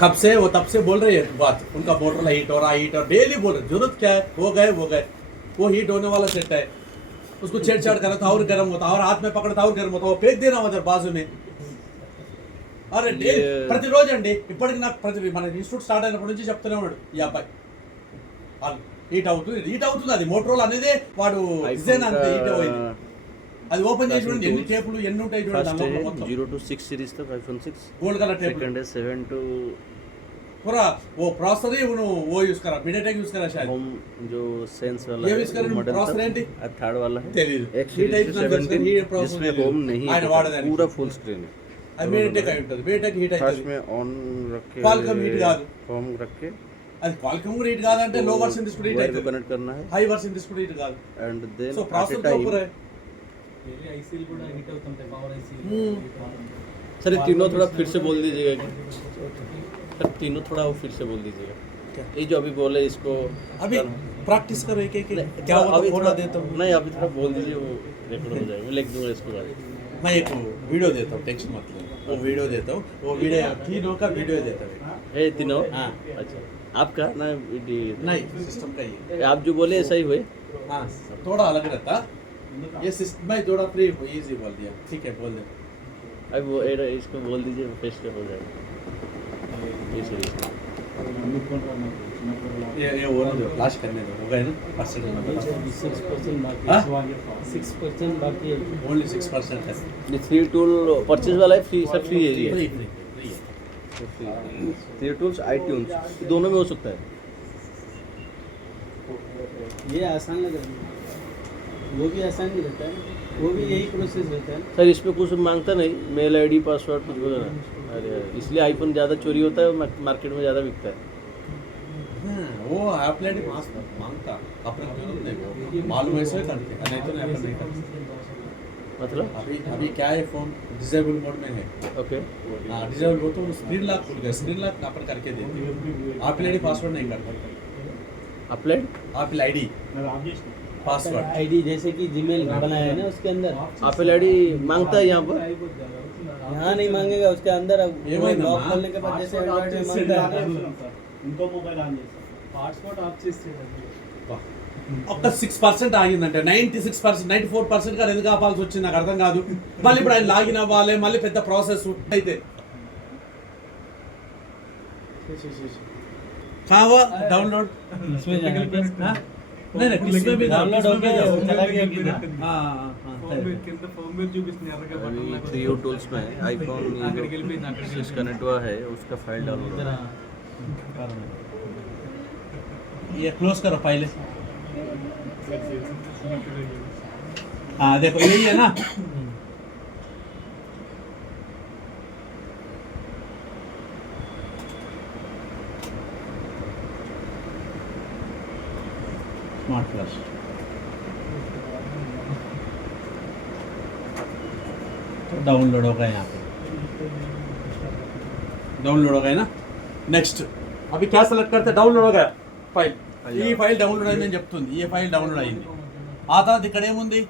कब से वो तब से बोल रहे हैं बात, उनका मोटर हीट हो रहा है, हीट और डेली बोल रहे, जरूरत क्या है, हो गए वो हीट होने वाला सेट है, उसको छेड़छाड़ करा था और गर्म होता, और हाथ में पकड़ता और गर्म होता, वो फेंक देना उधर बाजू में. అరే ప్రతిరోజు అండి ఇప్పటికి నాకు మన ఇన్స్టిట్యూట్ స్టార్ట్ అయినప్పటి నుంచి చెప్తూనే ఉన్నాడు ఈ అబ్బాయి హీట్ అవుతుంది అది మోటరోల్ అనేది వాడు డిజైన్ అంతే హీట్ అయింది. అది ఓపెన్ చేసి చూడండి ఎన్ని టేపులు ఎన్ని ఉంటాయి చూడండి. 0 to 6 सीरीज तक iPhone 6 gold colour tape. Second है 7 to पूरा वो प्रोसेसर ही वो यूज करा, MediaTek यूज करा शायद. होम जो सेंस वाला ये यूज कर प्रोसेसर ఏంటి थर्ड वाला है. తెలియదు. जिसमें होम नहीं है, पूरा फुल स्क्रीन है. అది MediaTek అయి ఉంటుంది. MediaTek హీట్ అవుతుంది. फर्स्ट में ऑन रख के Qualcomm హీట్ కాదు. होम रख के అది Qualcomm హీట్ కాదంటే లో వర్షన్ తీసుకుంటే హీట్ అవుతుంది. कनेक्ट करना है, హై వర్షన్ తీసుకుంటే హీట్ కాదు. एंड देन సో ప్రాసెసర్ के ऊपर है. ये आईसीएल కూడా హీట్ అవుతుంటాయి, పవర్ ఐసీఎల్. सर ये तीनों थोड़ा फिर से बोल दीजिएगा. सर तीनों थोड़ा वो फिर से बोल दीजिएगा. ये जो अभी बोले इसको अभी प्रैक्टिस करो एक एक क्या अभी होता थोड़ा देता हूँ. नहीं, अभी थोड़ा बोल दीजिए, वो रिकॉर्ड हो जाएगा. मैं लिख दूंगा इसको बाद. मैं एक वीडियो देता हूँ, टेंशन मत लो, वो वीडियो देता हूँ, वो वीडियो तीनों का वीडियो देता हूँ. है तीनों. हाँ. अच्छा आपका ना नहीं सिस्टम का ही. आप जो बोले ऐसा ही हुए. हाँ थोड़ा अलग रहता ये सिस्टम में, थोड़ा फ्री इजी बोल दिया. ठीक है बोल दे. अब वो इसको बोल दीजिए, फेस पे हो जाएगा. ये सीरीज ये वो ना फ्लैश करने दो, हो गए ना परसेंट में 6% बाकी हाँ? है. 6% बाकी है. ओनली 6% है. ये 3 टूल परचेज वाला है, फ्री सब फ्री है ये. फ्री 3 टूल्स iTunes दोनों में हो सकता है. ये आसान लग रहा है, वो भी आसान नहीं रहता है, वो भी यही प्रोसेस रहता है. सर इसमें कुछ मांगता नहीं, मेल आईडी पासवर्ड कुछ वगैरह. अरे इसलिए आईफोन ज़्यादा चोरी होता है, मार्केट में ज़्यादा बिकता है. हाँ, वो एप्पल आईडी मांगता अपने जरूरत नहीं, वो मालूम ऐसे ही करते नहीं तो एप्पल नहीं करते. मतलब अभी क्या है, फोन डिसेबल मोड में है. ओके. हाँ डिसेबल हो तो स्क्रीन लॉक खुल गया, स्क्रीन लॉक अपन करके देते. एप्पल आईडी पासवर्ड नहीं करते. Applied Apple ID password ID जैसे कि जीमेल बनाया है ना, उसके अंदर एप्पल आईडी मांगता है यहाँ पर. यहाँ नहीं मांगेगा, उसके अंदर ये वही ना लॉक मां- खोलने के बाद जैसे एंड्रॉइड में मांगता है. ఇంకో మొబైల్ ఆన్ చేస్తాం, హాట్స్పాట్ ఆఫ్ చేస్తే ఒక్క 6% ఆగిందంటే 96% 94% గా ఎందుకు ఆపాల్సి వచ్చింది నాకు అర్థం కాదు. మళ్ళీ ఇప్పుడు ఆయన లాగిన్ అవ్వాలి, మళ్ళీ పెద్ద ప్రాసెస్ అయితే కావా डाउनलोड इसमें जाना है. नहीं नहीं किसमें भी डाउनलोड हो गया, चला गया कि ना. కింద ఫోన్ చూపిస్తుంది ఎర్రగా अभी బటన్ 3 टूल्स में आईफोन అక్కడికి వెళ్ళిపోయింది, అక్కడికి 6 कनेक्ट हुआ है, उसका फाइल डाउनलोड हो रहा है. ये क्लोज करो पहले. हाँ देखो यही है ना. स्मार्ट फ्लैश तो डाउनलोड होगा यहाँ पे, डाउनलोड हो गया ना. నెక్స్ట్ అవి क्या సెలెక్ట్ करते डाउनलोड हो गया ఫైల్. ఈ ఫైల్ డౌన్లోడ్ అయిందని చెప్తుంది. ఈ ఫైల్ డౌన్లోడ్ అయింది. ఆ తర్వాత ఇక్కడ ఏముంది,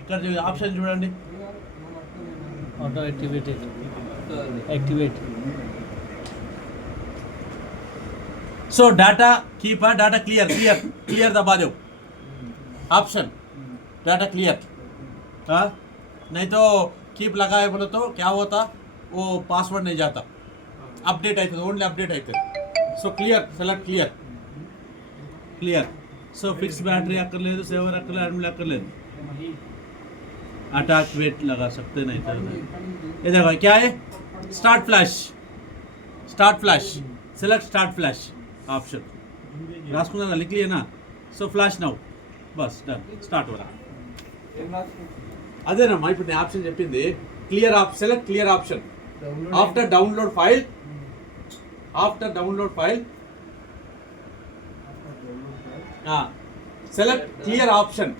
ఇక్కడ ఆప్షన్ చూడండి, auto activated activate. So data keep है, डाटा क्लियर दबा दो ऑप्शन डाटा क्लियर. हाँ नहीं तो कीप लगाए बोले तो क्या होता, वो पासवर्ड नहीं जाता, अपडेट आते ओनली अपडेट आते. So clear select clear. So fix battery अక్కర్లేదు, सेवर अక్కర్లేదు, एडमिन अక్కర్లేదు, अटैक वेट लगा सकते नहीं तो. ये देखो क्या है, start flash select start flash option राసుకున్నా लिख लिए ना. सो फ्लैश नाउ बस डन स्टार्ट हो रहा. అదేనమ్మా ఇప్పుడు నేను ఆప్షన్ చెప్పింది. Clear select clear option after download file select clear option.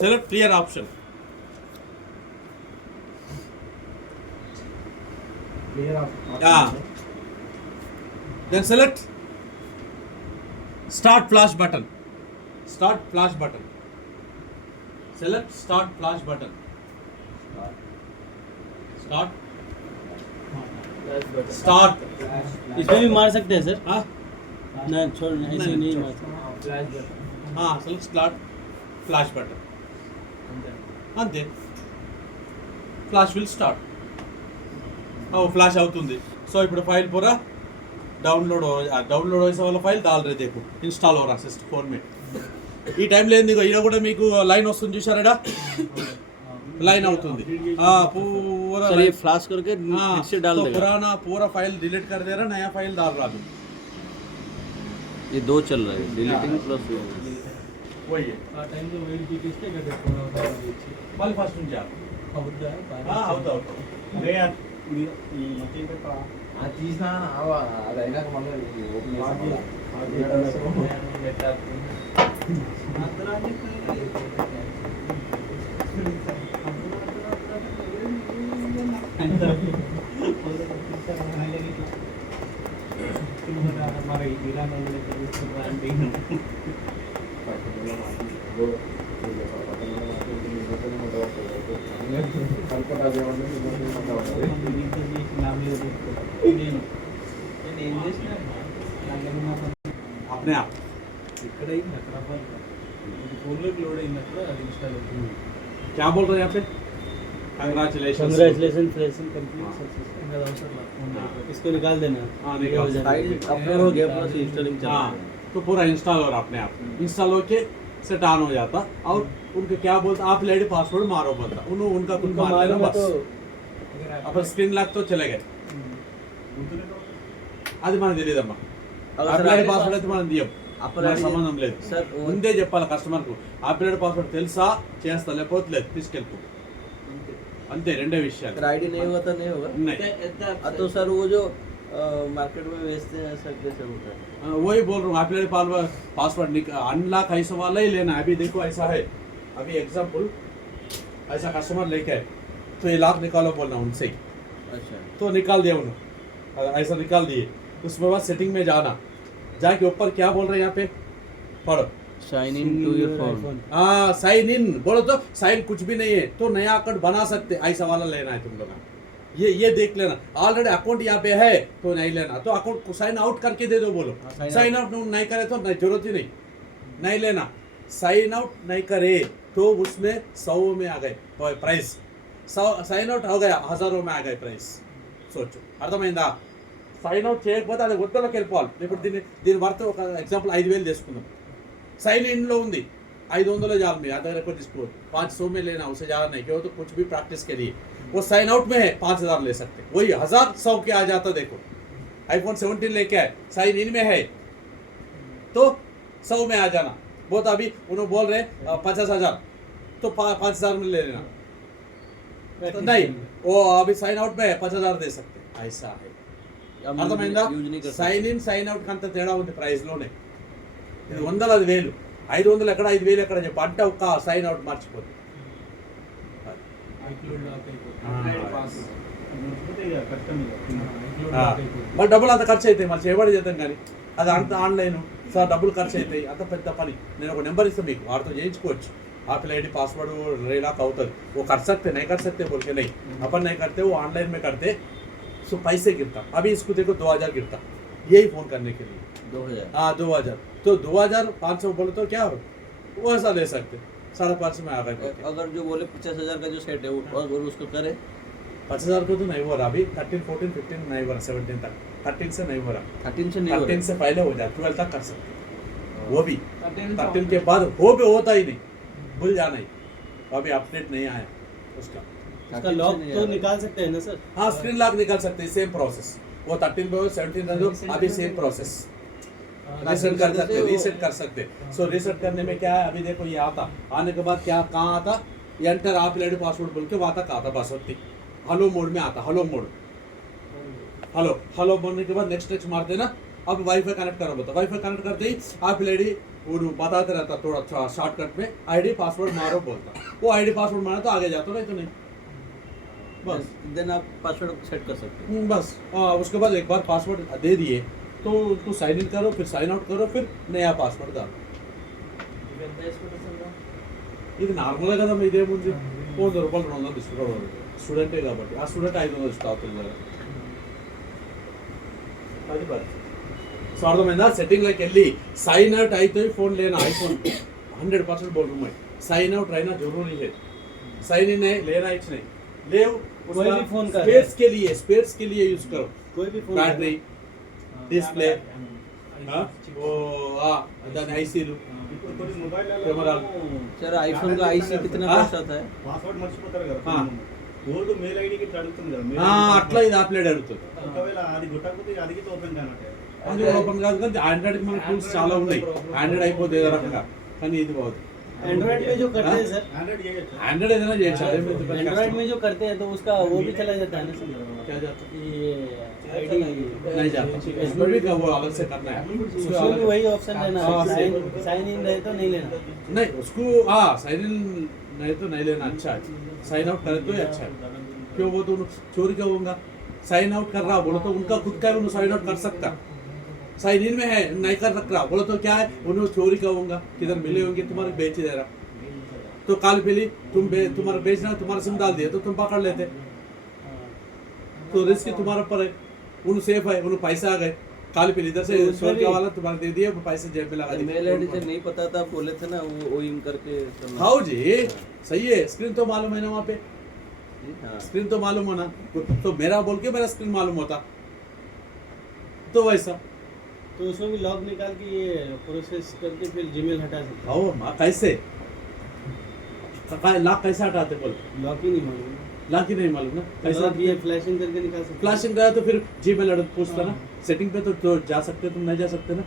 Select clear option. then select start flash button. select start flash button. start start इसमें भी मार सकते हैं सर? हाँ ना छोड़, ऐसे नहीं, नहीं छोड़। मार सकते। हाँ అసలు స్టార్ట్ ఫ్లాష్ బటన్ అంతే ఫ్లాష్ విల్ స్టార్ట్ ఫ్లాష్ అవుతుంది సో ఇప్పుడు ఫైల్ पूरा डाउनलोड वैसे वाला फाइल डाल रहे देखो इंस्टॉल हो रहा सिस्टम फोन में ఈ టైం లేదు ఇగో ఈడ కూడా మీకు లైన్ వస్తుంది చూసారా लाइन అవుతుంది पूरा सर ये फ्लैश करके हाँ, फिर से डाल तो देगा। पुराना पूरा फाइल डिलीट कर दे रहा नया फाइल डाल रहा अभी ये दो चल रहा है डिलीटिंग प्लस वही है ఆ టైంలో వెయిట్ చూపిస్తే ఇక్కడ పెట్టుకోవడం మళ్ళీ ఫస్ట్ నుంచి అవుతుందా అవుతా అదే ఈ మొత్తం పెట్టా అది తీసినా అది అయినాక మళ్ళీ ఓపెన్ మరి ఇరాన్ వాళ్ళు ఎక్కడ తీసుకుంటారా అంటే अपने आप ఇక్కడ అయింది అక్కడ అవ్వాలి ఇది ఫోన్లోకి లోడ్ అయినప్పుడు అది ఇన్స్టాల్ అవుతుంది क्या बोल रहे हैं यहाँ पे congratulation congratulation freshing complete success. ఇంకా అది అవసరం లేదు ఫోన్ इसको निकाल देना। हाँ, निकाल। हो जाएगा। फाइल अपलोड हो गया प्लस इंस्टॉलिंग चल रहा हाँ है। तो पूरा इंस्टॉल हो रहा अपने आप इंस्टॉल होके सेट ऑन हो जाता और उनके क्या बोलता आप लेडी पासवर्ड मारो बोलता उनका कुछ उनको मार देना मालूम है बस तो अपन स्क्रीन लॉक तो चले गए అది మనకు తెలియదమ్మా అప్లైడ్ పాస్వర్డ్ అయితే మనం తీయం అప్లైడ్ సంబంధం లేదు సార్ ముందే చెప్పాలి కస్టమర్ కు అప్లైడ్ పాస్వర్డ్ తెలుసా చేస్తా లేకపోతే లేదు తీసుకెళ్ళిపో అంతే రెండే విషయాలు अगर आईडी नहीं हुआ तो नहीं होगा। नहीं तो सर वो जो मार्केट में बेचते हैं ऐसा कैसे होता है? वही बोल रहा हूँ अप्लाइड पासवर्ड अनलॉक ऐसा वाला ही लेना है अभी देखो ऐसा है अभी एग्जाम्पल ऐसा कस्टमर लेके आए तो ये लॉक निकालो बोलना उनसे अच्छा तो निकाल दिया उन्होंने ऐसा निकाल दिए उसके बाद सेटिंग में जाना जाके ऊपर क्या बोल रहे हैं यहाँ पे पढ़ो sign in to your phone. हाँ साइन इन बोलो तो साइन कुछ भी नहीं है तो नया अकाउंट बना सकते ऐसा वाला लेना है तुम लोग ये देख लेना ऑलरेडी अकाउंट यहाँ पे है तो नहीं लेना तो अकाउंट को साइन आउट करके दे दो बोलो साइन आउट नहीं करे तो नहीं जरूरत ही नहीं लेना साइन आउट नहीं करे तो उसमें 100 में आ गए प्राइस साइन आउट हो गया हजारों में आ गए प्राइस सोचो అర్థమైందా సైన్ అవుట్ చేయకపోతే అది గుర్తులోకి వెళ్ళిపోవాలి ఇప్పుడు దీని వర్త్ ఒక ఎగ్జాంపుల్ 5000 తీసుకుందాం साइन इन लो ఉంది 500 जाल में आधा रिकॉर्ड इसको 500 में लेना उसे ज़्यादा नहीं क्यों तो कुछ भी प्रैक्टिस के लिए वो साइन आउट में है 5000 ले सकते वही 1000 के आ जाता देखो आईफोन 17 लेके आए साइन इन में है तो 100 में आ जाना वो तो अभी उन्होंने बोल रहे 50,000 तो 5,000 में ले लेना तो नहीं वो अभी साइन आउट में है 50,000 दे सकते ऐसा है అర్థమైందా సైన్ ఇన్ సైన్ అవుట్ కంత తేడా ఉంది ప్రైస్ లోనే ఇది 100 అది 1000 500 ఎక్కడ 5000 ఎక్కడ చెప్పు అంటే ఒక సైన్ అవుట్ మర్చిపోదు ఐక్లూడ్ లాక్ అయిపోతుంది మరి డబ్బులు అంత ఖర్చు అవుతాయి మరి చేయబడి చేద్దాం కానీ అది అంత ఆన్లైన్ సార్ డబ్బులు ఖర్చు అవుతాయి అంత పెద్ద పని నేను ఒక నెంబర్ ఇస్తాను మీకు వాటితో చేయించుకోవచ్చు आपल आई डी पासवर्ड रिलॉक होता है वो कर सकते नहीं कर सकते बोल के नहीं अपन नहीं करते वो ऑनलाइन में करते सो पैसे गिरता अभी इसको देखो 2000 गिरता यही फोन करने के लिए 2000 हाँ 2000 तो 2500 बोले तो क्या हो वो ऐसा ले सकते 550 में आ गए अगर जो बोले 50,000 का जो सेट है वो अगर उसको करे 50,000 को तो नहीं हो रहा अभी 13 14 15 नहीं हो रहा 17 तक 13 से नहीं हो रहा 13 से नहीं हो 13 से पहले हो जाए 12 तक कर सकते वो भी 13 के बाद हो भी होता ही नहीं भूल जाना ही अभी अपडेट नहीं आया उसका उसका लॉक तो निकाल सकते हैं ना सर? हाँ स्क्रीन लॉक निकाल सकते हैं सेम प्रोसेस वो 13 पे 17 रह दो अभी सेम प्रोसेस रीसेट कर सकते रीसेट कर सकते सो रीसेट करने में क्या है अभी देखो ये आता आने के बाद क्या कहाँ आता एंटर आप लेडी पासवर्ड बोल के वहाँ तक आता बस होती हेलो मोड में आता हेलो मोड हेलो बोलने के बाद नेक्स्ट मारते ना अब वाईफाई कनेक्ट करो बता वाईफाई कनेक्ट करते ही आप लेडी वो बताते रहता थोड़ा शॉर्टकट में आईडी पासवर्ड मारो बोलता वो आईडी पासवर्ड मारा तो आगे जाता नहीं तो नहीं बस देन आप पासवर्ड सेट कर सकते हैं। बस उसके बाद एक बार पासवर्ड दे दिए तो उसको साइन इन करो फिर साइन आउट करो फिर नया पासवर्ड डालो ఇది నార్మల్గా కదా ఇదేముంది 100 రూపాయలు 200 డిస్కౌంట్ స్టూడెంటే కాబట్టి ఆ స్టూడెంట్ 500 ఇస్తా అవుతుంది కదా అది పరిస్థితి సో అర్థమైందా సెట్టింగ్లోకి వెళ్ళి సైన్ అవుట్ అయితే ఫోन लेना आईफोन 100% बोल रहा हूँ मैं साइन आउट रहना जरूरी है साइन इन है लेना ही नहीं ले कोई भी phone का स्पेस के लिए यूज करो कोई भी फोन बैटरी डिस्प्ले वो दानी ఐసీలు ఇప్పుడు కొన్ని మొబైల్ కెమెరా सर आईफोन का आईसी कितना हाँ? कॉस्ट आता है పాస్వర్డ్ మర్చిపోతారు కదా ఆ. ఓల్డ్ మెయిల్ ఐడికి అడుగుతుంది కదా mail అట్లా ఇది అప్లైడ్ అడుగుతుంది ఒకవేళ అది కొట్టకపోతే అడిగితే ఓపెన్ కానట్టే అది ఓపెన్ కాదు కానీ ఆండ్రాయిడ్ మన టూల్స్ చాలా ఉన్నాయి ఆండ్రాయిడ్ అయిపోతే ఏదో రకంగా కానీ ఇది బాగుంది एंड्रॉइड में जो करते हैं सर ఆండ్రాయిడ్ చేయొచ్చు ఆండ్రాయిడ్ ఏదైనా చేయొచ్చు అదేం పెద్ద పెద్ద एंड्रॉइड కష్టం. में जो करते हैं तो उसका वो भी चला जाता है ना सर क्या जाता है? ये आईडी नहीं जाता उसमें भी वो अलग से करना है उसको उसमें भी अलग- वही ऑप्शन लेना हाँ, है साइन इन रहे तो नहीं लेना नहीं उसको हाँ साइन इन नहीं तो नहीं लेना अच्छा है साइन आउट करे तो ही अच्छा है क्यों वो तो चोरी क्या होगा साइन आउट कर रहा बोलो तो उनका खुद का भी साइन आउट कर सकता साइन इन में है नहीं कर रख रहा बोलो तो क्या है उन्हें चोरी क्या होगा किधर मिले होंगे तुम्हारे बेच दे रहा तो काल पीली तुम्हारा बेचना तुम्हारा सिम डाल दिया तो तुम पकड़ लेते तो रिस्क तुम्हारे ऊपर है उन सेफ है उन्हें पैसा आ गए काल पीली इधर से तो उसमें चोर भी- के वाला तुम्हारे दे दिए पैसे जेब में लगा मेल आईडी से दिए नहीं पता था बोले थे ना वो इन करके करना। हाँ जी सही है स्क्रीन तो मालूम है ना वहाँ पे जी, हाँ स्क्रीन तो मालूम होना तो मेरा बोल के मेरा स्क्रीन मालूम होता तो वैसा तो उसमें भी लॉग निकाल के ये प्रोसेस करके फिर जीमेल हटा सकते आओ माँ कैसे लाख कैसे हटाते बोल हैं लॉक ही नहीं मालूम लाख ही नहीं मालूम ना कैसे लॉक ये फ्लैशिंग करके निकाल सकते हैं। फ्लैशिंग रहा तो फिर जीमेल पूछता ना सेटिंग पे तो जा सकते तुम नहीं जा सकते ना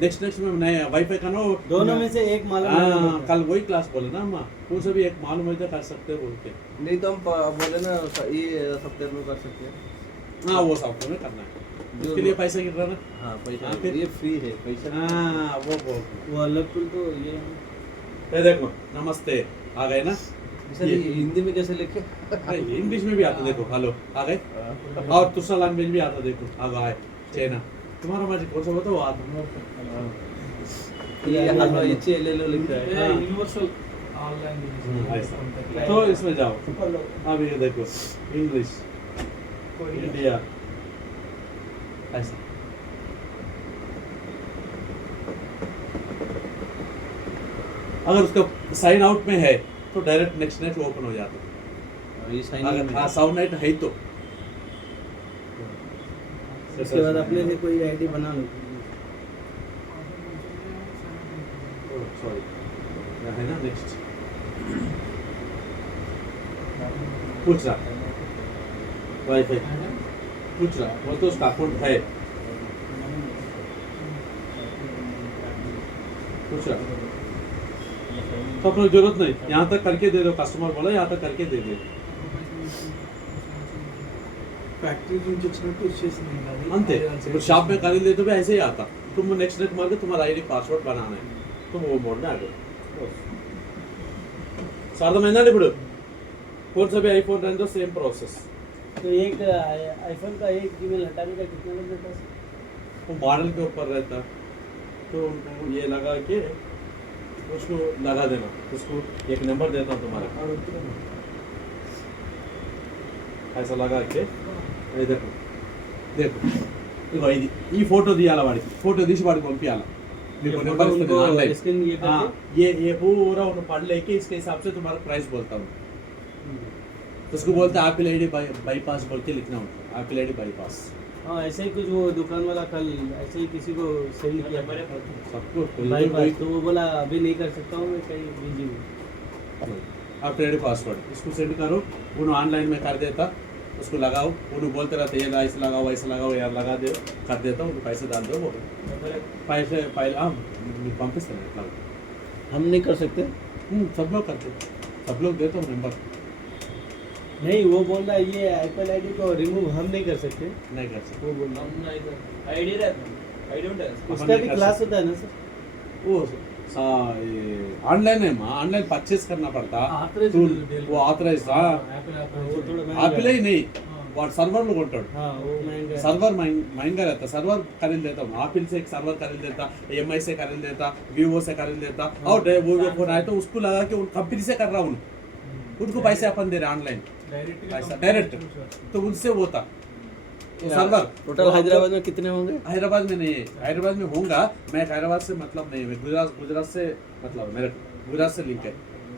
नेक्स्ट में नहीं वाईफाई का ना वो- दोनों में से एक मालूम हाँ, नहीं होता। कल वही क्लास बोले ना अम्मा उनसे भी एक मालूम है तो कर सकते हो बोल के नहीं तो हम बोले ना ये सॉफ्टवेयर में कर सकते हैं हाँ वो सॉफ्टवेयर में करना है उसके लिए पैसा गिर रहा ना हाँ पैसा हाँ, फिर- ये फ्री है पैसा हाँ वो बोल वो अलग टूल तो ये ये देखो नमस्ते आ गए ना सर ये हिंदी में कैसे लिखे इंग्लिश में भी आता देखो हेलो आ गए और दूसरा लैंग्वेज भी आता देखो आ गए चाइना तुम्हारा मर्जी कौन सा होता है वो आता ये हलवा इच्छे ले लो लिखा है हाँ। యూనివర్సల్ ఆల్ ऐसा। तो इसमें जाओ अब ये देखो इंग्लिश इंडिया ऐसा अगर उसका साइन आउट में है तो डायरेक्ट नेक्स्ट नेट ओपन हो जाता है ये साइन अगर हाँ साउंड नाइट है तो उसके बाद अपने से कोई आईडी बना लो सॉरी है ना नेक्स्ट पूछ रहा वाईफाई पूछ रहा वो तो उसका अकाउंट है पूछ रहा तो अपनी जरूरत नहीं यहाँ तक करके दे दो कस्टमर बोला यहाँ तक करके दे दे ఫ్యాక్టరీ నుంచి వచ్చినట్టు వచ్చేసింది अंते तो शॉप में कर ले तो भी ऐसे ही आता तुम नेक्स्ट नेट मार के तुम्हारा आईडी पासवर्ड बनाना है तुम वो मोड में आ गए सार्थमैंदा ఇప్పుడు फोन से भी आईफोन रहने दो सेम प्रोसेस तो एक आईफोन का एक जीमेल हटाने का कितना लग जाता है वो मॉडल के ऊपर रहता है तो उनको ये लगा के उसको लगा देना उसको एक नंबर देता हूँ तुम्हारा ऐसा लगा के ये देखो देखो ఇగో ఇది ఈ ఫోటో తీయాలా వాడికి ఫోటో తీసి వాడికి పంపించాలా మీకు నెంబర్ उनको ऑनलाइन स्क्रीन ये हाँ करके ये पूरा उन्हें पढ़ लेके इसके हिसाब से तुम्हारा प्राइस बोलता हूँ तो उसको बोलते हैं एप्पल आईडी बाईपास बोल के लिखना होता है एप्पल आईडी बाईपास हाँ ऐसे ही कुछ वो दुकान वाला कल ऐसे ही किसी को सेंड किया सबको भाई तो वो बोला अभी नहीं कर सकता हूँ मैं कहीं बिजी हूँ एप्पल आईडी पासवर्ड इसको सेंड करो उन्हें ऑनलाइन में कर देता उसको लगाओ उन्हें बोलते रहते ये ऐसे लगाओ यार लगा दो कर देता हूँ पैसे डाल दो वो पैसे पहले हाँ पंपिस्तान इतना हम नहीं कर सकते सब लोग करते सब लोग देते हो नंबर नहीं वो बोल रहा है ये एप्पल आईडी को रिमूव हम नहीं कर सकते नहीं कर सकते वो बोल रहा है ఐడి ఐడి ఉంటుంది उसका नहीं भी कर क्लास होता है ना सर वो ऑनलाइन है माँ ऑनलाइन परचेज करना पड़ता Authorized तो delivery. वो ऑथराइज हाँ वो थोड़ा महंगा एप्पल ही है। नहीं वाट सर्वर लोग ఉంటాడు हाँ वो महंगा है। सर्वर महंगा रहता सर्वर खरीद लेता हूँ एप्पल से एक सर्वर खरीद लेता एमआई से खरीद लेता वीवो से खरीद लेता और वो फोन आया तो उसको लगा के उन कंपनी से कर रहा हूँ उनको पैसे अपन दे रहे ऑनलाइन पैसा डायरेक्ट तो उनसे होता वो सर्वर टोटल हैदराबाद में कितने होंगे? हैदराबाद में नहीं है, हैदराबाद में होगा। मैं हैदराबाद से मतलब नहीं है, गुजरात से मतलब मेरे गुजरात से लिंक है।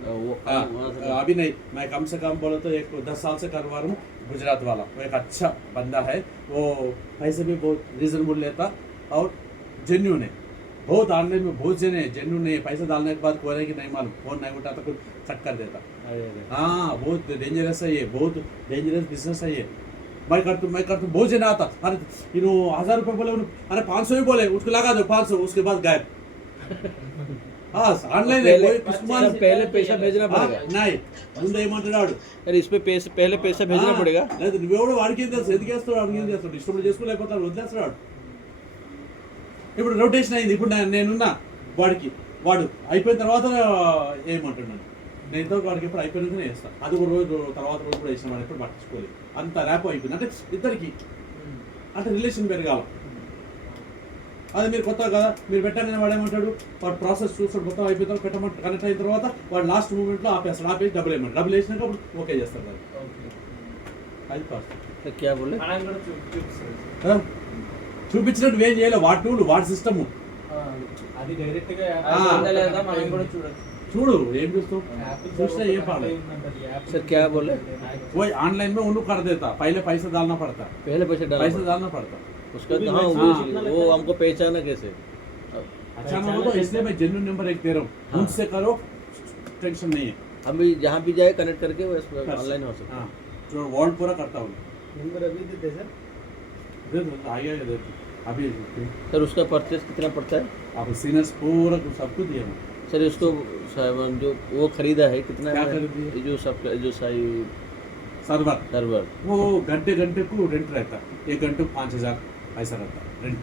वो हाँ, वहाँ से- अभी नहीं, मैं कम से कम बोलो तो एक 10 साल से करवा रहा हूँ। गुजरात वाला वो एक अच्छा बंदा है, वो पैसे भी बहुत रीजनेबल लेता और जेन्यून है। बहुत ऑनलाइन में बहुत जने जेन्यून है, पैसे डालने के बाद कोई कि नहीं मालूम, फोन नहीं उठाता, कुछ कट कर देता। अरे अरे हाँ, बहुत डेंजरस है ये, बहुत डेंजरस बिजनेस है ये। मैं करता बहुत जना आता, अरे 1000 रुपये बोले, अरे 500 ही बोले, उसको लगा दो 500, उसके बाद गायब। हाँ, ऑनलाइन है, कोई किसको मालूम? सर, पहले पैसा भेजना हाँ, पड़ेगा? नहीं ముందు ఏమంటున్నాడు अरे इस पे पहले पैसा भेजना पड़ेगा? లేదు నువ్వెవడు వాడికి ఏం తెలుసు, ఎందుకు వేస్తాడు, వాడికి ఏం చేస్తాడు, డిస్ట్రిబ్యూట్ చేసుకోలేకపోతాడు, వదిలేస్తాడు. ఇప్పుడు రొటేషన్ అయింది, ఇప్పుడు నేనున్నా వాడికి, వాడు అయిపోయిన తర్వాత ఏమంటున్నాడు, నేను ఇంతవరకు వాడికి ఎప్పుడు అయిపోయినాకనే వేస్తాను. అది ఒక రోజు తర్వాత రోజు కూడా వేసిన వాడు ఎప్పుడు పట్టించుకోలేదు, అంత ర్యాప్ అయిపోయింది. అంటే ఇద్దరికి అంటే రిలేషన్ పెరగాల. అది మీరు కొత్త కదా, మీరు పెట్టగానే వాడు ఏమంటాడు, వాడు ప్రాసెస్ చూస్తాడు, మొత్తం అయిపోయిన తర్వాత పెట్టమంటే కనెక్ట్ అయిన తర్వాత వాడు లాస్ట్ మూమెంట్లో ఆపేస్తాడు, ఆపేసి డబ్బులు వేయమంటాడు, డబ్బులు వేసినాక అప్పుడు ఓకే చేస్తాడు వాడు. అది ప్రాసెస్. सर क्या बोले? మనం కూడా చూపిస్తుంది. కదా? చూపించినట్టు ఏం చేయలేదు, వాడి టూల్ వాడి సిస్టమ్ అది డైరెక్ట్ గా లేదా మనం కూడా చూడొచ్చు. చూడు, ఏం చూస్తావు, చూస్తే ఏం పడలేదు. सर क्या बोले? वो ऑनलाइन में उन्होंने कर देता, पहले पैसा डालना पड़ता, पहले पैसा पैसा डालना डालना पड़ता. उसका अभी हाँ मैसेज वो हमको पहचाना कैसे? अच्छा ना हो तो इसलिए मैं जेन्युइन नंबर एक दे रहा हूँ, हाँ। उनसे करो, टेंशन नहीं है. हम भी जहाँ भी जाए कनेक्ट करके वो कर ऑनलाइन हो सकता हाँ, जो वर्ल्ड पूरा करता हूँ. नंबर अभी देते सर। दे दो, आइए दे दो. अभी है। सर उसका परचेस कितना पड़ता है? आप सीनियर्स पूरा सब कुछ दिया मैं. सर इसको जो वो खरीदा है कितना क्या है? खरीदी है? ये जो सब जो साई सर्वर सर्वर वो घंटे घंटे को रेंट रहता, 1 घंटे को 5000 पैसा रहता रेंट.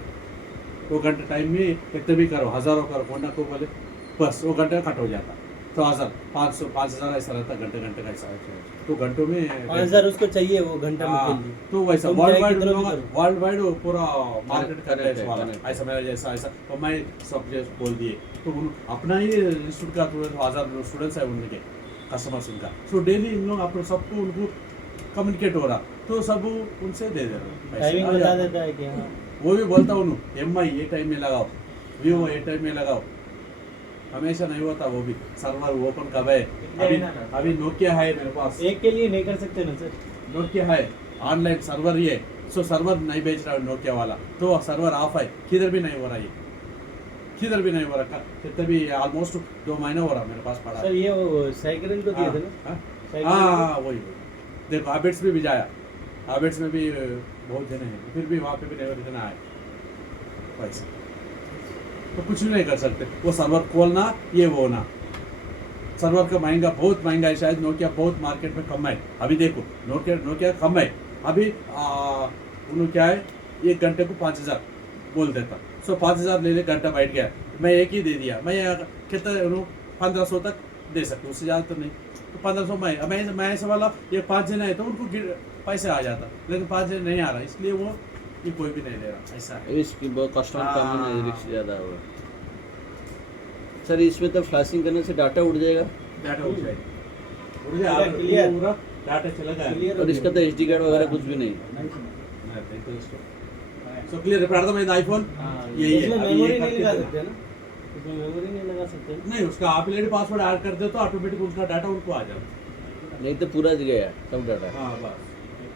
वो घंटे टाइम में कितने भी करो, हजारों करो, कोना को बोले बस वो घंटे कट हो जाता, तो 1000 500 5000 ऐसा रहता, घंटे घंटे का ऐसा. तो घंटों में 5000 उसको चाहिए वो घंटा में हाँ, के लिए। तो वैसा तुम वर्ल्ड चाहे वाइड कितना भी करो। वर्ल्ड वाइड पूरा मार्केट कर रहा है कनेक्ट है, इस वाला, कनेक्ट है। ऐसा मेरा जैसा ऐसा. तो मैं सब जैसे बोल दिए, तो अपना ही इंस्टीट्यूट का 1000 स्टूडेंट्स है उनके कस्टमर्स उनका, सो डेली इन लोग अपने सबको उनको कम्युनिकेट हो रहा, तो सब उनसे दे दे रहा टाइमिंग बता देता है कि हाँ वो भी बोलता हूँ MI ये टाइम में लगाओ, Vivo ये टाइम में लगाओ. हमेशा नहीं होता वो भी, सर्वर ओपन कब है. अभी नोकिया है मेरे पास, एक के लिए नहीं कर सकते ना सर। नोकिया है ऑनलाइन सर्वर ही है, सो सर्वर नहीं बेच रहा है नोकिया वाला, तो सर्वर ऑफ है, किधर भी नहीं हो रहा, ये किधर भी नहीं हो रहा, कितने भी ऑलमोस्ट 2 महीना हो रहा मेरे पास पड़ा है. सर ये वो साइकिल को दिए थे ना। हाँ, साइकिल हाँ वही देखो, हैबिट्स भी जाया, हैबिट्स में भी बहुत जने हैं, फिर भी वहाँ पे भी नहीं इतना है पैसा, तो कुछ भी नहीं कर सकते. वो सर्वर खोलना, ये वो ना, सर्वर का महंगा, बहुत महंगा है. शायद नोकिया बहुत मार्केट में कम है अभी. देखो नोकिया कम है अभी. उन्होंने क्या है, 1 घंटे को 5000 बोल देता, सो 5000 ले ले, घंटा बैठ गया, मैं एक ही दे दिया. मैं कितना 1500 तक दे सकता हूँ, उससे ज़्यादा तो नहीं. तो 1500 मैं ऐसा वाला, ये 5 जने है तो उनको पैसे आ जाता, लेकिन 5 जने नहीं आ रहा, इसलिए वो ये कोई भी नहीं ले रहा, ऐसा है. इसकी बहुत कस्टमर कम है, हाँ। रिस्क ज़्यादा होगा. सर इसमें तो फ्लैशिंग करने से डाटा उड़ जाएगा डाटा उठ जाएगा, क्लियर। पूरा डाटा चला गया. क्लियर और इसका तो SD कार्ड वगैरह कुछ भी नहीं. सो क्लियर अर्थమైంది ఐఫోన్. यही है. इसमें अभी मेमोरी ये नहीं करके लगा दो. सकते ना, इसमें मेमोरी नहीं लगा सकते ना। नहीं, उसका आप लेडी पासवर्ड ऐड कर दे तो ऑटोमेटिक उनका डाटा उनको आ जाता. नहीं तो पूरा गया सब डाटा. हाँ बस.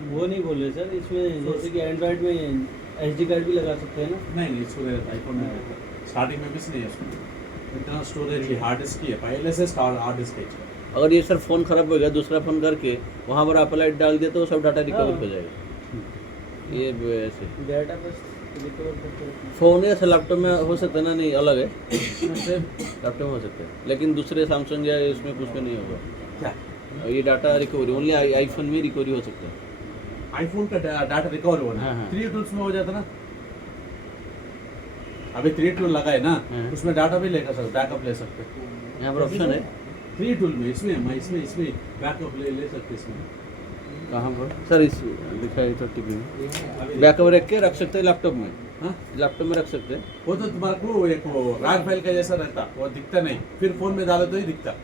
वो नहीं बोल रहे सर, इसमें जैसे कि एंड्रॉइड में SD कार्ड भी लगा सकते हैं ना। नहीं इसको रहता, आईफोन में रहता, स्टार्टिंग में भी नहीं है उसमें इतना स्टोरेज की, हार्ड डिस्क की है पहले से, हार्ड डिस्क है. अगर ये सर फ़ोन ख़राब हो गया, दूसरा फ़ोन करके वहाँ पर एप्पल आईडी डाल दिया तो सब डाटा रिकवर हाँ। हो जाएगा. ये ऐसे डाटा बस रिकवर करते रहते हैं। फ़ोन या लैपटॉप में हो सकता है ना, नहीं अलग है, लैपटॉप में हो सकता है, लेकिन दूसरे सैमसंग या इसमें कुछ में नहीं होगा. क्या और ये डाटा रिकवरी ओनली आईफोन में रिकवरी हो सकता है. आईफोन का डाटा रिकवर होना हाँ, है. हाँ. 3 टूल्स में हो जाता ना, अभी 3 टूल लगा है ना, हाँ. उसमें डाटा भी लेकर सकते, बैकअप ले सकते. यहाँ पर ऑप्शन है 3 टूल में, इसमें बैकअप ले सकते इसमें. कहाँ पर सर, इस लिखा है 30 में अभी बैकअप रख के रख सकते हैं लैपटॉप में. हाँ? लैपटॉप में रख सकते हैं. वो तो तुम्हारे को एक वो रैग फाइल का जैसा रहता, वो दिखता नहीं, फिर फोन में डालो तो ही दिखता.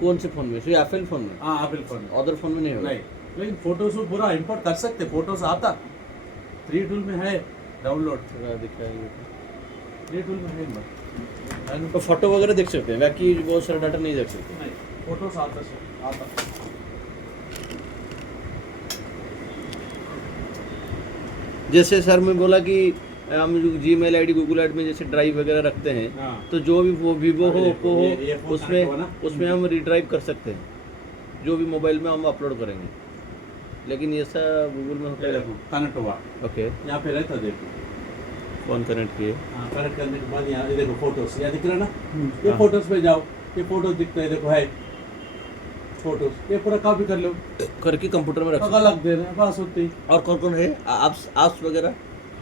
कौन से फ़ोन में? सिर्फ एप्पल फ़ोन में, हाँ एप्पल फोन में अदर फ़ोन में नहीं होगा. नहीं, लेकिन फोटोज पूरा इंपोर्ट कर सकते, फोटोज आता 3 टूल में है डाउनलोड, थोड़ा दिखाएंगे 3 टूल में है तो फोटो वगैरह देख सकते हैं, बाकी बहुत सारा डाटा नहीं देख सकते। नहीं, फोटोस आता जैसे सर मैं बोला कि हम जीमेल आईडी गूगल आईडी में जैसे ड्राइव वगैरह रखते हैं, हाँ। तो जो भी वो वीवो हो, ये- ओप्पो हो, ये फोन उसमें कनेक्ट हुआ ना? उसमें हम रिड्राइव कर सकते हैं, जो भी मोबाइल में हम अपलोड करेंगे। लेकिन ये ऐसा गूगल में होता ये है। देखो कनेक्ट हुआ, ओके, यहाँ पे रहता देखो, फोन कनेक्ट किए। हाँ कनेक्ट करने के बाद यहाँ ये देखो फोटोस, यहाँ दिख रहा ना, ये हाँ। फोटोस पे जाओ, ये फोटोस दिखता है, देखो है फोटोस, ये पूरा कॉपी कर लो, करके कंप्यूटर में रख सकते अलग देना है, बस होती हैं। और कौन कौन है आप वगैरह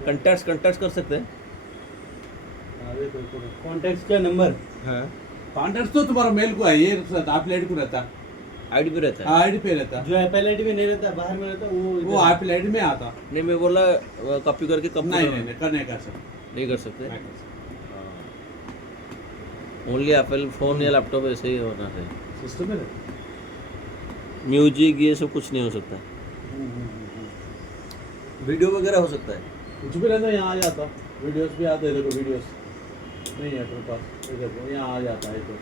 कंटैक्ट्स कर सकते हैं। कॉन्टैक्ट का नंबर हाँ, कॉन्टेक्ट तो तुम्हारा मेल को है, ये एप्पल आईडी को रहता है, आईडी पे रहता है। आईडी पे रहता है, जो एप्पल आईडी में नहीं रहता, बाहर में रहता, वो वो एप्पल आईडी में आता। नहीं मैं बोला कॉपी करके कंप्यूटर नहीं करने का सर, नहीं कर सकते। नहीं कर सकते। ओनली एप्पल फोन या लैपटॉप ऐसे ही होना चाहिए। सिस्टम में रहता म्यूजिक ये सब कुछ नहीं हो सकता। वीडियो वगैरह हो सकता है। कुछ भी रहता है, यहाँ आ जाता, वीडियोस भी आते हैं, देखो वीडियोस नहीं है तेरे पास, ये देखो यहाँ आ जाता है, तो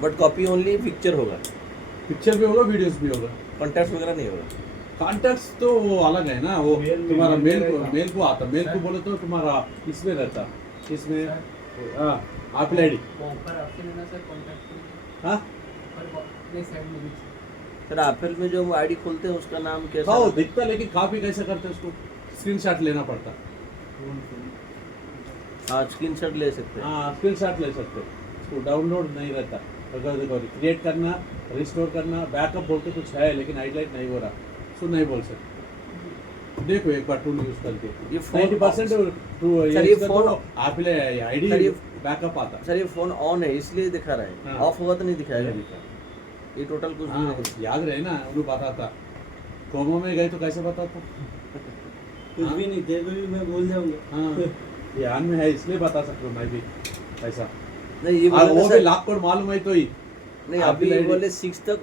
बट कॉपी ओनली पिक्चर होगा, पिक्चर भी होगा, वीडियोस भी होगा। कॉन्टैक्ट्स वगैरह नहीं होगा। कॉन्टैक्ट्स तो वो अलग है ना, वो मेल- तुम्हारा मेल मेल को आता, मेल को बोले तो तुम्हारा इसमें रहता, इसमें हाँ एप्पल आईडी, हाँ सर एप्पल में जो आईडी खोलते हैं उसका नाम कैसा? हाँ वो दिखता, लेकिन कॉपी कैसे करते हैं उसको, स्क्रीनशॉट लेना पड़ता, हाँ स्क्रीनशॉट ले सकते हैं। हाँ स्क्रीनशॉट ले सकते, उसको डाउनलोड नहीं रहता। अगर देखो क्रिएट करना, रिस्टोर करना, बैकअप बोलते कुछ है, लेकिन हाईलाइट नहीं हो रहा, उसको नहीं बोल सकते। देखो एक बार टूल यूज करके, ये फोन 90% सर, ये फोन- एप्पल आईडी सर, ये- बैकअप आता। सर ये फोन ऑन है इसलिए दिखा रहा है, हाँ। ऑफ होगा तो नहीं दिखाएगा। ये टोटल कुछ भी हाँ नहीं। याद रहे ना, उन्हें बताता, कोमो में गए तो कैसे बताता। कुछ भी नहीं, तेरे को भी मैं बोल जाऊंगा। हाँ ध्यान में है इसलिए बता सकता हूँ मैं भी ऐसा। नहीं ये और बोले वो ना भी सर, लाख कोड मालूम है तो ही। नहीं आप अभी भी बोले 6 तक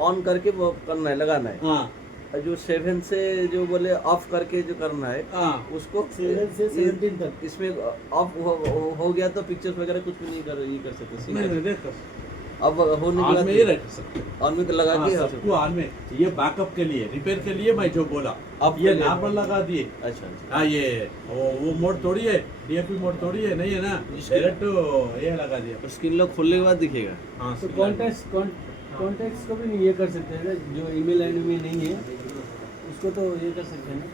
ऑन करके वो करना है, लगाना है। हाँ और जो 7 से जो बोले ऑफ करके जो करना है हाँ उसको 7 से 17 तक इसमें ऑफ हो गया तो पिक्चर्स वगैरह कुछ भी नहीं कर सकते। नहीं नहीं देख अब होने के ऑन बाद में ही रख सकते, ऑन में लगा हाँ, के सबको ऑन में। ये बैकअप के लिए, रिपेयर के लिए मैं जो बोला, अब ये के लिए- नॉर्मल लगा दिए। अच्छा अच्छा। हाँ ये वो मोड थोड़ी है, डीएफपी मोड थोड़ी है, नहीं है ना, इसके- डायरेक्ट ये लगा दिया। तो स्क्रीन लॉक खोलने के बाद दिखेगा। हाँ तो कॉन्टैक्ट्स को भी नहीं ये कर सकते हैं ना, जो ईमेल आईडी में नहीं है उसको तो ये कर सकते हैं ना,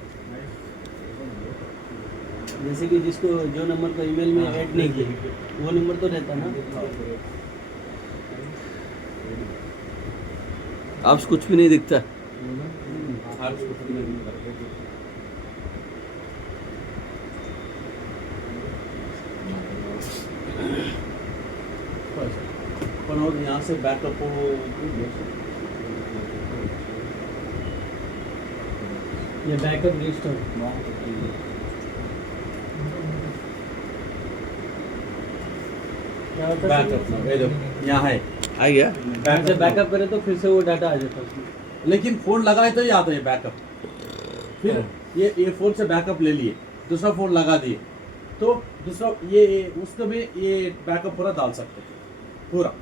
जैसे कि जिसको जो नंबर को ईमेल में ऐड नहीं किया वो नंबर तो रहता ना। अब कुछ भी नहीं दिखता। हाँ, उसको कुछ नहीं करते। पर और यहाँ से बैकअप हो, ये बैकअप रिस्टोर क्या होता है? बैकअप ये देखो यहाँ है आ गया। अच्छा बैकअप करे तो फिर से वो डाटा आ जाता है उसमें। लेकिन फोन लगाए तो ही आता है बैकअप। फिर ये फोन से बैकअप ले लिए, दूसरा फोन लगा दिए, तो दूसरा ये उसको में ये बैकअप पूरा डाल सकते हैं पूरा,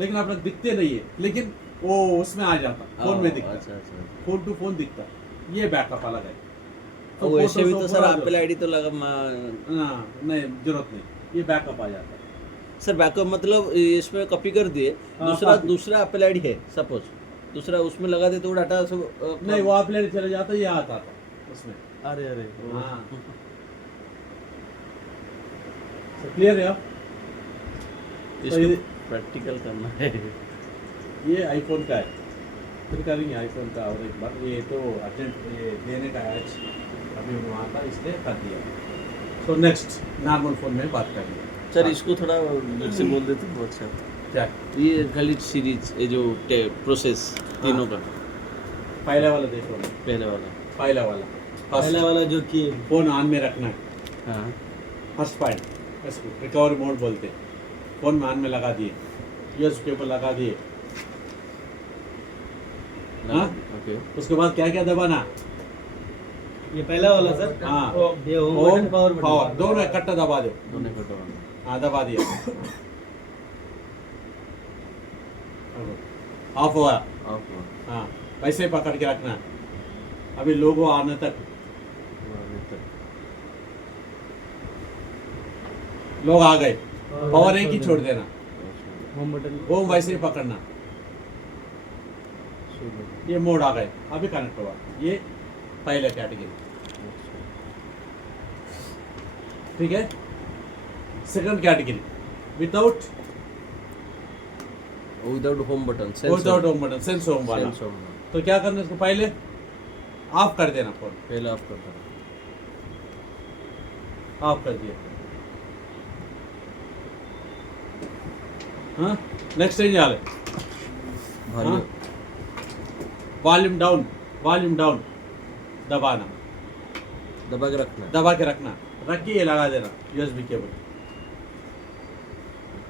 लेकिन आप लोग दिखते नहीं है, लेकिन वो उसमें आ जाता, फोन में दिखता, अच्छा अच्छा। फोन टू फोन दिखता, ये बैकअप अलग है। तो वैसे भी photos तो को सर पूरा एप्पल आईडी तो लगा हाँ नहीं जरूरत नहीं, ये बैकअप आ जाता है। सर बैकअप मतलब इसमें कॉपी कर दिए, हाँ, दूसरा copy। दूसरा एप्पल आईडी है सपोज, दूसरा उसमें लगा दे तो वो डाटा सब नहीं वो आप चले जाता, ये आता था उसमें। अरे अरे हाँ क्लियर है। तो इसको प्रैक्टिकल करना है। ये आईफोन का है, फिर करेंगे आईफोन का और एक बार। ये तो अर्जेंट ये देने का है आज, अभी वहाँ था इसलिए कर दिया। तो नेक्स्ट नॉर्मल फ़ोन में बात करेंगे। सर इसको थोड़ा फिर से बोल देते तो अच्छा। क्या ये खाली सीरीज ये जो प्रोसेस तीनों का पहले वाला देखो, पहले वाला। पहला वाला पहला वाला जो कि फ़ोन ऑन में रखना है, हाँ फर्स्ट पॉइंट, इसको रिकवरी मोड बोलते हैं। फ़ोन में ऑन में लगा दिए, ये उसके ऊपर लगा दिए, हाँ? ओके। उसके बाद क्या क्या दबाना, ये पहला वाला सर हाँ ये home home button power button power दोनों इकट्ठा दबा दो दोनों को दबाना हाँ दबा दिया ऑफ हुआ ऑफ हुआ हाँ वैसे ही पकड़ के रखना अभी लोगो आने तक लोग आ गए पावर एक ही छोड़ देना होम बटन वो वैसे ही पकड़ना ये मोड आ गए अभी कनेक्ट हुआ ये पहले कैटेगरी ठीक है second category without without home button without home button sense home वाला तो क्या करना इसको पहले ऑफ कर देना फोन पहले ऑफ कर दो ऑफ कर दिया हाँ नेक्स्ट रेंज आ भारी हाँ वॉल्यूम डाउन दबाना दबा के रखना है। दबा के रखना रख के ये लगा देना यूएसबी केबल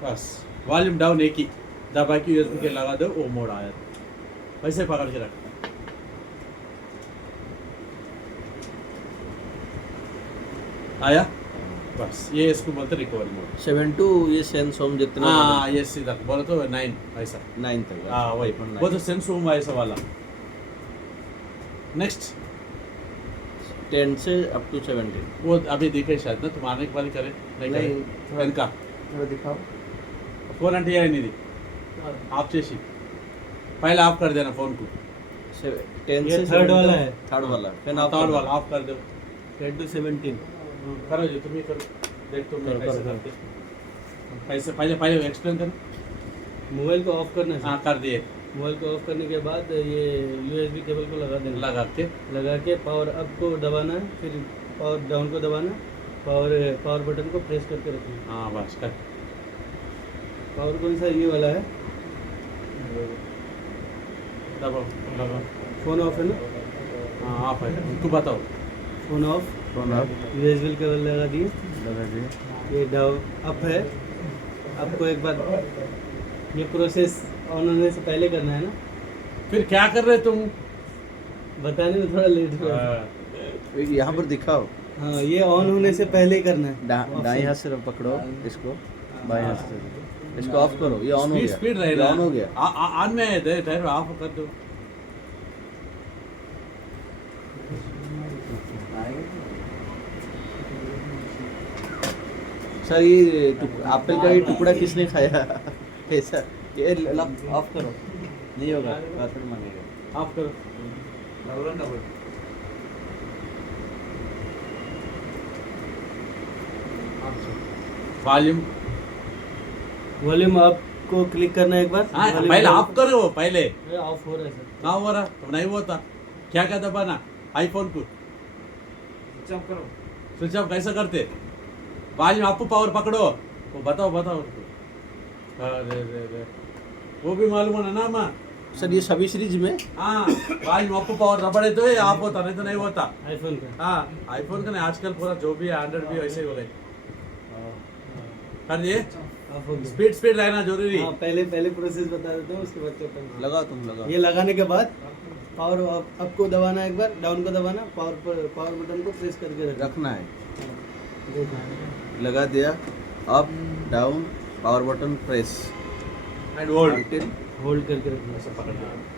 बस वॉल्यूम डाउन एक ही दबा के यूएसबी के लगा दो वो मोड आया वैसे पकड़ के रख आया बस ये इसको बोलते रिकवर मोड 7 to ये सेंस होम जितना हाँ ये सीधा बोले तो 9 ऐसा 9 तक हाँ वही वो तो सेंस होम ऐसा वाला नेक्स्ट 10 से अप टू 17 वो अभी दिखे शायद ना तुम आने के बाद ही करे नहीं करे थोड़ा- इनका थोड़ा दिखाओ फोन అంటే ఇది ఆఫ్ చేసి पहले ऑफ कर देना फोन को 10 ये से थर्ड वाला है थर्ड वाला फिर आप थर्ड वाला ऑफ कर दो 10 to 17 करो जी तुम ही करो देख तुम करो, कैसे करो। करते कैसे पहले एक्सप्लेन करो मोबाइल को ऑफ करना हाँ है कर दिए मोबाइल को ऑफ करने के बाद ये यूएसबी केबल को लगा देना लगा के पावर अप को दबाना है फिर पावर डाउन को दबाना पावर बटन को प्रेस करके रखना हाँ बस कर पावर कौन सा ये वाला है दबाओ लगाओ फोन ऑफ है ना हाँ ऑफ है उनको बताओ फोन ऑफ फोन आप यूएसबी केबल लगा दिए लगा दिए ये डाउन अप है आपको एक बार ये प्रोसेस ऑन होने से पहले करना है ना फिर क्या कर रहे तुम बताने में थोड़ा लेट हुआ हाँ, यहाँ पर दिखाओ हाँ ये ऑन होने से पहले ही करना है दाएं हाथ से पकड़ो इसको बाएं हाथ से इसको ऑफ करो ये ऑन हो स्पीड गया स्पीड ये रहेगा ऑन हो गया ऑन में है ठहरो ऑफ कर दो सर ये एप्पल का ये टुकड़ा किसने खाया ऐसा ये ऑफ करो नहीं होगा पासवर्ड मांगेगा ऑफ करो वॉल्यूम वॉल्यूम अप को क्लिक करना है एक बार हाँ Volume पहले down- ऑफ करो पहले ये ऑफ हो रहा है सर कहाँ हो रहा तो नहीं होता क्या क्या दबाना आईफोन को स्विच ऑफ कैसे करते वॉल्यूम अप पावर पकड़ो वो बताओ उसको अरे रे रे वो भी मालूम है ना माँ सर ये सभी सीरीज में हाँ वॉल्यूम अप पावर दबड़े तो ये ऑफ होता नहीं तो नहीं होता आईफोन का हाँ आईफोन का नहीं आजकल पूरा जो भी है एंड्रॉइड भी वैसे ही हो गए कर दिए ऑफ हो गया स्पीड स्पीड रहना जरूरी हाँ पहले प्रोसेस बता देता हूँ उसके बाद करता हूँ लगाओ तुम लगाओ ये लगाने के बाद पावर अप को दबाना एक बार डाउन को दबाना पावर बटन को प्रेस करके रखना रखना है देखना लगा दिया up down power button press and hold until hold करके रखना ऐसे पकड़ के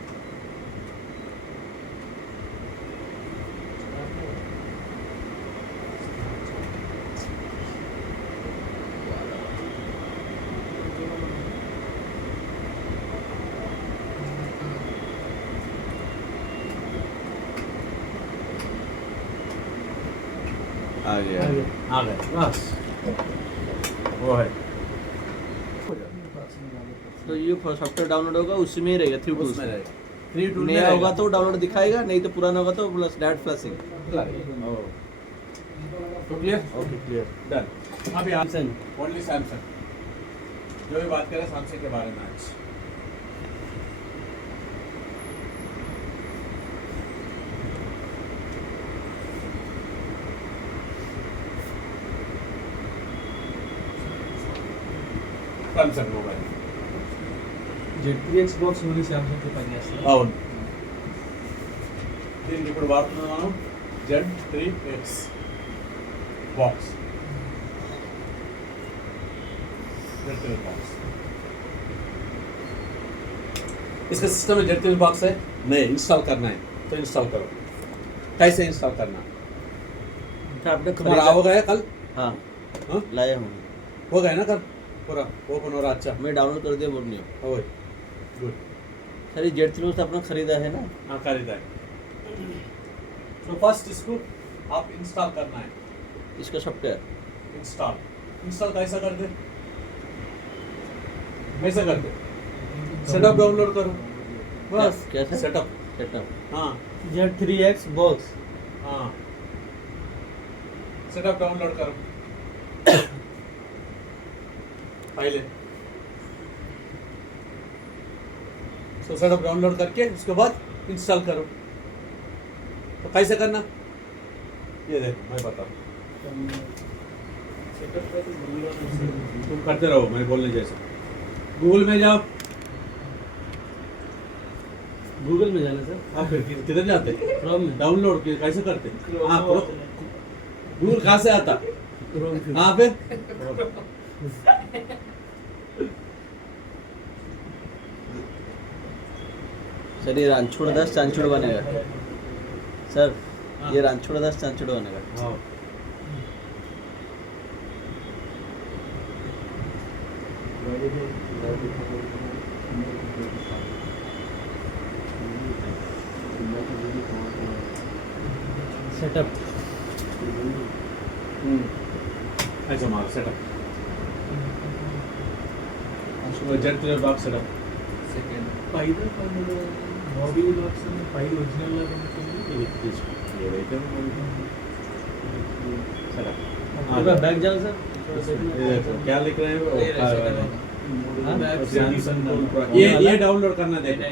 आ गया आगे आ गए बस वो है तो ये सॉफ्टवेयर डाउनलोड होगा उसी में ही रहेगा 3 टूल्स उसमें रहेगा 3 टूल नया होगा तो डाउनलोड दिखाएगा नहीं तो पुराना होगा तो प्लस डायरेक्ट फ्लैशिंग तो क्लियर ओके क्लियर डन अभी आप सैमसंग ओनली सैमसंग जो भी बात करें सैमसंग के बारे में आज Samsung mobile Z box only Samsung కి పనిచేస్తుంది అవును దీనికి ఇప్పుడు వాడుతున్నాం మనం Z3X बॉक्स, Z3X बॉक्स। इसका सिस्टम में Z3X बॉक्स है, नहीं इंस्टॉल करना है तो इंस्टॉल करो। कैसे इंस्टॉल करना? अच्छा, आपने तुम्हारा हो गया कल? हाँ हाँ? लाया हूँ, हो गया ना कल पूरा ओपन हो रहा? अच्छा मैं डाउनलोड कर दिया, बोल रही हूँ। हो गई, गुड। सर ये Z3X आपने खरीदा है ना? हाँ खरीदा है। तो फर्स्ट इसको आप इंस्टॉल करना है। इसका सॉफ्टवेयर इंस्टॉल कैसा करते? कैसा करते? सेटअप डाउनलोड करो बस। कैसे? Setup, setup. हाँ Z3X बॉक्स। हाँ सेटअप डाउनलोड करो पहले। तो सेटअप डाउनलोड करके उसके बाद इंस्टॉल करो। तो कैसे करना ये देखो मैं बताऊँ, सेटअप का तो गूगल वाला तुम करते रहो मैं बोलने जैसा। गूगल में जाओ। गूगल में जाना सर, आप फिर किधर जाते? क्रोम में। डाउनलोड कैसे करते? हाँ गूगल कहाँ से आता? क्रोम में। हाँ पे सर ये रानछोड़ दास चांचूड़ बनेगा सर, ये रानछोड़ दास चांचूड़ बनेगा। हाँ सेटअप। ऐसा मारो सेटअप। Z3X box setup. పైన మాడ్యూల్ ఆప్షన్ పై ఒరిజినల్ లాగా ఉంటుంది. ఏదైతే सेटअप। पूरा बैक जाओ सर। ये देखो क्या लिख रहे हैं वो? हाँ? Samsung tool pro. ये डाउनलोड करना देखो,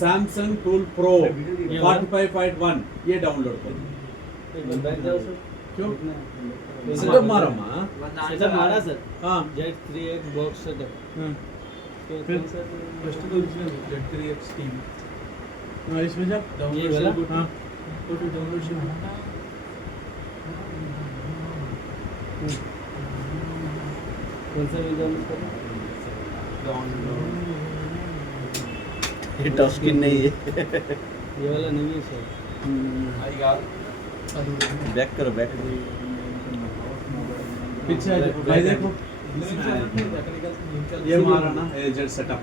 सैमसंग टूल प्रो 45.1 ये डाउनलोड करो। बैक जाओ सर। क्यों? सेटअप सेटअप मारो माँ। मारा सर। हाँ Z3X बॉक्स सेटअप। फिर ఫస్ట్ ఒరిజినల్ Z3X టీవీ हाँ, इसमें जा। ये డౌన్లోడ్ वाला? हाँ ఫోటో డౌన్లోడ్ చేయండి. कौन सा वीडियो डाउनलोड करना? ये टच स्क्रीन नहीं है। ये वाला नहीं है सर। बैक करो, बैक। पीछे आ जाओ भाई देखो। ये मारा ना Z सेटअप,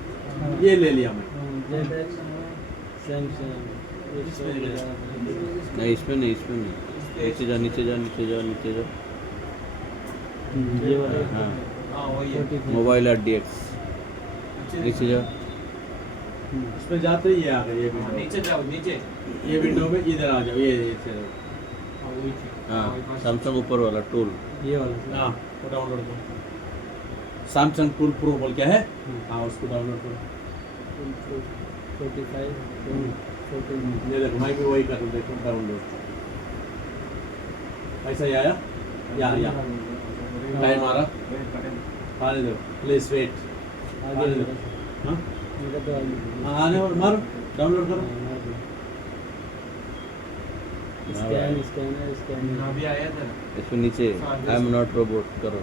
ये ले लिया मैं। ZX Samsung. नहीं इसमें नहीं, इसमें नहीं। नीचे जा, नीचे जा, नीचे जा, नीचे जा। ये वाला। हाँ, मोबाइल। मोबाइल RDX नीचे जा। उसमें जाते ही ये आ गया ये विंडो। नीचे जाओ, नीचे ये विंडो में इधर आ जाओ, ये से हाँ, सैमसंग ऊपर वाला टूल। ये वाला। हाँ वो डाउनलोड करो। सैमसंग टूल प्रो बोल क्या है? हाँ उसको डाउनलोड करो। 45 ये देखो मैं भी वही कर रहा हूँ, देखो डाउनलोड। ऐसा ही आया? यहाँ टाइम आ रहा? आने दो प्लीज वेट। आगे आने दो। हाँ मेरा तो आगे। हाँ, आने और मारो डाउनलोड करो। स्कैन स्कैन अभी आया था. इसमें नीचे आई एम नॉट रोबोट करो।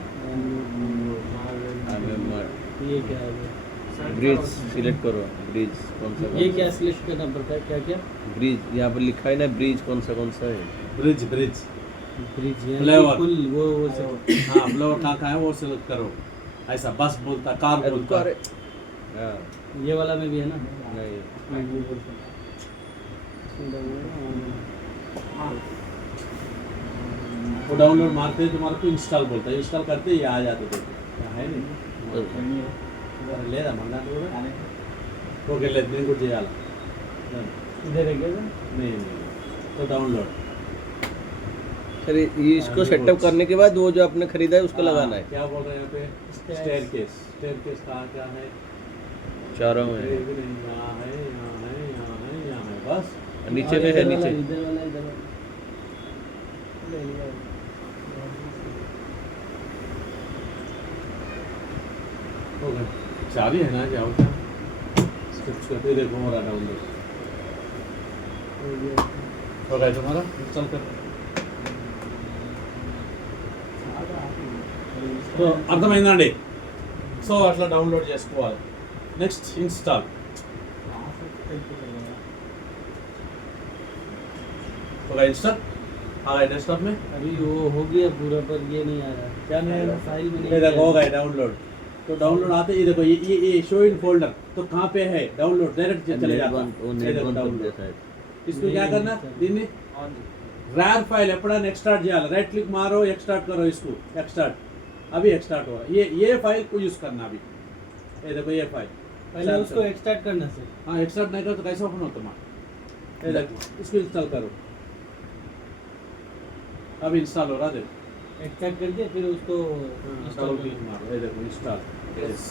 ये क्या है? ब्रिज सिलेक्ट करो। ब्रिज कौन सा? ये क्या सिलेक्ट करना पड़ता है? क्या क्या? ब्रिज यहाँ पर लिखा है ना, ब्रिज कौन सा है? Bridge bridge bridge Flower। पुल वो सब। हाँ फ्लावर कहाँ है वो सिलेक्ट करो। ऐसा बस बोलता, कार बोलता। हाँ, ये वाला में भी है ना? नहीं वो बोलता है। वो डाउनलोड मारते हैं तुम्हारे को इंस्टॉल बोलता है, इंस्टॉल करते ही आ जाते थे। क्या है नहीं లేదా మన్నాడు కూడా ఓకే లేదు నేను కూడా చేయాలి इधर है क्या सर? नहीं तो डाउनलोड सर ये इसको सेटअप करने के बाद वो जो आपने खरीदा है उसको लगाना है। क्या बोल रहे हैं यहाँ पे? स्टेयरकेस कहाँ क्या है? चारों में है। यहाँ है, यहाँ है, यहाँ है, यहाँ है, बस नीचे में है, नीचे। इधर वाला इधर वाला ले लिया। हो गया। चाबी है ना, जाओ क्या स्विच करते देखो हो रहा डाउनलोड हो गया। हो गया तुम्हारा इंस्टॉल कर। సో అర్థమైందండి. సో అట్లా డౌన్లోడ్ చేసుకోవాలి. Next install. होगा इंस्टॉल आ गया डेस्कटॉप में. अभी वो हो गया पूरा पर ये नहीं आ रहा. क्या नहीं आया? फाइल में नहीं ये देखो हो आ रहा. गया डाउनलोड. तो डाउनलोड आते ही देखो ये शो इन फोल्डर तो कहाँ पे है डाउनलोड डायरेक्ट चले जाता है. ये देखो डाउनलोड. इसको क्या करना दिन रैर फाइल ఎప్పుడైనా एक्सट्राक्ट చేయాలి. राइट क्लिक मारो एक्सट्राक्ट करो इसको. एक्सट्राक्ट अभी एक्सट्राक्ट हो रहा है. ये फाइल को यूज करना अभी. ये देखो ये फाइल पहले उसको एक्सट्रैक्ट करना सर. हाँ एक्सट्राक्ट नहीं करो तो कैसे ओपन होता है. ये देखो इसको इंस्टॉल करो. अब इंस्टॉल हो रहा देखो. एक्सट्रैक्ट करके फिर उसको डबल क्लिक मारो. ये देखो इंस्टॉल. यस.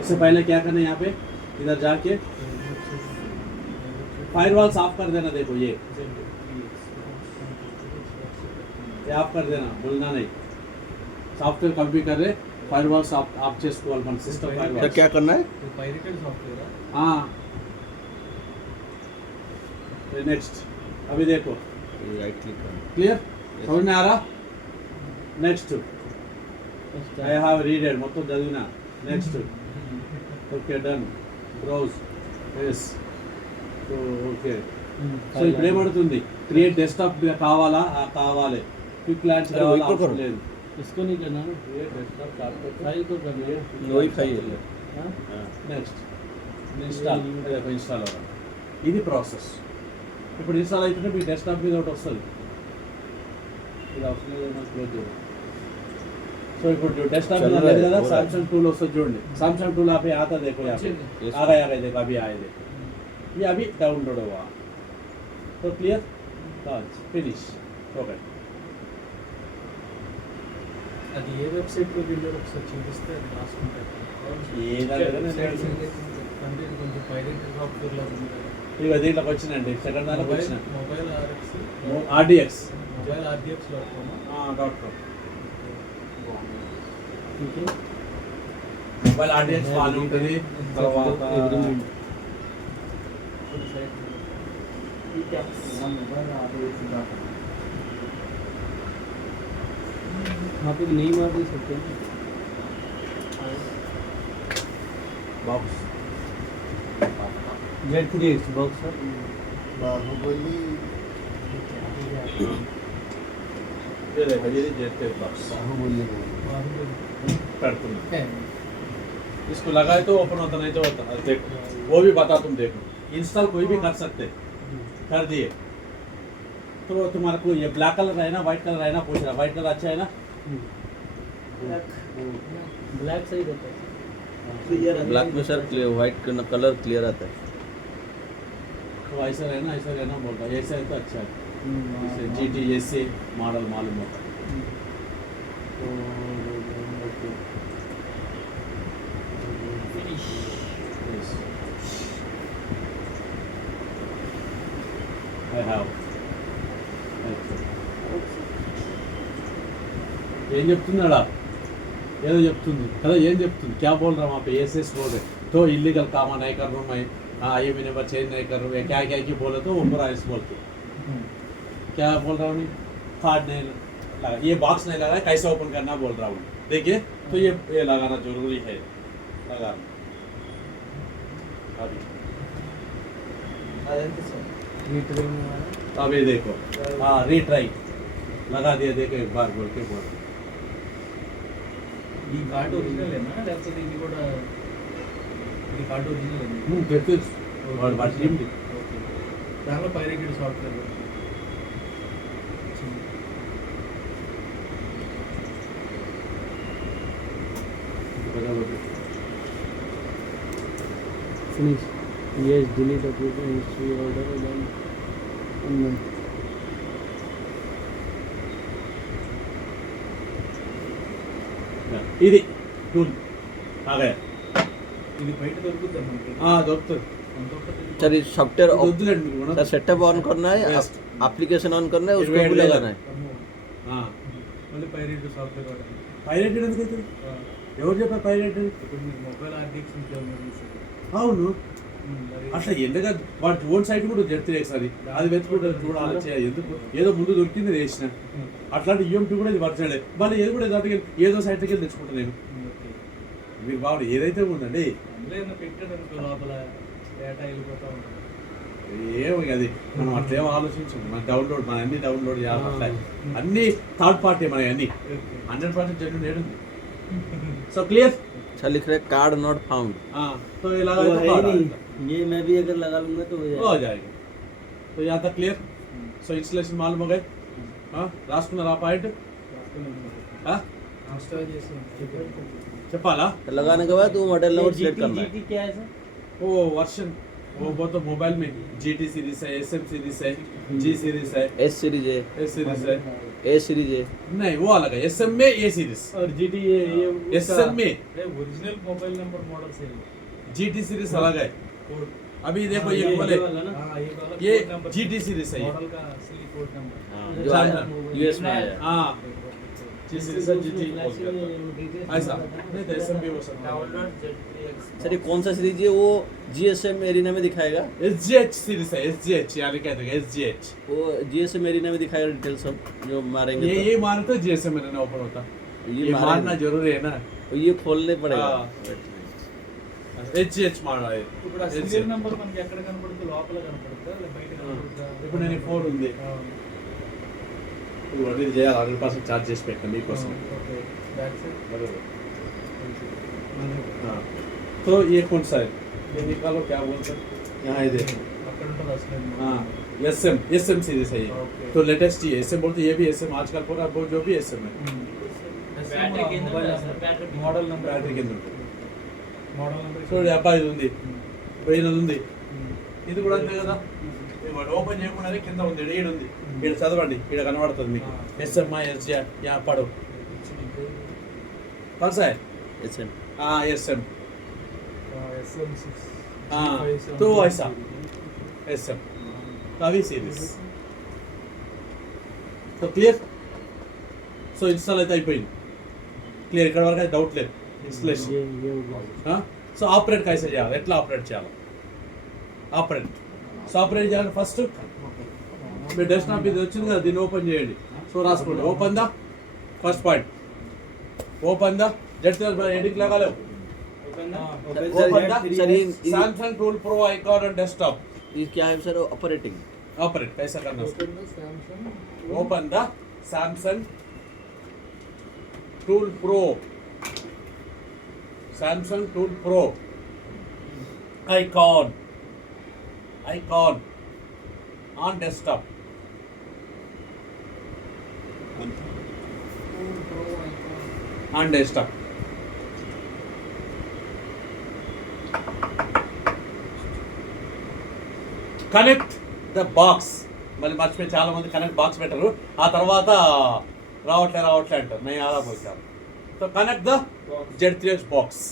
इससे पहले क्या करना है यहाँ पे इधर जाके फायरवॉल साफ कर देना. देखो ये ऑफ कर देना भूलना नहीं. सॉफ्टवेयर कंप्लीट कर रहे फायरवॉल आप చేసుకోవాలి మన సిస్టమ్ तो फायरवॉल. क्या करना है? पायरेटेड सॉफ्टवेयर है. हाँ नेक्स्ट. अभी देखो राइट क्लिक करना. क्लियर समझ में आ रहा. नेक्स्ट ఐ హావ్ రీడెడ్ మొత్తం చదివినా. నెక్స్ట్ ఓకే డన్ బ్రౌజ్ ఎస్. So okay. సో ఇప్పుడు ఏమడుతుంది క్రియేట్ డెస్క్టాప్ కావాలా కావాలి. క్విక్ లాంచ్ अरे కావాలా वही तो అవసరం करो. లేదు. इसको नहीं करना ना. క్రియేట్ డెస్క్టాప్ కావాలి. फाइल को करना है. वही फाइल है. हाँ? Next install. అదే ఇన్స్టాల్ అవ్వాలి. ఇది ప్రాసెస్. ఇప్పుడు ఇన్స్టాల్ అవుతుంటే మీ డెస్క్టాప్ మీద ఒకటి వస్తుంది. ఇది అవసరం లేదు క్లోజ్ చేయాలి. సో ఇప్పుడు डेस्कटॉप में चल रहा लग है, रहा हो रहा है. सैमसंग टूल उससे जोड़ने. सैमसंग टूल आप आता देखो यहाँ पे Yes. आ गया देखो अभी आए देखो. ये अभी डाउनलोड हुआ. तो क्लियर फिनिश हो गया. అది ఏ వెబ్సైట్ లో వీడియో ఒకసారి చూపిస్తే రాసుకుంటారు. అంటే ఇది కొంచెం పైరేటెడ్ సాఫ్ట్వేర్ లాగా ఉంది కదా. ఇక దీంట్లోకి వచ్చినండి సెకండ్ దాంట్లోకి వచ్చిన mobile RX RDX mobile RDX.com. .com. ठीक है. మొబైల్ RDX బాగానే ఉంటుంది. తర్వాత एग्रीमेंट. वहाँ पे नहीं मार दे सकते हैं. Box Z3X box sir. Baahubali ये देखो ये जेट बॉक्स बाहुबली करते इसको लगाए तो ओपन होता नहीं तो होता. देखो वो भी बता तुम देखो. इंस्टॉल कोई भी कर सकते. कर दिए तो तुम्हारे को ये ब्लैक कलर है ना व्हाइट कलर है ना पूछ रहा. व्हाइट कलर अच्छा है ना. ब्लैक सही रहता है. ब्लैक में सर व्हाइट कलर क्लियर आता है. तो ऐसा रहना बोल रहा. ऐसा है तो अच्छा है. जैसे GT जैसे मॉडल मालूम होता है. तो yes. I have. ఏం చెప్తున్నాడా ఏదో చెప్తుంది కదా. ఏం చెప్తుంది क्या बोल रहा वहाँ पे SS बोल रहे तो इलीगल काम नहीं कर रहा हूँ मैं. हाँ ये मैंने नंबर चेंज नहीं कर रहा हूँ. क्या क्या की बोले तो वो पूरा ऐसे बोलते. क्या बोल रहा हूँ मैं कार्ड नहीं लगा ये बॉक्स नहीं लगा कैसे ओपन करना बोल रहा हूँ. देखिए तो ये लगाना जरूरी है. लगा अभी अभी देखो. हाँ रीट्राई लगा दिया. देखो एक बार बोल के बोल. ఈ కార్డ్ ఒరిజినలేనా లేకపోతే ఇది కూడా ఇది కార్డ్ ఒరిజినల్ देखते और बात टीम थी. ఓకే. దానిలో pirated software Finish. Yes, delete application history order then unknown. ఇది टूल आ गया. ఇది బయట దొరుకుతుంది మనకి. हाँ దొరుకుతుంది. అంత ఉంటుంది. सर इस सॉफ्टवेयर వద్దులేండి మీరు కూడా. सर सेटअप ऑन करना है. Yes. एप्लीकेशन ऑन करना है. उसको Required भी लेगा. लगाना है. हाँ మళ్ళీ పైరేటెడ్ సాఫ్ట్వేర్ వాడాలి. పైరేటెడ్ ఎందుకు అవుతుంది. ఎవరు చెప్పారు పైరేటెడ్. ఇప్పుడు మీరు మొబైల్ RDX ఇంట్లో అవును అట్లా ఎందుకంటే వాటి ఓన్ సైట్ కూడా జెడ్3 ఒకసారి అది వెతుకుంటే చూడాలి ఎందుకు ఏదో ముందు దొరికింది వేసిన అట్లాంటి ఈఎంటీ కూడా ఇది వర్జన్ మళ్ళీ ఏది కూడా ఏదో సైట్కి వెళ్ళి తెచ్చుకుంటా నేను మీరు బాగుంది ఏదైతే ఉందండి పెట్టాడు లోపల డేటా వెళ్ళిపోతా ఉంటుంది. ఏమో అది మనం అట్లేమో ఆలోచించండి మన డౌన్లోడ్ మన అన్ని డౌన్లోడ్ చేయాలి అట్లా అన్ని థర్డ్ పార్టీ మన అన్ని 100% జెన్యూన్ ఏడుంది సో క్లియర్ अच्छा लिख रहे कार्ड नॉट फाउंड तो ये लगा वो तो है कार्ड नहीं, आएगा। ये मैं भी अगर लगा लूंगा तो हो जाएगा तो यहाँ तक क्लियर सो इंस्टॉलेशन मालूम हो गए हाँ రాసుకున్నారా పాయింట్ చెప్పాలా लगाने के बाद वो मॉडल नंबर सिलेक्ट करना है जीटी क्या है सर? वो वर्जन वो बहुत मोबाइल में जीटी सीरीज है एसएम सीरीज है जी सीरीज है एस सीरीज है एस सीरीज है ए सीरीज है नहीं वो अलग है एसएम में ए सीरीज और जीटी ये एसएम में ओरिजिनल मोबाइल नंबर मॉडल से जीटी सीरीज अलग है कोड अभी देखो हाँ, ये बोले वाला ना हाँ ये वाला ये कोड नंबर GT सीरीज है ये। मॉडल का असली कोड नंबर जो आया यूएस में आया हाँ जी सीरीज है जीटी ऐसा नहीं तो एसएम भी हो सकता है सर ये कौन सा सीरीज है वो जीएसएम एरिना में दिखाएगा एसजीएच सीरीज है एसजीएच यानी कहते हैं एसजीएच वो जीएसएम एरिना में दिखाएगा डिटेल सब जो मारेंगे ये मारते तो जीएसएम में ओपन होता ये मारेंगे। मारना जरूरी है ना तो ये खोलने पड़ेगा हाँ। एसजीएच मारा है ఇప్పుడు ఆ సీరియల్ నంబర్ మనకి ఎక్కడ కనపడుతుంది లోపల కనపడుతుందా లేదా బయట కనపడుతుందా ఇప్పుడు నేను ఫోన్ ఉంది ఇప్పుడు అది చేయాలి 100% చార్జ్ చేసి పెట్టాను మీకోసం ఓకే దట్స్ ఇట్ हाँ तो ये कौन सा है ये निकालो क्या बोलते हैं यहाँ ये देखो అక్కడ ఉంటుంది అసలు हाँ एसएम एसएम सीरीज है ये Okay. तो लेटेस्ट ही एसएम बोलते ये भी एसएम आजकल पूरा वो जो भी एसएम है బ్యాటరీ కింద మోడల్ నంబర్ బ్యాటరీ కింద ఉంటుంది మోడల్ నంబర్ చూడండి అబ్బాయి ఇది ఉంది పోయినది ఉంది ఇది కూడా అంతే కదా వాడు ఓపెన్ చేయకుండానే కింద ఉంది ఈడ ఉంది ఈడ చదవండి ఈడ కనబడుతుంది మీకు ఎస్ఎంఐ ఎస్జే యా పడో कौन सा है एसएम हाँ एसएम SM6 हाँ तो ऐसा एसएम तभी सीरीज तो क्लियर సో ఇన్స్టాల్ అయితే అయిపోయింది క్లియర్ ఇక్కడ వరకు అయితే డౌట్ లేదు ఇన్స్టలేషన్ ये हो गया సో ఆపరేట్ కైసే చేయాలి ఎట్లా ఆపరేట్ చేయాలి ఆపరేట్ సో ఆపరేట్ చేయాలి ఫస్ట్ మీ డెస్క్టాప్ ఇది వచ్చింది కదా దీన్ని ఓపెన్ చేయండి సో రాసుకోండి ఓపెన్ దా ఫస్ట్ పాయింట్ ఓపెన్ దా జెడ్ ఎడిట్ లాగాలేవు ఓపెన్ దా सर ये Samsung Tool Pro Icon on desktop ये क्या है सर ऑपरेटिंग ऑपरेट कैसा करना उसको open the Samsung Tool Pro Samsung Tool Pro icon on desktop on desktop connect the box మళ్ళీ మర్చిపోయి చాలా మంది కనెక్ట్ బాక్స్ పెట్టరు ఆ తర్వాత రావట్లే అంటారు నేను అలా పోతాను so connect the Z3X box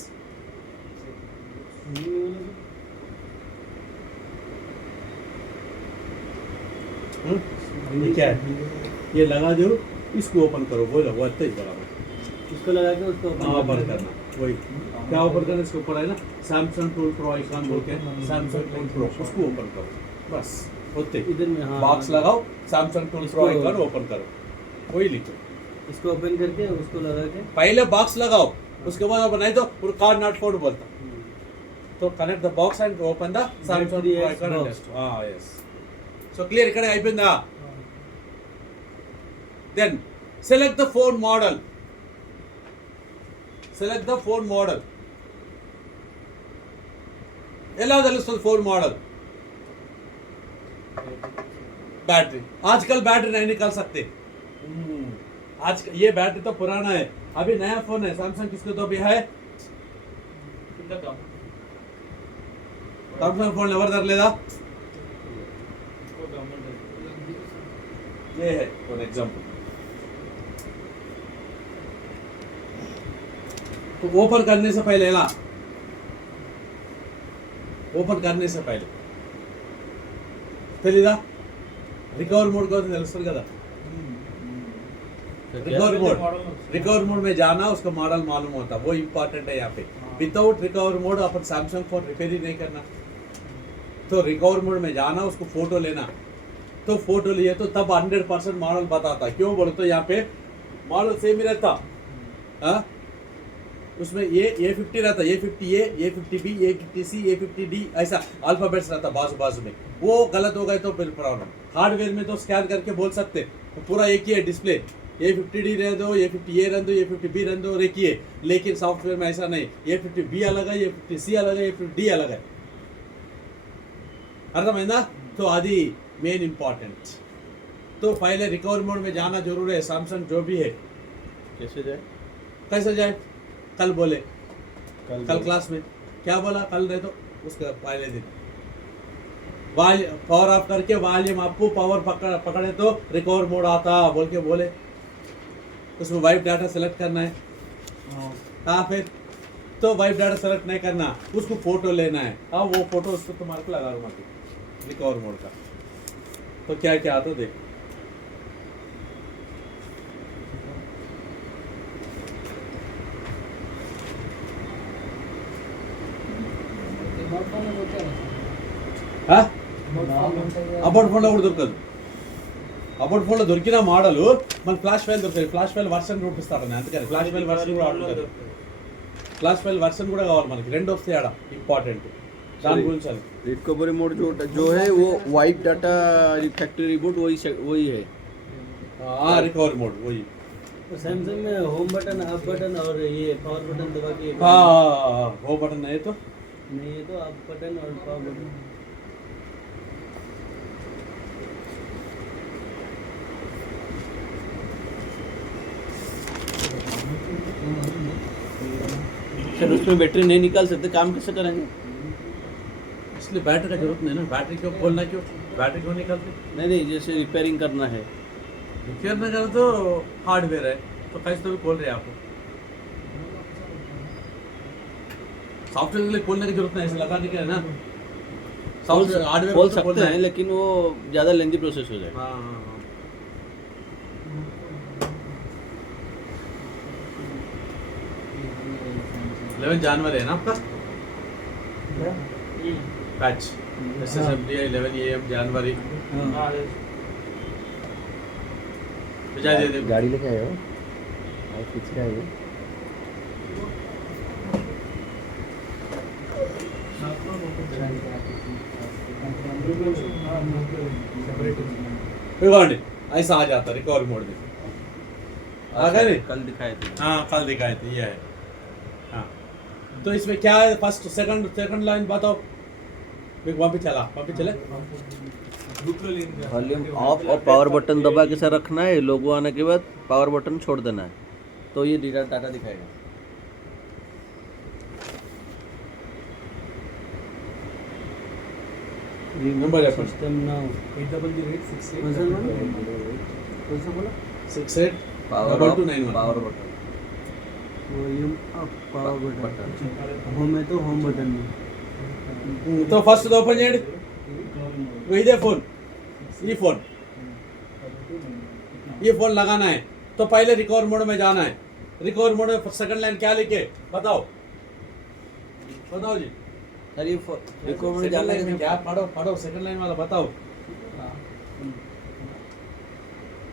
क्या है ये लगा दो इसको ओपन करो बोलो वो अच्छा ही बराबर इसको लगा के उसको ओपन करना वही क्या ओपन करना इसके ऊपर है ना Samsung Tool Pro आइकॉन बोल के Samsung Tool Pro उसको ओपन करो बस होते इधर में हाँ बॉक्स लगाओ Samsung Tool Pro इसको- आइकॉन ओपन करो वही लिखो इसको ओपन करके उसको लगा के पहले बॉक्स लगाओ उसके बाद बनाए तो पूरा कार्ड नॉट फोल्ड बोलता तो connect the box and open the Samsung Pro Z3X icon and box. desktop yes so clear ఇక్కడ అయిపోయిందా then select the phone model ఎలా తెలుస్తుంది ఫోన్ మోడల్ बैटरी आजकल बैटरी नहीं निकाल सकते आज ये बैटरी तो पुराना है अभी नया फोन है सैमसंग किसके तो भी है सैमसंग फोन एवर धर लेदा ये है फॉर एग्जांपल तो ओपन करने से पहले ला ओपन करने से पहले తెలీదా रिकवर मोड का తెలుస్తుంది కదా रिकवर मोड में जाना उसका मॉडल मालूम होता वो इम्पोर्टेंट है यहाँ पे विदाउट रिकवर मोड अपन सैमसंग फोन रिपेयर ही नहीं करना तो रिकवर मोड में जाना, उसको फोटो लेना, तो फोटो लिए तो तब 100% मॉडल बताता। क्यों बोले तो यहाँ पे मॉडल सेम ही रहता, हाँ उसमें ये 50 रहता, ये 50A, ये 50B, ये 50C, ये 50D, ऐसा अल्फाबेट्स रहता बाजू बाजू में। वो गलत हो गए तो फिर प्रॉब्लम। हार्डवेयर में तो स्कैन करके बोल सकते, तो पूरा एक ही है डिस्प्ले, ये 50D रहने दो, ये 50A रहने दो, ये 50B रहने दो, एक ही है। लेकिन सॉफ्टवेयर में ऐसा नहीं, ये 50B अलग है, ये 50C अलग है, ये 50D अलग है। अर्थమైందా? तो आदि मेन इंपॉर्टेंट। तो पहले रिकवर मोड में जाना जरूर है। सैमसंग जो भी है, कैसे जाए? कैसे जाए? कल बोले, कल क्लास में क्या बोला? कल रहे तो उसका पहले दिन पावर ऑफ करके वॉल्यूम आपको पावर पकड़े तो रिकवर मोड आता बोल के बोले। उसमें वाइप डाटा सेलेक्ट करना है। हाँ फिर तो वाइप डाटा सेलेक्ट नहीं करना, उसको फोटो लेना है। हाँ वो फोटो उसको तुम्हारे को लगा दूंगा रिकवर मोड का। तो क्या क्या आता देख। అబౌట్ ఫోన్లో కూడా దొరకదు. అబౌట్ ఫోన్లో దొరికిన మోడల్ మన ఫ్లాష్ ఫైల్ దొరుకుతుంది. ఫ్లాష్ ఫైల్ వర్షన్ చూపిస్తారని, అందుకని ఫ్లాష్ ఫైల్ వర్షన్ కూడా ఆడుతుంది. ఫ్లాష్ ఫైల్ వర్షన్ కూడా కావాలి మనకి, రెండు వస్తాయి ఆడ ఇంపార్టెంट దాని గురించి। అది रिकवरी मोड जो है वो वाइप डाटा फैक्ट्री रिबूट वही है। हाँ रिकवर मोड वही। तो सैमसंग में होम बटन, अप बटन और ये पावर बटन दबा के हाँ वो बटन नहीं तो नहीं है, तो अप बटन और पावर बटन। सर उसमें बैटरी नहीं निकाल सकते, काम कैसे करेंगे? इसलिए बैटरी का जरूरत नहीं ना। बैटरी क्यों खोलना, क्यों बैटरी क्यों निकालते? नहीं जैसे रिपेयरिंग करना है। रिपेयर न करो तो हार्डवेयर है तो कैसे तो भी खोल रहे हैं आपको। सॉफ्टवेयर के लिए खोलने की जरूरत नहीं, ऐसे लगाने के है ना। सॉफ्टवेयर हार्डवेयर खोल को तो सकते खोलना हैं है। लेकिन वो ज़्यादा लेंथी प्रोसेस हो जाएगा। हाँ हाँ हाँ। 11 जनवरी है ना आपका बैच? SSMDI 11 AM जनवरी। विजय दे दे। गाड़ी लेके आए हो? आज कुछ क्या है? रिकॉर्ड ऐसा आ जाता रिकॉर्ड मोड में। आ गए नहीं? कल दिखाए थे। हाँ कल दिखाए थे, ये है। हाँ तो इसमें क्या है? फर्स्ट सेकंड लाइन बताओ। वहाँ पे चले वॉल्यूम ऑफ और पावर बटन दबा के साथ रखना है। लोगो आने के बाद पावर बटन छोड़ देना है, तो ये डाटा दिखाएगा। नंबर है सिस्टम नाउ 88868 कौन सा बोला? 68 power 2291 power button volume up, power button. Home है तो होम बटन में तो फर्स्ट ओपन చేయండి ఇదే फोन, ये फोन लगाना है। तो पहले रिकवर मोड में जाना है। रिकवर मोड में सेकंड लाइन क्या लिखे बताओ जी। सर ये रिकवर सेकंड जाना लाइन में क्या पढ़ो सेकंड लाइन वाला बताओ।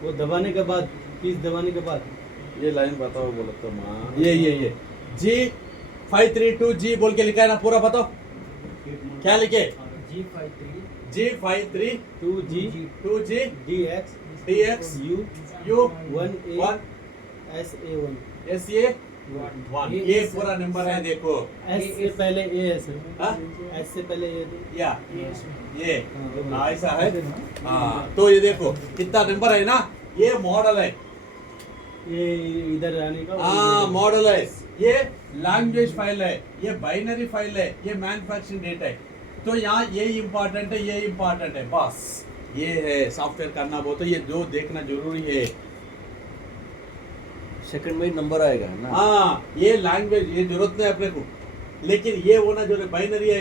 वो दबाने के बाद, कीज दबाने के बाद ये लाइन बताओ बोलो तो माँ। ये G532G बोल के लिखा है ना, पूरा बताओ क्या लिखे। G53 2G DX U 1A SA1 SA1। ये पूरा नंबर है देखो। S से पहले A है सर। हाँ? S से पहले A है। या ये ऐसा है। हाँ तो ये देखो कितना नंबर है ना, ये मॉडल है। ये इधर आने का हाँ मॉडल है। ये लैंग्वेज फाइल है, ये बाइनरी फाइल है, ये मैन्युफैक्चरिंग डेट है। तो यहाँ ये इम्पोर्टेंट है, ये इम्पोर्टेंट है, बस ये है सॉफ्टवेयर करना। वो तो ये जो देखना जरूरी है। सेकंड में नंबर आएगा ना। हाँ ये लैंग्वेज ये जरूरत नहीं अपने को, लेकिन ये होना जो बाइनरी है,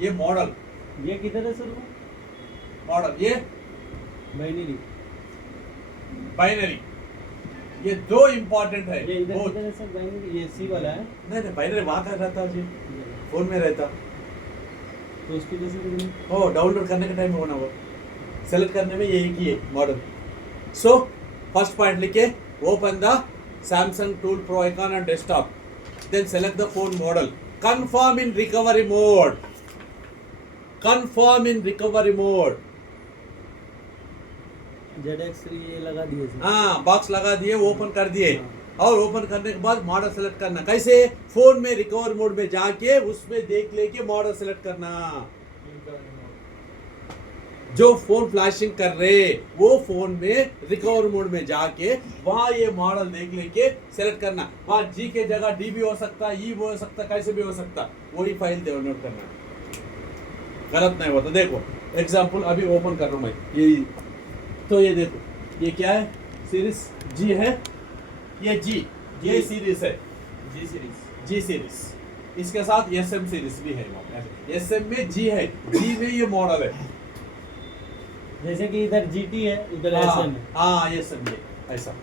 ये मॉडल। ये किधर है सर? मॉडल ये बाइनरी ये दो इम्पोर्टेंट है। ये इधर वो किधर है सर? बाइनरी ये C वाला है। नहीं बाइनरी वहाँ का रहता जी, फोन में रहता। तो उसको कैसे करेंगे? ओ डाउनलोड करने के टाइम में होना वो सेलेक्ट करने में ये एक ही है मॉडल. सो फर्स्ट पॉइंट लिखे open the Samsung Tool Pro icon on desktop, then select the phone model, confirm in recovery mode, confirm in recovery mode. ZX3 ये लगा दिए थे. हाँ बॉक्स लगा दिए, ओपन कर दिए और ओपन करने के बाद मॉडल सेलेक्ट करना. कैसे? फोन में रिकवर मोड में जाके उसमें देख लेके मॉडल सेलेक्ट करना. जो फोन फ्लैशिंग कर रहे वो फोन में रिकवर मोड में जाके वहां ये मॉडल देख लेके सेलेक्ट करना. वहां जी के जगह डी भी हो सकता, ई भी हो सकता, कैसे भी हो सकता, वही फाइल डाउनलोड करना. गलत नहीं होता. देखो एग्जांपल अभी ओपन कर रहा हूं मैं ये, तो ये देखो ये क्या है, सीरीज जी है, ये जी ये सीरीज है, जी सीरीज. इसके साथ एसएम सीरीज भी है. एसएम में जी है, जी में ये मॉडल है. जैसे कि इधर GT है, उधर हाँ, SM है. हाँ ये सब ये ऐसा.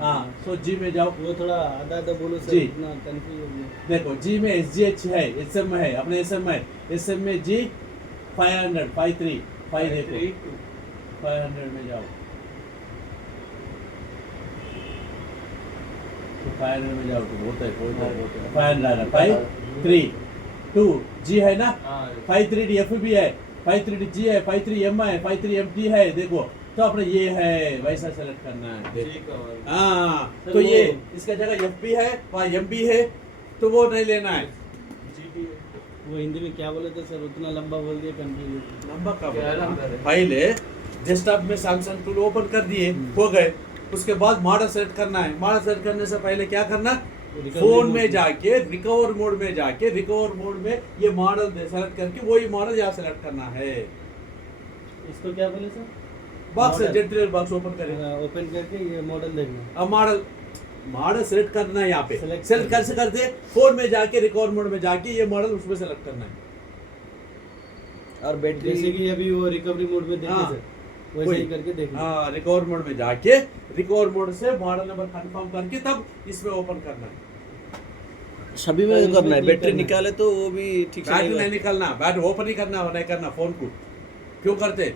हाँ तो जी में जाओ. वो थोड़ा आधा आधा बोलो सर, जी. इतना कंफ्यूज हो गया. देखो जी में SGH है, SM है, अपने SM है. SM में जी 500 53 5 देखो 500 में जाओ. तो 500 में जाओ तो बहुत है 500 5 3 2 जी है ना, 53D F भी है, 53G है, 53M है, 53MT है. देखो तो अपने ये है वैसा सेलेक्ट करना है. हाँ तो ये इसका जगह एफ भी है, वहाँ एम भी है, तो वो नहीं लेना है. वो हिंदी में क्या बोले थे सर, उतना लंबा बोल दिया, कंफ्यूज. नंबर का पहले डेस्कटॉप में सैमसंग टूल ओपन कर दिए, हो गए. उसके बाद मॉडल सेलेक्ट करना है. मॉडल सेलेक्ट करने से पहले क्या करना, फोन में जाके रिकवर मोड में जाके रिकवर मोड में ये मॉडल सेलेक्ट करके वही मॉडल यहाँ सेलेक्ट करना है. इसको क्या बोले sir? Box Model. Jet box open करेंगे. ओपन करके ये मॉडल देखना. अब मॉडल सेलेक्ट करना है यहाँ पे. Select सेलेक्ट कैसे करते हैं, फोन में जाके रिकवर मोड में जाके ये मॉडल उसमें सेलेक्ट करना है. और बैटरी जैसे कि अभी वो रिकवरी मोड में देखे हाँ, सर, वैसे ही करके देखना. हाँ रिकवर मोड में जाके रिकवर मोड से मॉडल नंबर कंफर्म करके तब इसमें ओपन करना है. सभी में उसमें करना है. click बैटरी करना है. निकाले तो वो भी ठीक से बैटरी नहीं नहीं निकलना, बैटरी ओपन ही करना, नहीं करना फोन को. क्यों करते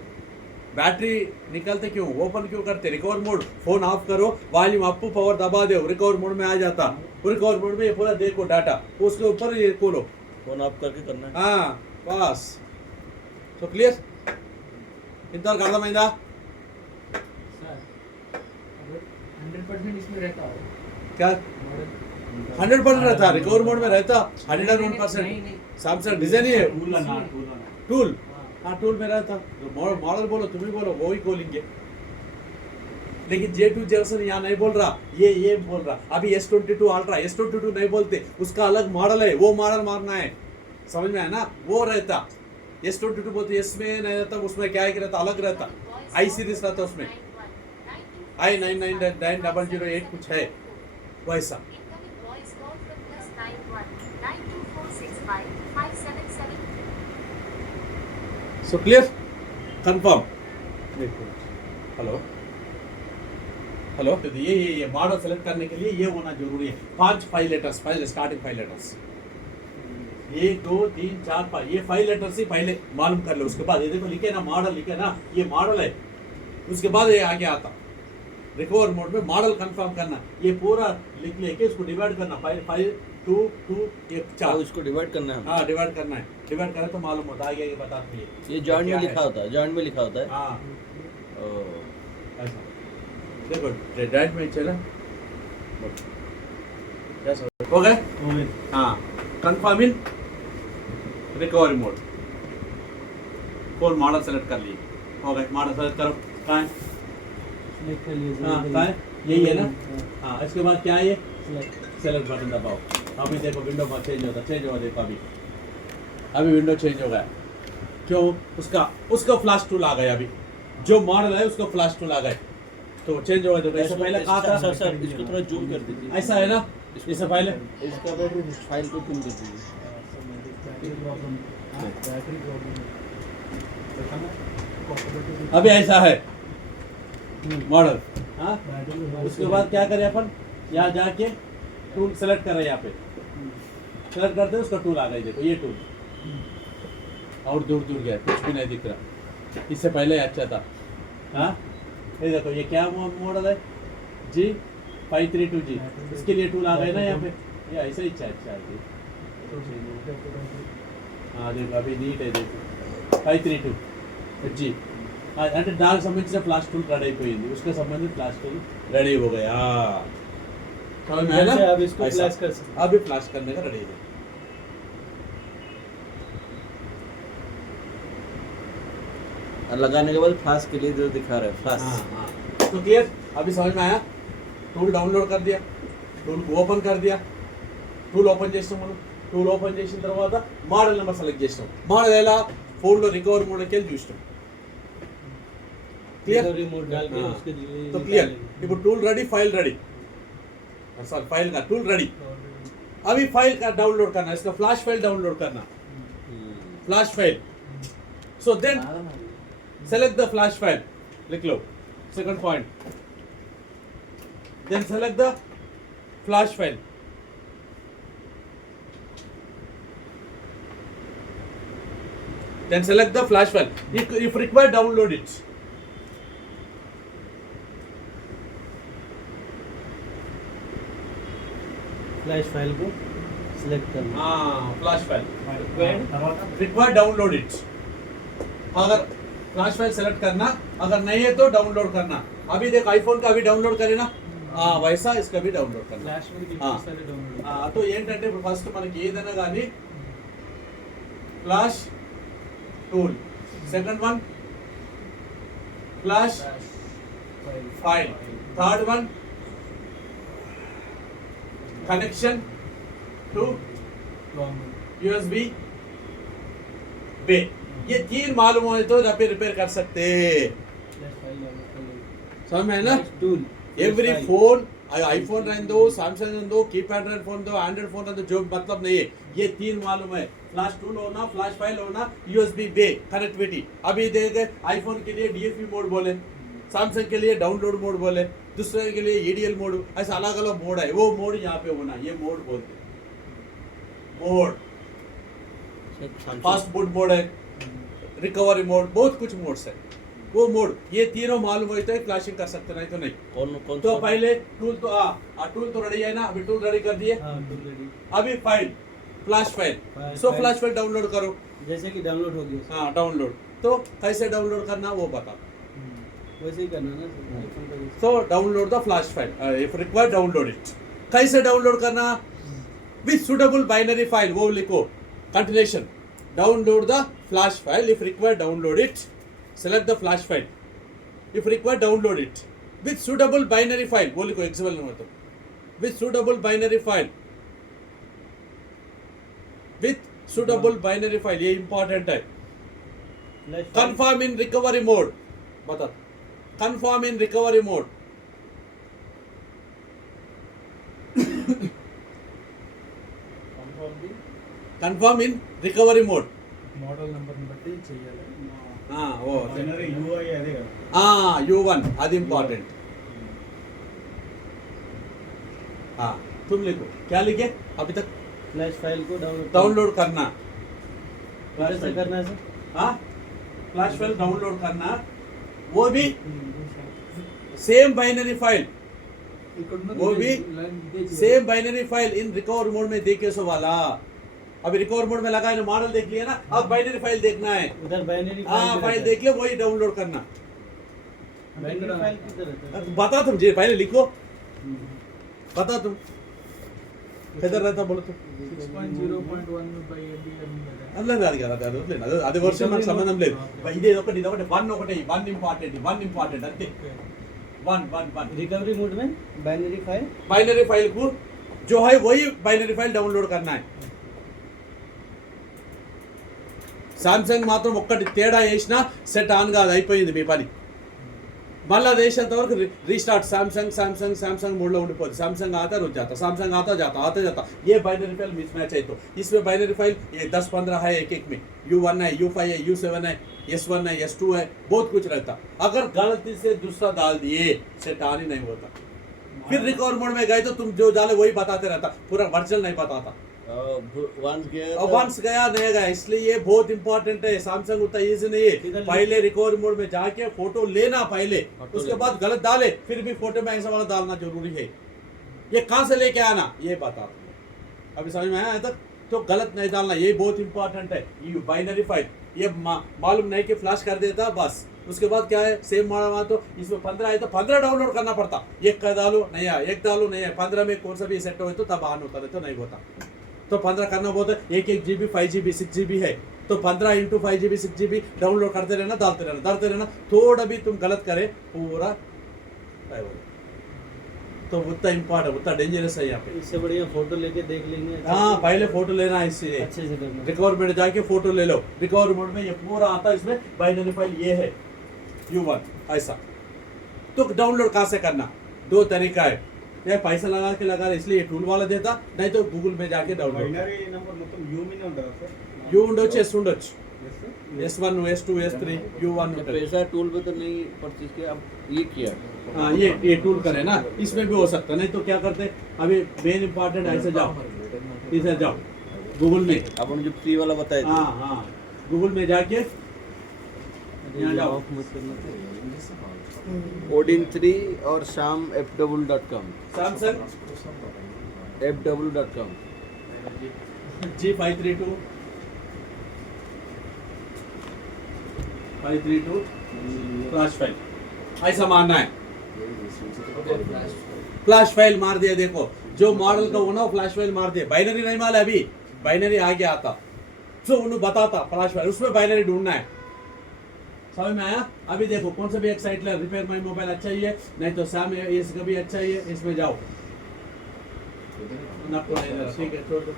बैटरी निकलते, क्यों ओपन क्यों करते? रिकवर मोड फोन ऑफ करो, वॉल्यूम अप पावर दबा दो, रिकवर मोड में आ जाता. रिकवर मोड में ये पूरा देखो डाटा, उसके ऊपर ये खोलो. फोन ऑफ करके करना है. हाँ बस. तो क्लियर इंतवరకు అర్థమైందా? 100% इसमें रहता है क्या 100% रहता, रिकवर मोड में रहता 101%. सैमसंग डिजाइन ही है टूल. हाँ टूल में रहता. मॉडल बोलो, तुम ही बोलो, वो ही खोलेंगे. लेकिन J2 जर्सन यहाँ नहीं बोल रहा, ये बोल रहा. अभी S22 अल्ट्रा, S22 नहीं बोलते, उसका अलग मॉडल है, वो मॉडल मारना है. समझ में है ना? वो रहता S22 बोलते, एस में नहीं रहता, उसमें क्या है कि रहता, अलग रहता. आई सीरीज रहता, उसमें I999008 कुछ है वैसा. So clear confirm. Hello hello. तो ये मॉडल सेलेक्ट करने के लिए ये होना जरूरी है. 5 लेटर्स पहले, स्टार्टिंग 5 लेटर्स 1 2 3 4 5, ये 5 लेटर्स ही पहले मालूम कर लो. उसके बाद ये देखो लिखे ना मॉडल, लिखे ना ये मॉडल है. उसके बाद ये आगे आता रिकवर मोड में मॉडल कंफर्म करना. ये पूरा लिख लेके उसको डिवाइड करना, 5 2 2 1 तो 4. उसको डिवाइड करना है. हाँ डिवाइड करना है. डिवाइड करें तो मालूम होता है, आगे आगे बताते हैं. ये जॉइंट क्या में है? लिखा होता है. जॉइंट में लिखा होता है. हाँ ओ, ऐसा देखो डायरेक्ट में चला. कैसा हो गए? हाँ कंफर्म इन recovery mode. Phone model select कर लिए, हो गए. मॉडल सेलेक्ट करो. कहाँ है? सेलेक्ट कर लिए. हाँ कहाँ है? यही है ना. हाँ. हाँ इसके बाद क्या है, ये Select. सेलेक्ट बटन दबाओ. अभी देखो विंडो में चेंज होगा. देखो अभी विंडो चेंज हो गया. क्यों? उसका फ्लैश टूल आ गया. अभी जो मॉडल है उसका फ्लैश टूल आ गए तो चेंज हो गया. तो ऐसे पहले कहा था सर सर इसको थोड़ा जूम कर दीजिए. ऐसा है ना, इससे पहले इसका बैटरी फाइल को जूम कर दीजिए. अभी ऐसा है मॉडल. हाँ उसके बाद क्या करें अपन, यहाँ जाके टूल सेलेक्ट करें. यहाँ पे सेलेक्ट करते हैं, उसका टूल आ गया. देखो ये टूल और दूर दूर गया, कुछ भी नहीं दिख रहा। इससे पहले अच्छा था। हाँ ये देखो, ये क्या मॉडल है जी, 532G। इसके लिए टूल आ गए ना यहाँ पे, ये ऐसा ही अच्छा है। हाँ देखो अभी नीट है, देखो 532G। అంటే దానికి సంబంధించిన ఫ్లాష్ టూల్ రెడీ అయిపోయింది, उसके संबंधित फ्लाश टूल रेडी हो गया। समझ में आया ना? जैसे अब इसको ऐसा। फ्लैश कर सकते हैं। अभी फ्लैश करने का रेडी है। और लगाने के बाद फ्लाश के लिए जो दिखा रहा है फ्लाश। हाँ। तो क्लियर, अभी समझ में आया? टूल डाउनलोड कर दिया, टूल को ఓపెన్ कर दिया, టూల్ ఓపెన్ చేస్తాం మనం। టూల్ ఓపెన్ చేసిన తర్వాత మోడల్ నెంబర్ సెలెక్ట్ చేస్తాం। మోడల్ ఎలా ఫోన్లో రికవరీ మోడ్కి వెళ్ళి చూస్తాం। क्लियर? Recovery mode डाल के हाँ। उसके लिए तो निकाल क्लियर, लेंगे। ఇప్పుడు tool ready, file ready, sorry file का टूल रेडी। अभी फाइल का डाउनलोड करना, इसका फ्लैश फाइल डाउनलोड करना, flash file. So then select the flash file, लिख लो second point, then select the flash file, then select the flash file, if required download it। Flash file को select करना। हाँ flash file required download it। अगर flash file select करना, अगर नहीं है तो डाउनलोड करना। अभी देख आईफोन का अभी डाउनलोड करे ना, वैसा इसका भी डाउनलोड करना। ఫ్లాష్ మీద हाँ। క్లిక్ చేస్తే డౌన్లోడ్ तो ఏంటంటే ఇప్పుడు ఫస్ట్ మనకి ఏదైనా కానీ flash tool, second one flash file, third one connection to USB बे। ये तीन मालूम हो तो रिपेयर कर सकते। समझ में है ना? टूल एवरी फोन, आईफोन रहने दो, सैमसंग रहने दो, कीपैड फोन दो, एंड्रॉइड फोन रहने दो, जो मतलब नहीं है, ये तीन मालूम है। फ्लैश टूल होना, फ्लैश फाइल होना, USB बे कनेक्टिविटी। अभी देखे आईफोन के लिए DFE मोड बोले, सैमसंग के लिए डाउनलोड मोड बोले, दूसरे के लिए EDL मोड, ऐसा अलग अलग मोड है। वो मोड यहाँ पे होना, ये मोड बोलते हैं। मोड फास्ट बूट मोड है, रिकवरी मोड, बहुत कुछ मोड्स है। वो मोड ये तीनों मालूम होते हैं, फ्लैशिंग कर सकते, नहीं तो नहीं। कौन तो पहले टूल तो टूल तो रेडी है ना, अभी टूल रेडी कर दिए। हाँ टूल रेडी। अभी फाइल, फ्लैश फाइल, फाइल, सो फाइल। फ्लैश फाइल डाउनलोड करो। जैसे कि डाउनलोड हो गया हाँ डाउनलोड, तो कैसे डाउनलोड करना वो बता। वैसे ही करना ना iPhone का जैसे। So download the flash file, if required download it. कैसे डाउनलोड करना? विथ सुटेबल बाइनरी फाइल, वो लिखो continuation, download the flash file, if required download it, select the flash file, if required download it, with suitable binary file, वो लिखो XML में, तो with suitable binary file, with suitable binary file, ये important है। Flash file. Confirm इन recovery mode, बता, confirm इन recovery mode, confirm इन recovery mode. Model number ని బట్టి చేయాలి। वो బైనరీ UI అదే కదా। U1 అది इंपॉर्टेंट। हाँ तुम लिखो, क्या लिखे अभी तक? फ्लैश फाइल को डाउनलोड करना, कैसे करना है सर? हाँ फ्लैश फाइल डाउनलोड करना, वो भी सेम बाइनरी फाइल, वो भी same binary file in recover mode में देखे सो वाला। अभी रिकवर मोड में लगा है ना, मॉडल देख लिया ना, अब बाइनरी फाइल देखना है। उधर बाइनरी हाँ फाइल देख लिया, वही डाउनलोड करना। बाइनरी फाइल किधर रहता है? बता तुम जी, पहले लिखो, बता तुम किधर रहता बोलो तो। 6.0.1 by MB కదా। అట్లా కాదు కదా, అది వదిలేను, అది వర్షన్ నాకు సంబంధం లేదు। ఇది ఒకటి వన్ ఒకటి, వన్ ఇంపార్టెంట్ అంతే। वन रिकवरी मोड में बाइनरी फाइल बाइनरी फाइल को जो है वही बाइनरी फाइल डाउनलोड करना है। సామ్సంగ్ మాత్రం ఒక్కటి తేడా చేసినా సెట్ ఆన్ కాదు, అయిపోయింది మీ పని। మళ్ళీ అది వేసేంత వరకు రీస్టార్ట్, सैमसंग मोड లో ఉండిపోతుంది। सैमसंग आता रुक जाता, सैमसंग आता जाता, ये बाइनरी फाइल मिसमैच है। तो इसमें बाइनरी फाइल ये 10-15 है एक में, U1 है, U5 है, U7 है, S1 है, S2 है, बहुत कुछ रहता। अगर गलती से दूसरा डाल दिए सेट ऑन ही नहीं होता। फिर रिकवर मोड में गए तो तुम जो डाले वही बताते रहता, पूरा वर्जन नहीं बताता। वंस गया अब वंस गया नहीं गया, इसलिए ये बहुत इंपॉर्टेंट है। सैमसंग उतना इजी नहीं है। पहले रिकवरी मोड में जाके फोटो लेना पहले, उसके बाद गलत डाले, फिर भी फोटो में ऐसा वाला डालना जरूरी है। ये कहाँ से लेके आना ये बता, अभी समझ में आया तक? तो गलत नहीं डालना, ये बहुत इंपॉर्टेंट है। ये बाइनरी फाइल ये मालूम नहीं कि फ्लैश कर देता बस, उसके बाद क्या है सेम मारा तो इसमें 15 है तो 15 डाउनलोड करना पड़ता। एक का डालो नहीं है, एक डालो नहीं है, 15 में कौन सा भी सेट हो तो तब ऑन होता, नहीं तो नहीं होता। तो 15 करना बहुत है। एक GB 5GB 6GB है तो 15 इंटू 5GB 6GB डाउनलोड करते रहना, डालते रहना। थोड़ा भी तुम गलत करे पूरा तो उतना इम्पोर्टेंट, उतना डेंजरस है यहाँ पे। इससे बढ़िया फोटो लेके देख लेंगे। हाँ पहले फोटो लेना है, इससे अच्छे से करना। रिकवर मोड जाके फोटो ले लो। रिकवर मोड में ये पूरा आता है, इसमें बाइनरी फाइल ये है U1 ऐसा। तो डाउनलोड कहाँ से करना, दो तरीका है। ये पैसा लगा इसलिए ये टूल वाला देता, नहीं तो गूगल में जाके डाउनलोड। బైనరీ నంబర్ మొత్తం యూ మీనే ఉంటుందా సార్? U ఉండొచ్చు, S ఉండొచ్చు, S sir. S1 S2 S3 U1 जब ఉంటుంది। पैसा टूल पे तो नहीं परचेज किया, अब ये किया। हाँ ये टूल करे ना, इसमें भी हो सकता। नहीं तो क्या करते, अभी मेन इंपॉर्टेंट ऐसे जाओ, इधर जाओ गूगल में। अपन जो फ्री वाला बताए थे, हाँ हाँ गूगल में जाके यहाँ जाओ, ऑफ मत करना। ओडिन 3 और शाम fw.com Samsung fw.com G532 flash file ऐसा मारना है। फ्लैश फाइल मार दिया, देखो जो मॉडल का वो ना फ्लैश फाइल मार दिया। बाइनरी नहीं माल है, अभी बाइनरी आगे आता तो उन्हें बताता फ्लैश फाइल, उसमें बाइनरी ढूंढना है। समझ में आया? अभी देखो कौन सा भी एक साइट ले, रिपेयर माई मोबाइल अच्छा ही है, नहीं तो सैम इसका भी अच्छा ही है, इसमें जाओ। ठीक है छोड़ दो।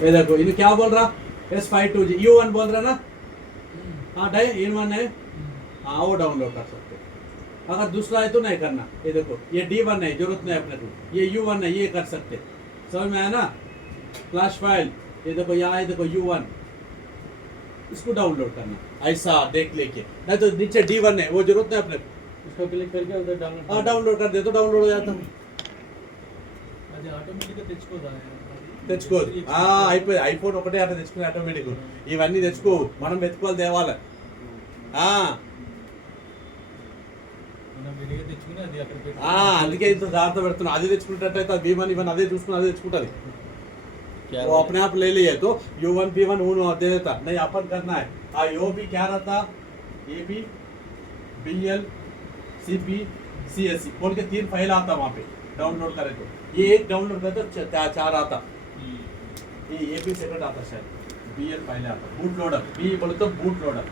ये देखो इन्हें क्या बोल रहा, S52G U1 बोल रहा ना। हाँ डाई इन1 है, हाँ वो डाउनलोड कर सकते। अगर दूसरा है तो नहीं करना। ये देखो ये D1 है, जरूरत नहीं अपने को। ये U1 है, ये कर सकते। समझ में आया ना? फ्लैश फाइल ये देखो यहाँ है, देखो U1, इसको डाउनलोड करना ऐसा देख लेके। नहीं तो नीचे D1 है, वो जरूरत नहीं अपने को। उसको क्लिक करके उधर डाउनलोड। हाँ डाउनलोड कर दे तो डाउनलोड हो जाता। అది ఆటోమేటిక్గా తెచ్చుకోదా? తెచ్చుకోదు అయిపోయి ఐఫోన్ ఒకటే అట్లా తెచ్చుకుని ఆటోమేటిక్ ఇవన్నీ తెచ్చుకో, మనం వెతుకోవాలి దేవాలి. మనం విడిగా తెచ్చుకుని అది అక్కడ పెట్టి అందుకే ఇంత జాగ్రత్త పెడుతున్నా. అది తెచ్చుకునేటట్టయితే భీమన్ ఇవన్నీ అదే చూసుకుని అదే తెచ్చుకుంటుంది. क्या वो अपने आप ले लिए तो U1 P1 उन दे देता। नहीं अपन करना है। यो भी क्या रहता, AB BL CP CSC बोल के 3 फाइल आता वहाँ पे डाउनलोड करे तो। ये एक डाउनलोड करे तो 4 आता। ये AB सेकंड आता शायद, BL पहले आता। बूट लोडर B बोले तो बूट लोडर।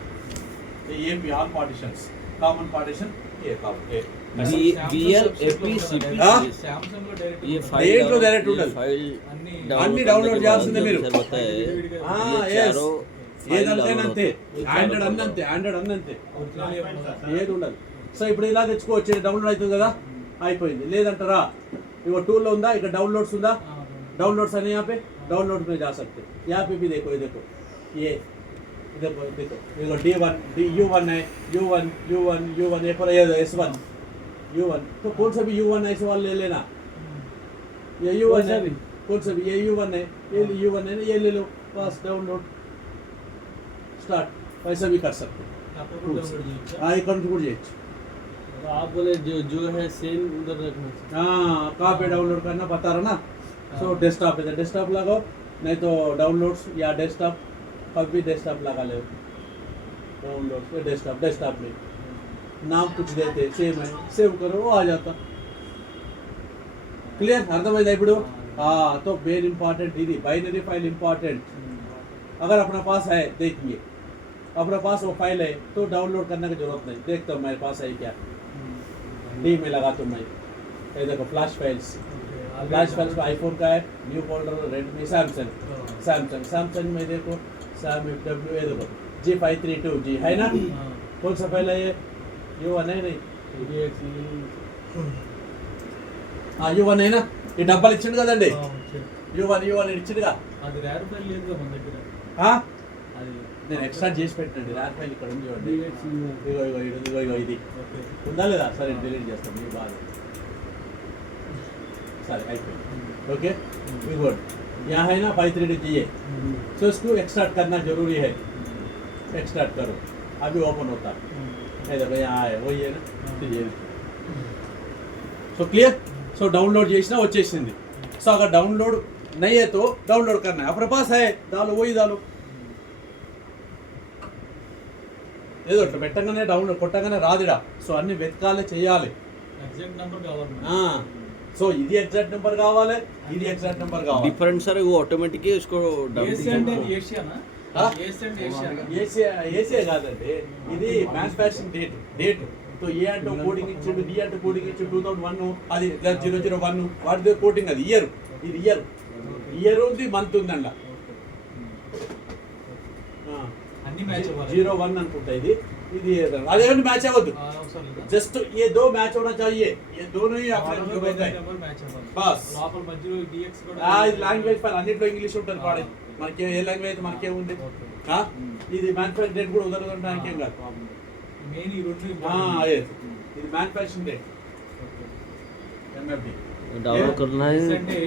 ये AB all partitions, common partition ये कॉमन ये VL AP CP हाँ? సామ్సంగ్ లో డైరెక్ట్ ये Direct लो direct ये उड़ल। फाइल అన్ని డౌన్లోడ్ చేయాల్సిందే మీరు. बताए ये yes. चारों ఏదంతేనంతే, ఆండ్రాయిడ్ అన్నంతే, ఆండ్రాయిడ్ అన్నంతే, ఏది ఉండదు. సో ఇప్పుడు ఇలా తెచ్చుకోవచ్చు, డౌన్లోడ్ అవుతుంది కదా, అయిపోయింది. లేదంటారా ఇగో టూల్లో ఉందా, ఇక్కడ డౌన్లోడ్స్ ఉందా, डाउनलोड्स है यहाँ पे, डाउनलोड में जा सकते। यहाँ पे भी देखो, ये देखो ये देखो देखो देखो D1 U1 है, U1 U1 U1 ये पर S1 U1, तो कौन सा भी U1 है, S1 ले लेना। ये U1 है, कौन सा भी ये U1 है, ये U1 है, ये ले लो, बस डाउनलोड स्टार्ट। ऐसा भी कर सकते అక్కడ కూడా డౌన్లోడ్ చేయొచ్చు. हाँ, ये कंट्रीब्यूट चाहिए। आप बोले जो है सेम उधर रखना। हाँ कहाँ पे डाउनलोड करना बता रहा ना। सो डेस्कटॉप है, डेस्कटॉप लगाओ, नहीं तो डाउनलोड्स या डेस्कटॉप, कभी डेस्कटॉप लगा ले। डाउनलोड्स डेस्कटॉप में नाम कुछ देते सेम है, सेव करो वो आ जाता। क्लियर అర్థమైందా ఇప్పుడు? तो वेरी इंपॉर्टेंट ఇది बाइनरी फाइल इंपॉर्टेंट। अगर अपना पास है देखिए, अपना पास वो फाइल है तो डाउनलोड करने की जरूरत नहीं। देखता हूँ मेरे पास है क्या, डी में लगा तो मैं ये देखो फ्लैश फाइल्स का आईफोन का है, न्यू फोल्डर रेडमी सैमसंग में देखो सैम FW ये देखो G532G है ना। कौन सा फाइल है ये? U1 है नहीं, हाँ U1 है ना। ये డబ్బాలు ఇచ్చిండు కదండి, U1 ఇచ్చిండుగా। అది రేర్ ఫైల్ లేదుగా మన దగ్గర. हाँ? అది నేను ఎక్స్ట్రా చేసి పెట్టండి ర్యాక్ ఫైల్ ఇక్కడ ఉంది చూడండి DHC में ఇగో ఇగో ఇగో ఇగో ఇది ఓకే ఉందా లేదా సరే డిలీట్ చేస్తాం మీ బాధ సరే అయిపోయింది ओके गुड यहाँ है ना 5 चाहिए तो इसको एक्सट्रैक्ट करना जरूरी है एक्सट्रैक्ट करो अभी ओपन होता है देखो यहाँ है वही है ना सो क्लियर सो डाउनलोड చేసినా వచ్చేసింది సో अगर डाउनलोड नहीं है तो डाउनलोड करना है अपने पास है डालो वही डालो ఏదో ఇట్లా పెట్టగానే డౌన్లోడ్ కొట్టగానే రాదుడా సో అన్ని వెతకాలి చేయాలి ఎగ్జాక్ట్ నెంబర్ కావాలి సో ఇది ఎగ్జాక్ట్ నెంబర్ కావాలి ఇది ఎగ్జాక్ట్ నెంబర్ కావాలి डिफरेंट सर वो ऑटोमेटिक ही उसको ఏసీ అంటే ఏషియానా हाँ? ఏసీ అంటే ఏషియానా ఏసీ కాదండి ఇది మ్యానుఫ్యాక్చరింగ్ డేట్ సో ఏ అంటే కోడింగ్ ఇచ్చిండు డి అంటే కోడింగ్ ఇచ్చిండు 2001 అది 001 వాటిది కోడింగ్ అది ఇయర్ ఇది ఇయర్ ఉంది మంత్ ఉంది అండ అన్ని మ్యాచ్ అవ్వాలి 01 అనుకుంటా ఇది ఇది అదేంటి మ్యాచ్ అవ్వద్దు అవసరం లేదా जस्ट ये दो मैच होना चाहिए ये दोनों ही अपने जो होता है నెంబర్ మ్యాచ్ అవ్వాలి బస్ లోపల మధ్యలో డిఎక్స్ కూడా ఇది లాంగ్వేజ్ ఫైల్ అన్నిట్లో ఇంగ్లీష్ ఉంటుంది పాడే మనకి ఏ లాంగ్వేజ్ మనకే ఉంది ఆ? ఇది మ్యానుఫ్యాక్చరింగ్ డేట్ కూడా ఉదరడానికి ఏం కాదు మెయిన్ ఈ రెండు అదే ఇది మ్యానుఫ్యాక్చరింగ్ డేట్ ఎంఎఫ్డి डाउनलोड करना है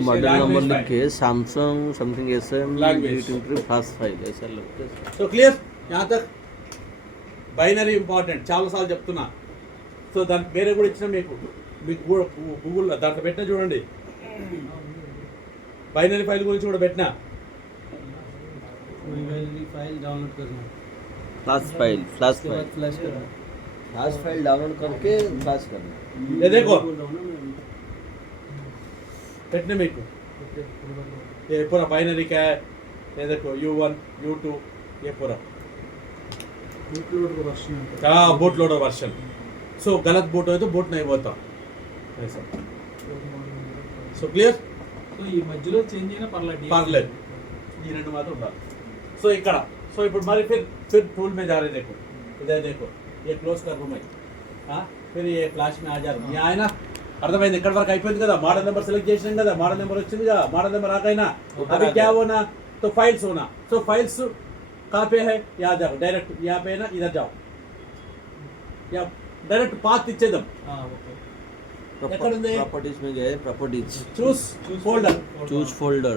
मॉडल Language नंबर file. लिख के Samsung something SM Language. Flush file ऐसा लगता है సో క్లియర్ यहाँ तक బైనరీ ఇంపార్టెంట్ చాలాసార్లు చెప్తున్నా సో దానికి వేరే కూడా ఇచ్చిన మీకు కూడా గూగుల్ దాంట్లో పెట్టినా చూడండి బైనరీ ఫైల్ గురించి కూడా పెట్టినా कोई वैलिड फाइल डाउनलोड करना फ्लाश फाइल उसके बाद फ्लैश करना फ्लाश फाइल डाउनलोड करके फ्लाश करना ये देखो बोल रहा हूँ ना मैं పెట్టిన మీకు ये पूरा बाइनरी क्या है ये देखो U1 U2 ये पूरा బూట్ లోడ్ వర్షన్ అంటే हाँ बूट लोडर वर्जन सो गलत बूट हो तो बूट नहीं होता ऐसा सो क्लियर సో ఈ మధ్యలో చేంజ్ అయినా పర్లేదు పర్లేదు ఈ రెండు మాత్రం ఉండాలి సో ఇక్కడ సో ఇప్పుడు మరి फिर टूल में जा रहे देखो इधर देखो ये क्लोज कर रूम है हाँ फिर ये फ्लैश में आ जा रहा यहाँ है ना అర్థమైంది ఇక్కడ వరకు అయిపోయింది కదా మోడల్ నెంబర్ సెలెక్ట్ చేసినాం కదా మోడల్ నెంబర్ వచ్చింది కదా మోడల్ నెంबर आ गए ना अभी क्या होना तो फाइल्स होना तो फाइल्स कहाँ पे है यहाँ जाओ डायरेक्ट यहाँ पे है ना इधर जाओ या डायरेक्ट पाथ इच्छेदम ఓకే ఎక్కడ ఉంది? प्रॉपर्टीज में गए properties choose folder choose folder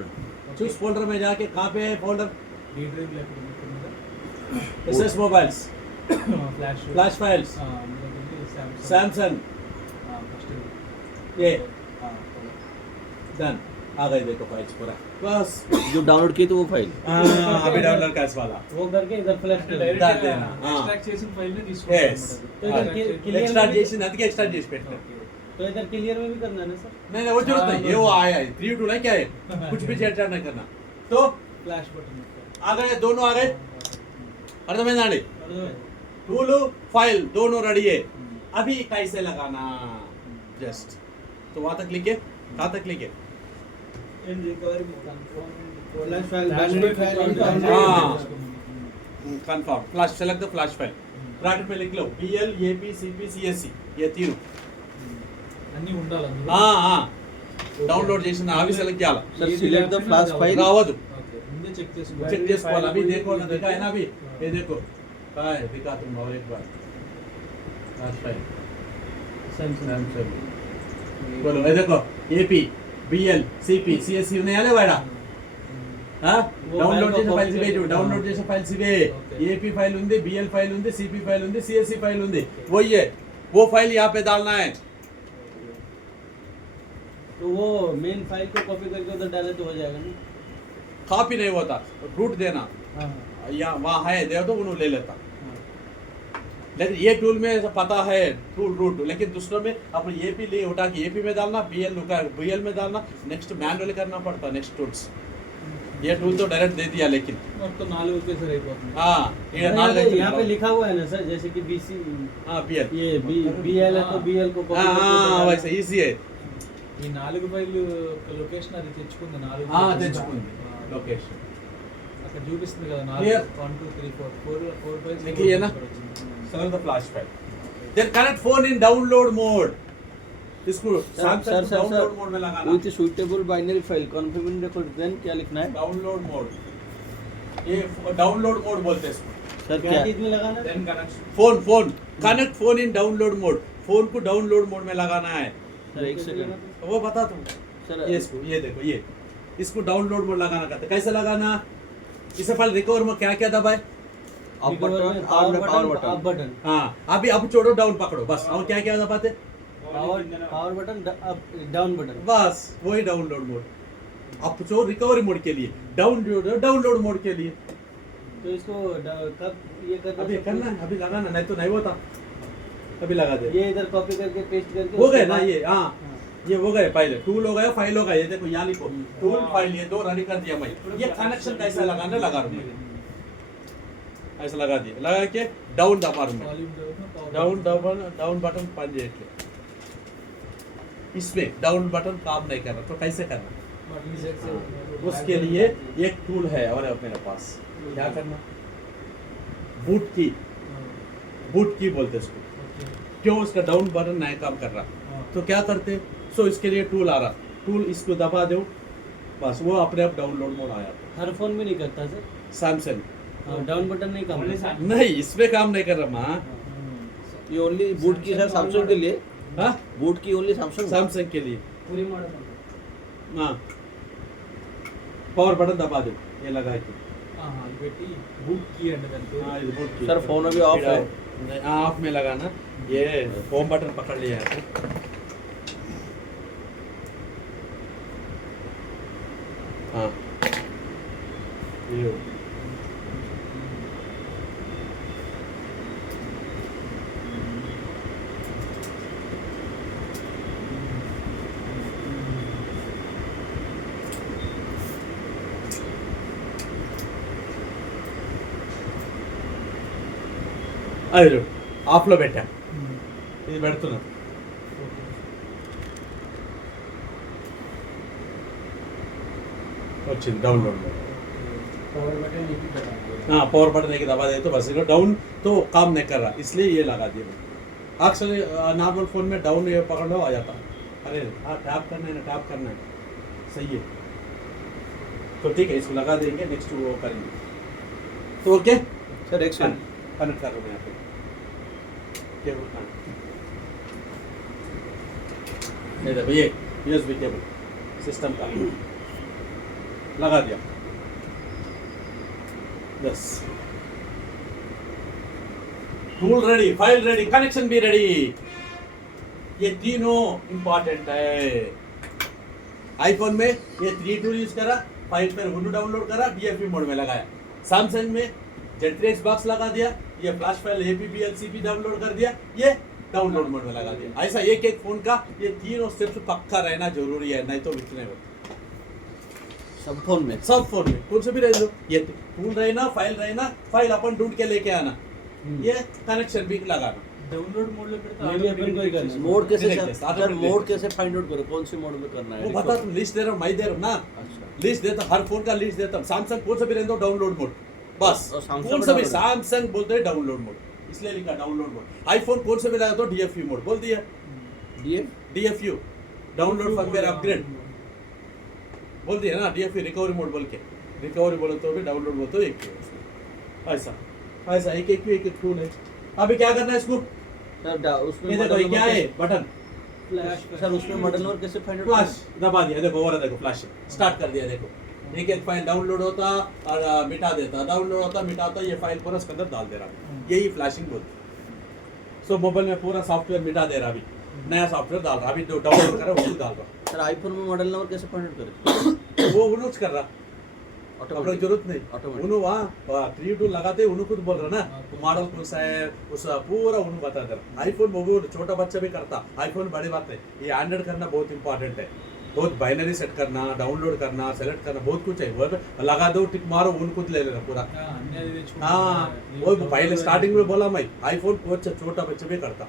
choose folder में जाके कहाँ पे है फोल्डर డీ డ్రైవ్ లేకుండా SS mobiles flash flash files Samsung first ये डन आ गए देखो फाइल्स पूरा बस जो डाउनलोड किए थे वो फाइल अभी डाउनलोड कैश वाला वो करके इधर फ्लैश करना डाल देना, हाँ. ఎక్స్ట్రాక్ట్ చేసిన ఫైల్ ని Yes. तो इधर clear एक्स्ट्रा में भी- जेसी नदी के एक्स्ट्रा जेसी पेट तो इधर क्लियर में भी करना है ना सर नहीं नहीं वो जरूरत नहीं ये वो आया है 3 2 नहीं क्या है कुछ भी छेड़छाड़ नहीं करना तो ఫ్లాష్ బటన్ आ गए दोनों आ गए अर्थमैंदा अंडी टूल फाइल दोनों रेडी है अभी कैसे लगाना जस्ट तो वहां तक लिखे कहाँ तक लिखे फ्लैश फाइल Flashback फाइल हाँ. Confirm flash select the flash file bracket में लिख लो BL AP CP CSC ये तीनों అన్ని ఉండాలి అందులో हाँ हाँ डाउनलोड చేసిన అవి సెలెక్ట్ చేయాలి sir select the flash file రావద్దు ఓకే ముందే చెక్ చేసుకో चेक చేసుకోవాలి अभी देखो ना देखा है ना अभी ये देखो कहाँ है दिखा तुम और एक बार फ्लैश फाइल सैमसंग बोलो ये देखो AP BL CP CSC नहीं आले वाड़ा हाँ वो डाउनलोड file చేసిన को ఫైల్స్ ఇవే copy చూడు డౌన్లోడ్ చేసిన ఫైల్స్ ఇవే Okay. AP फाइल ఉంది BL फाइल ఉంది CP फाइल ఉంది CSC फाइल ఉంది वही है वो फाइल यहाँ पे डालना है तो वो मेन फाइल को कॉपी करके उधर डाले तो हो जाएगा ना कॉपी नहीं होता रूट देना हाँ या वहाँ है दे तो उन्होंने ले लेता लेकिन ये टूल में ऐसा पता है टूल रूट लेकिन दूसरों में अपन एपी ले उठा के एपी में डालना बीएल में डालना नेक्स्ट मैनुअली करना पड़ता नेक्स्ट टूल्स ये टूल तो डायरेक्ट दे दिया लेकिन మొత్తం 4 ఒకేసారి అయిపోతుంది हाँ ये यहाँ पे लिखा हुआ है ना सर जैसे कि BC हाँ बीएल ये BL है तो BL को copy हाँ करके हाँ उधर डालना। वैसे इजी है ఈ 4 ఫైల్ లొకేషన్ అది తెచ్చుకుంది 4 हाँ తెచ్చుకుంది लोकेशन అక్కడ చూపిస్తుంది కదా 4 Clear. 1 2 3 4 4 ఫైల్స్ लिखिए ना select the flash file then connect phone in download mode इसको सर डाउनलोड मोड में लगाना with suitable binary file configuration record then क्या लिखना है डाउनलोड मोड ये डाउनलोड मोड बोलते हैं इसको। सर क्या क्या चीज में लगाना है? Then connection phone connect phone in download mode, phone को डाउनलोड मोड में लगाना है। सर एक सेकंड वो बता तुम सर ये इसको, ये देखो ये इसको डाउनलोड मोड लगाना कहते हैं। कैसे लगाना, इसे पहले रिकवर में क्या क्या दबाए, अप Recover बटन में और पावर अप बटन बटन, हाँ अभी अब छोड़ो डाउन पकड़ो बस, और क्या क्या दबाते, power button, up down button. बस वही डाउनलोड मोड। अब जो रिकवरी मोड के लिए, डाउनलोड मोड के लिए तो इसको कब ये करना अभी करना है, अभी लगाना, नहीं तो नहीं होता। अभी लगा दे, ये इधर कॉपी करके पेस्ट करके हो उसके गए ना बाद- ये, हाँ ये हो गए। पहले टूल हो गया, फाइल हो गया, ये देखो यहाँ लिखो टूल फाइल, ये दो रेडी कर दिया मैं। ये कनेक्शन कैसा लगाना लगा रहा हूँ, ऐसा लगा दिया, लगा के डाउन दबा रहा हूँ, डाउन बटन 5 इसमें डाउन बटन काम नहीं कर रहा, तो कैसे करना, उसके लिए एक टूल है और मेरे पास, क्या करना, बूट की बोलते इसको। क्यों उसका डाउन बटन नहीं काम कर रहा, तो क्या करते, सो इसके लिए टूल आ रहा, टूल इसको दबा दो, बस वो अपने आप डाउनलोड मोड आया। हर फोन में नहीं करता सर, सैमसंग डाउन बटन नहीं काम करता। नहीं, इसमें काम नहीं कर रहा माँ। ये ओनली बूट की सर सैमसंग के लिए, हाँ बूट की ओनली सैमसंग सैमसंग के लिए, पूरी मॉडल हाँ पावर बटन दबा दो, ये लगा के, పెట్టి బూట్ కీ అంటే దానికి हाँ ये boot की। सर फोन अभी ऑफ है नहीं, हाँ ऑफ में लगाना, ये होम बटन पकड़ लिया है। हाँ ये हो। అది ఆఫ్లో పెట్టా, ఇది పెడుతున్నా, వచ్చింది डाउनलोड में। पावर बटन एक ही दबाना है। हाँ पावर बटन एक दबा दे तो बस, डाउन तो काम नहीं कर रहा, इसलिए ये लगा दिया। एक्चुअली नॉर्मल फ़ोन में डाउन ये पकड़ लो आ जाता, अरे हाँ टैप करना है ना, टैप करना है, सही है। तो ठीक है, इसको लगा देंगे, नेक्स्ट वो करेंगे। तो ओके सर एक सेकंड कनेक्ट कर रहा हूँ यहाँ पे केबल का, ये देखो ये USB केबल सिस्टम का लगा दिया, बस tool ready, file ready, connection भी रेडी। ये तीनों इंपॉर्टेंट है। आईफोन में ये 3 टूल यूज करा, फाइल पर विंडो डाउनलोड करा, DFU मोड में लगाया। सैमसंग में Z3X बॉक्स लगा दिया, ये flash file APP LCP download कर दिया, ये डाउनलोड मोड में लगा दिया। ऐसा एक एक फोन का ये तीनों स्टेप्स पक्का रहना जरूरी है, नहीं तो विचने होते सब फोन में सब फोन में, कौन से भी रह लो, ये टूल रहना, फाइल अपन ढूंढ के लेके आना, ये कनेक्शन भी लगाना। डाउनलोड मोड లో పెడితే ये भी अपन को ही करना है। मोड कैसे Direct सर है, सर automatic मोड है। कैसे फाइंड आउट करो, कौन सी मोड में करना है वो बता, तुम लिस्ट दे रहा हूँ, मैं दे रहा हूँ ना, अच्छा लिस्ट देता, हर फोन का लिस्ट देता हूँ। सैमसंग कौन सा भी रहने दो डाउनलोड मोड, बस और Samsung कौन में सा भी, download सैमसंग बोलते हैं डाउनलोड मोड, इसलिए लिखा डाउनलोड मोड। आईफोन कौन से भी लगा तो DFU मोड बोल दिया, DF DFU download firmware upgrade बोल दिया ना, DFU रिकवरी मोड बोल के, रिकवरी बोलो तो भी डाउनलोड बोलो तो एक ही है उसमें। ऐसा ऐसा एक एक टूल है। अभी क्या करना है इसको, सर उसमें ये देखो ये क्या है बटन, फ्लैश सर उसमें मॉडल नंबर कैसे फाइंड आउट फ्लैश दबा दिया, देखो हो रहा, देखो फ्लैश स्टार्ट कर दिया, देखो एक एक फाइल डाउनलोड होता और मिटा देता, डाउनलोड होता मिटाता, ये फाइल पूरा उसके अंदर डाल दे रहा है, यही फ्लैशिंग बोलते। सो मोबाइल में पूरा सॉफ्टवेयर मिटा दे रहा, अभी नया सॉफ्टवेयर डाल रहा, अभी जो डाउनलोड कर रहा है वो डाल रहा, सर आईफोन में मॉडल नंबर कैसे फाइंड आउट करें वो उन्होंने कर रहा, अपने ऑटोमेटिक जरूरत नहीं, Automatic. उन्होंने वहाँ 3 टूल लगाते उन्होंने खुद बोल रहा ना, मॉडल कौन सा है उस पूरा उन्होंने बता दे रहा। आईफोन मोबाइल छोटा बच्चा भी करता, आईफोन बड़ी बात है, ये एंड्रॉइड करना बहुत इंपॉर्टेंट है, बहुत बाइनरी सेट करना, डाउनलोड करना, सेलेक्ट करना, बहुत कुछ है, वो लगा दो टिक मारो उनको ले लेना पूरा। అన్నీ అది తెచ్చుకుంటా हाँ वो पहले स्टार्टिंग में बोला मैं, आईफोन को छोटा बच्चा भी करता,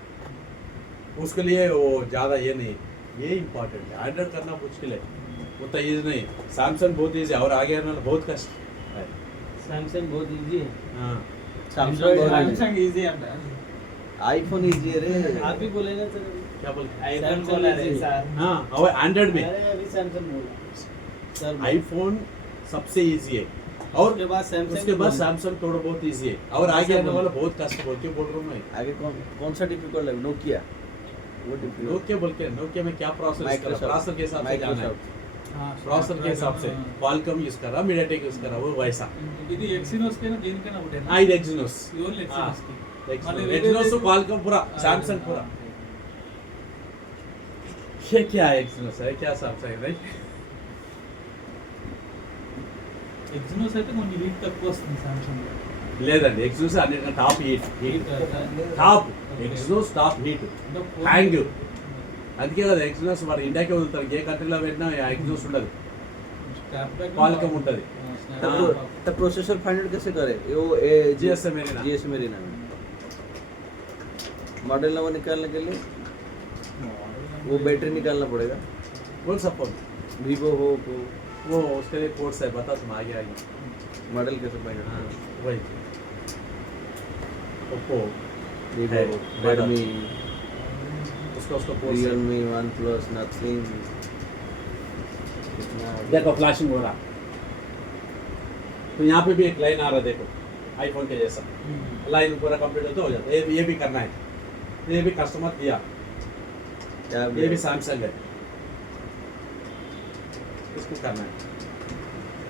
उसके लिए वो ज़्यादा ये नहीं, ये इंपॉर्टेंट है। एंड्रॉइड करना मुश्किल है, उतना ईजी नहीं। सैमसंग बहुत ईजी है और आगे आने वाला बहुत कष्ट है। सैमसंग बहुत इजी है। हाँ सैमसंग సామ్సంగ్ ఈజీ అంట आईफोन इजी है रे आप ही बोले ना सर अभी। क्या बोल, ఐఫోన్ Samsung కొనాలి easy है। సార్ हाँ और एंड्रॉइड में अरे अभी सैमसंग बोला सर आईफोन सबसे इजी है, और उसके बाद सैमसंग उसके बाद सैमसंग थोड़ा बहुत इजी है और आगे आने वाला बहुत कष्ट बोल के बोल रहा हूँ मैं। आगे कौन सा डिफिकल्ट है? नोकिया, वो डिफिकल्ट। नोकिया बोल के नोकिया में क्या प्रोसेसर प्रोसेसर के हिसाब से जाना है, हाँ, प्रोसेसर के हिसाब से क्वालकॉम यूज कर रहा, मीडियाटेक यूज कर रहा, वो वैसा। ఇది ఎక్సినోస్ కేనా దేనికైనా ఒకటేనా? ఇది ఎగ్జినోస్ ఓన్లీ ఎక్సినోస్ కి. మళ్ళీ एग्जीनोस వేరే- क्वालकॉम पूरा सैमसंग पूरा। ये क्या है एग्जीनोस है क्या सैमसंग है? ఎక్సినోస్ అయితే కొంచెం హీట్ తక్కువ వస్తుంది సామ్సంగ్ లో. లేదండి ఎగ్జినోస్ అన్నిటికన్నా top heat heat top Exynos top heat hang. అందుకే కదా ఎగ్జినోస్ మరి ఇండియాకే వదులుతారు, ఏ కంట్రీలో పెట్టినా ఎగ్జినోస్ ఉండదు, क्वालकॉम ఉంటుంది। तब प्रोसेसर फाइंड आउट कैसे करे? वो GSM Arena। GSM Arena में मॉडल नंबर निकालने के लिए वो बैटरी निकालना पड़ेगा। कौन सा फोन? वीवो हो तो वो उसके लिए कोर्स है, बता तुम आगे आगे। मॉडल कैसे फाइंड हाँ आउट? वही ओप्पो वीवो, है, रेडमी, उसका कोर्स है। Realme, one plus, nothing. देखो फ्लैशिंग हो रहा, तो यहाँ पे भी एक लाइन आ रहा है, देखो आईफोन के जैसा लाइन पूरा कंप्लीट होता हो जाता है। ये भी करना है, ये भी कस्टमर दिया, क्या ये भी सैमसंग है, इसको करना है।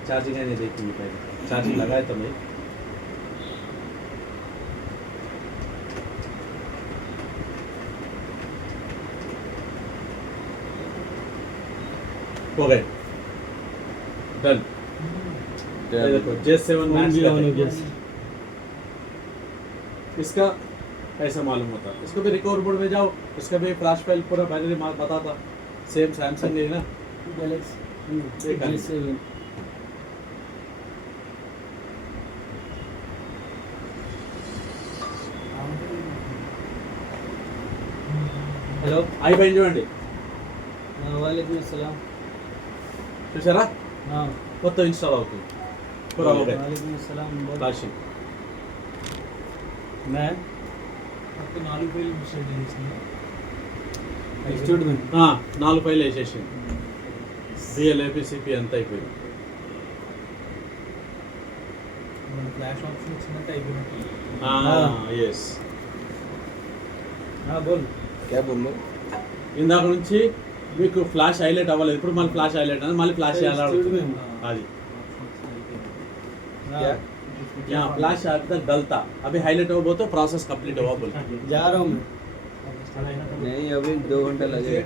चार्जिंग है नहीं देखी पहले, चार्जिंग लगाए तो मैं हो गए डन। ये देखो J7 Max भी ऑन हो गया। इसका ऐसा मालूम होता है। इसको भी रिकवर बोर्ड में जाओ, इसका भी फ्लैश फाइल पूरा बाइनरी मार्क बताता, सेम सैमसंग है ना। गैलेक्सी एक आने। J7 హలో అయిపోయింది చూడండి, वालेकुम अस्सलाम। చూసారా हाँ కొత్త ఇన్స్టాల్ అవుతుంది पूरा हो गया वालेकुम अस्सलाम। बोल। फ्लैशिंग। मैं మొత్తం 4 ఫైల్ ఇన్స్టాల్ చేసింది. इंस्टीट्यूट में 4 ఫైల్ వేసేసి బిఎల్ ఏపీసీపీ అంతా అయిపోయింది। మన ఫ్లాష్ ఆప్షన్ వచ్చినట్టు అయిపోయినట్టు. ఎస్ हाँ बोल। क्या बोल रहे? ఇందాక నుంచి మీకు ఫ్లాష్ హైలైట్ అవ్వలేదు, ఇప్పుడు మళ్ళీ ఫ్లాష్ హైలైట్ అని మళ్ళీ ఫ్లాష్ इंस्टीट्यूट చేయాలి में అది। क्या? यहाँ फ्लैश अभी तक डल था, अभी हाईलाइट हो तो प्रोसेस कंप्लीट हुआ बोल। जा रहा हूँ मैं। नहीं, अभी 2 घंटा लगेगा।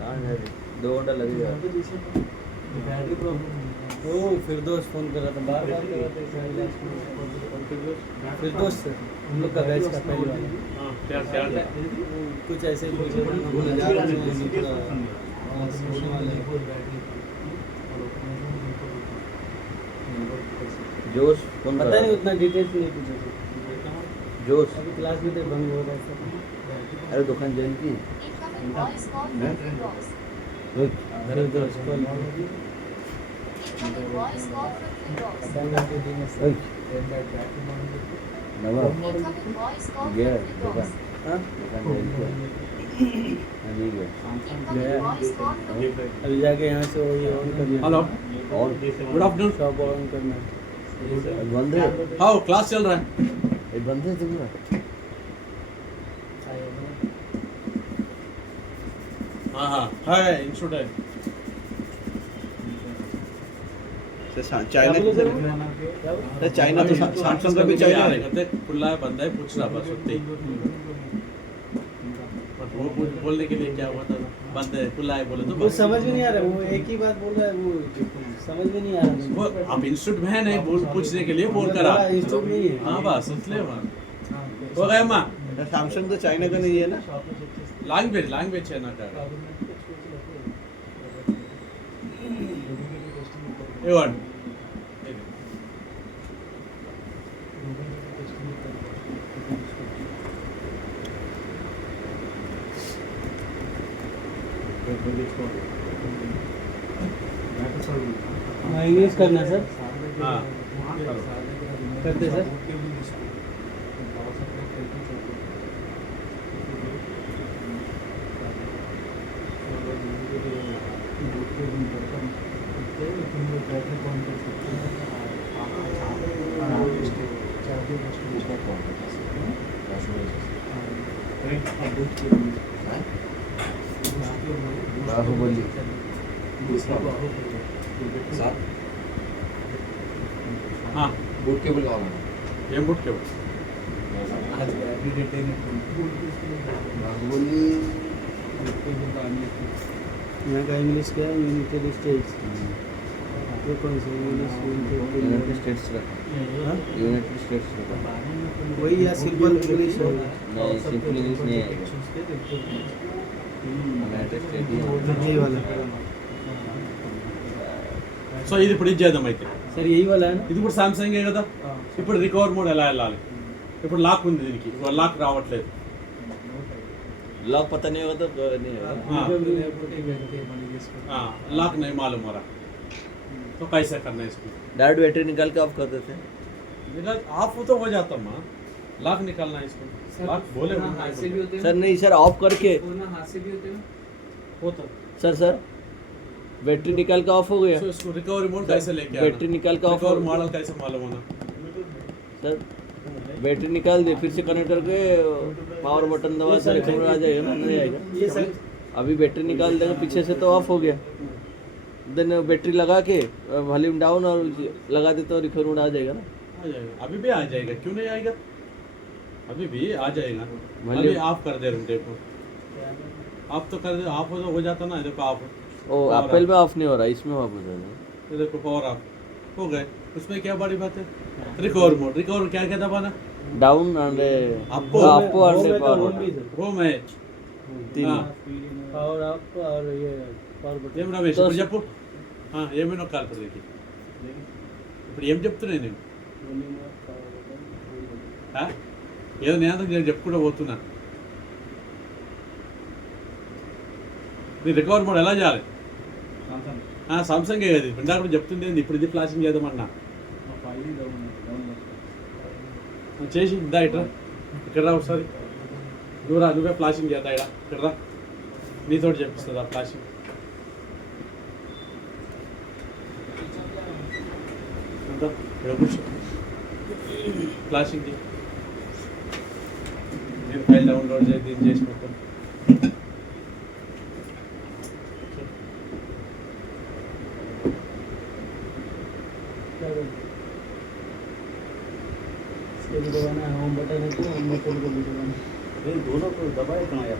कहाँ है? 2 घंटा लगेगा। బ్యాటరీ ప్రాబ్లం ओ फिरदौस फोन कर रहा था, बार बार कर रहा था। फिरदौस से हम लोग का बैच का पहले वाला। क्या क्या कुछ ऐसे ही बोल रहे थे, बोले जा रहे हैं, पूरा होने वाला है। जोश कौन कर पता रहा नहीं है? उतना डिटेल्स नहीं पूछे थे। जोश, अभी क्लास में तो भंग हो रहा था। अरे दुकान जैन की Incoming voice call from Firdauss. Firdaus call. Incoming voice call from Firdauss. पता नहीं आपको दिन में नवा Incoming voice call गया from दुकान, Firdauस. हाँ? दुकान जैन की नहीं गया। Incoming voice call from अभी जाके यहाँ से वो ये ऑन करना है। हेलो और गुड आफ्टरनून। शॉप ऑन करना है। बंद है, हाँ क्लास चल रहा है। ये बंद है तुम्हारा? हाँ हाँ है इंस्टीट्यूट है। चाइना क्या बोले? चाइना तो सैमसंग का भी चाइना है। करते खुला है बंद है पूछ रहा बस उतने ही। बट वो बोलने के लिए क्या हुआ था, बंद है खुला है बोले तो वो बस। समझ में नहीं आ रहा, वो एक ही बात बोल रहा है, वो समझ में नहीं आ रहा। वो आप इंस्टीट्यूट में है नहीं बोल पूछने के लिए फोन करा। इंस्टीट्यूट नहीं है। हाँ बस इसलिए वहाँ हो गया माँ। सैमसंग तो चाइना का नहीं है ना? लैंग्वेज है ना का एवन इंग्लिश करना सर, हाँ करते सर। बाहुबली हाँ బూట్ కేబుల్ కావాలన్నా ఏం పుట్టుకేవు బాహుబలి यहाँ का इंग्लिश क्या है? United states. ये कौन सा इंग्लिश? यूनाइटेड स्टेट्स का हाँ? यूनाइटेड स्टेट्स का वही या सिंपल इंग्लिश होगा? नहीं सिंपल इंग्लिश नहीं आएगा यूनाइटेड स्टेट यही वाला సో ఇది ఇప్పుడు ఇది చేద్దాం అయితే सर, यही वाला है ना? ఇది కూడా సామ్సంగే కదా ఇప్పుడు రికవర్ మోడ్ ఎలా వెళ్ళాలి ఇప్పుడు లాక్ ఉంది దీనికి ఇప్పుడు లాక్ రావట్లేదు लॉक पता नहीं होगा तो नहीं होगा हाँ మళ్ళీ చేసుకో हाँ लॉक नहीं मालूम हो रहा तो कैसे करना है इसको डायरेक्ट बैटरी निकाल के ऑफ कर देते हैं ऑफ तो हो जाता माँ लॉक निकालना है इसको लॉक बोले हाथ से भी होते हैं सर नहीं सर ऑफ करके ना, हाथ से भी होते हैं ना। होता सर बैटरी निकाल के ऑफ हो गया तो इसको रिकवरी मोड कैसे लेके बैटरी निकाल के ऑफ रिकवर मॉडल कैसे मालूम होना सर बैटरी निकाल दे फिर से कनेक्ट करके पावर बटन दबा से रिकवर आ जाएगा ना नहीं आएगा ये सर अभी बैटरी निकाल देगा पीछे से तो ऑफ हो गया देन बैटरी लगा के वॉल्यूम डाउन और लगा दे तो रिकवर मोड आ जाएगा ना आ जाएगा अभी भी आ जाएगा क्यों नहीं आएगा अभी भी आ जाएगा मान अभी लो- ऑफ कर दे रहे हैं, देखो ऑफ तो कर दे ऑफ हो जाता ना देखो ऑफ ओ एप्पल में ऑफ नहीं हो रहा इसमें ऑफ हो जाएगा ये देखो पावर ऑफ हो गए उसमें क्या बड़ी बात है रिकवर मोड रिकवर क्या क्या दबाना down and up up and power home है तीन हाँ पावर अप और ये पावर बटन। ఏం రమేష్ तो- ఇప్పుడు చెప్పు ఏమైనా కాల్ పడేకి ఇప్పుడు ఏం చెప్తున్నా నేను ఆ? ఏదో నేను చెప్పుకుంటూ పోతున్నా నీ రికవర్ మోడ్ ఎలా చేయాలి సామ్సంగే కదా ఇందాక కూడా చెప్తుంది ఏంది, ఇప్పుడు ఇది ఫ్లాషింగ్ చేద్దామన్నా ఫైల్ డౌన్ చేసి ఇందా ఇట్రా ఇక్కడ రా ఒకసారి నువ్వే ఫ్లాషింగ్ చేద్దా ఇడా ఇక్కడ రా నీతో చెప్పిస్తుంది ఆ ఫ్లాషింగ్ అంతా ఇక్కడ కూర్చో ఫ్లాషింగ్ నేను ఫైల్ డౌన్లోడ్ చేసి దీన్ని చేసి మొత్తం क्या बोलते हैं? इसके भी दबाना है, होम बटन है तो होम बटन को भी दबाना है। दोनों को दबाए कहाँ या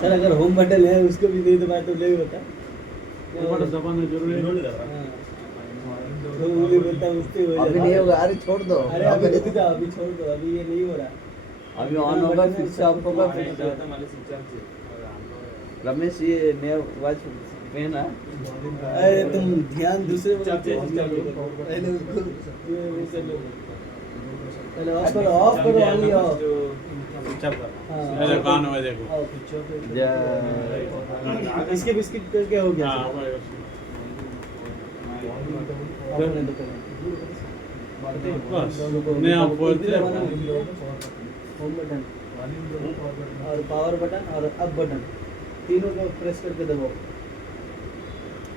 सर अगर होम बटन है उसको भी नहीं दबाए तो नहीं होता। वो बटन दबाना जरूरी है हाँ। दो उंगली बोलता है उससे हो अभी जाता नहीं है। होगा अरे छोड़ दो अरे अभी रुक जाओ, अभी छोड़ दो, अभी ये नहीं हो रहा। अभी ऑन होगा फिर से ऑफ होगा फिर से रमेश ये नया वॉच पहना अरे तुम ध्यान दूसरे पर दो। पहले उसको ये कर लो। पहले ऑफ करो ऑनली ऑफ। अरे हाँ, कान में देखो ऑफ, चुप। जय इसके बिस्किट करके हो गया हाँ, सर। भाई, ऑफ करने दो पहले। बस दोनों को- नहीं आप बोलते हैं होम बटन और पावर बटन और अप बटन तीनों को प्रेस करके दबाओ।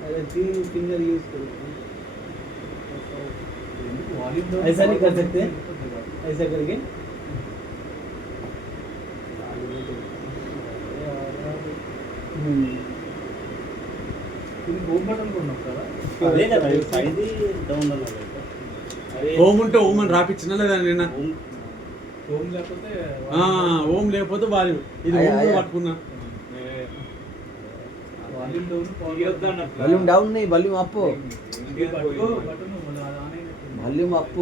अरे तीन फिंगर यूज करो। ऐसा नहीं कर सकते? ऐसा करके होम बटन को नొక్కారా అదే కదా ఇది డౌన్ అన్నది అరే హోమ్ ఉంటే హోమ్ అని రాపిచ్చినా లేదా నిన్న హోమ్ లేకపోతే హోమ్ లేకపోతే వారి ఇది అయ్యా, హోమ్ అయ్యా. పట్టుకున్నా వాల్యూమ్ డౌన్ वॉल्यूम डाउन नहीं वॉल्यूम अप బటన్ మన ఆన్ అయినట్టు वॉल्यूम अप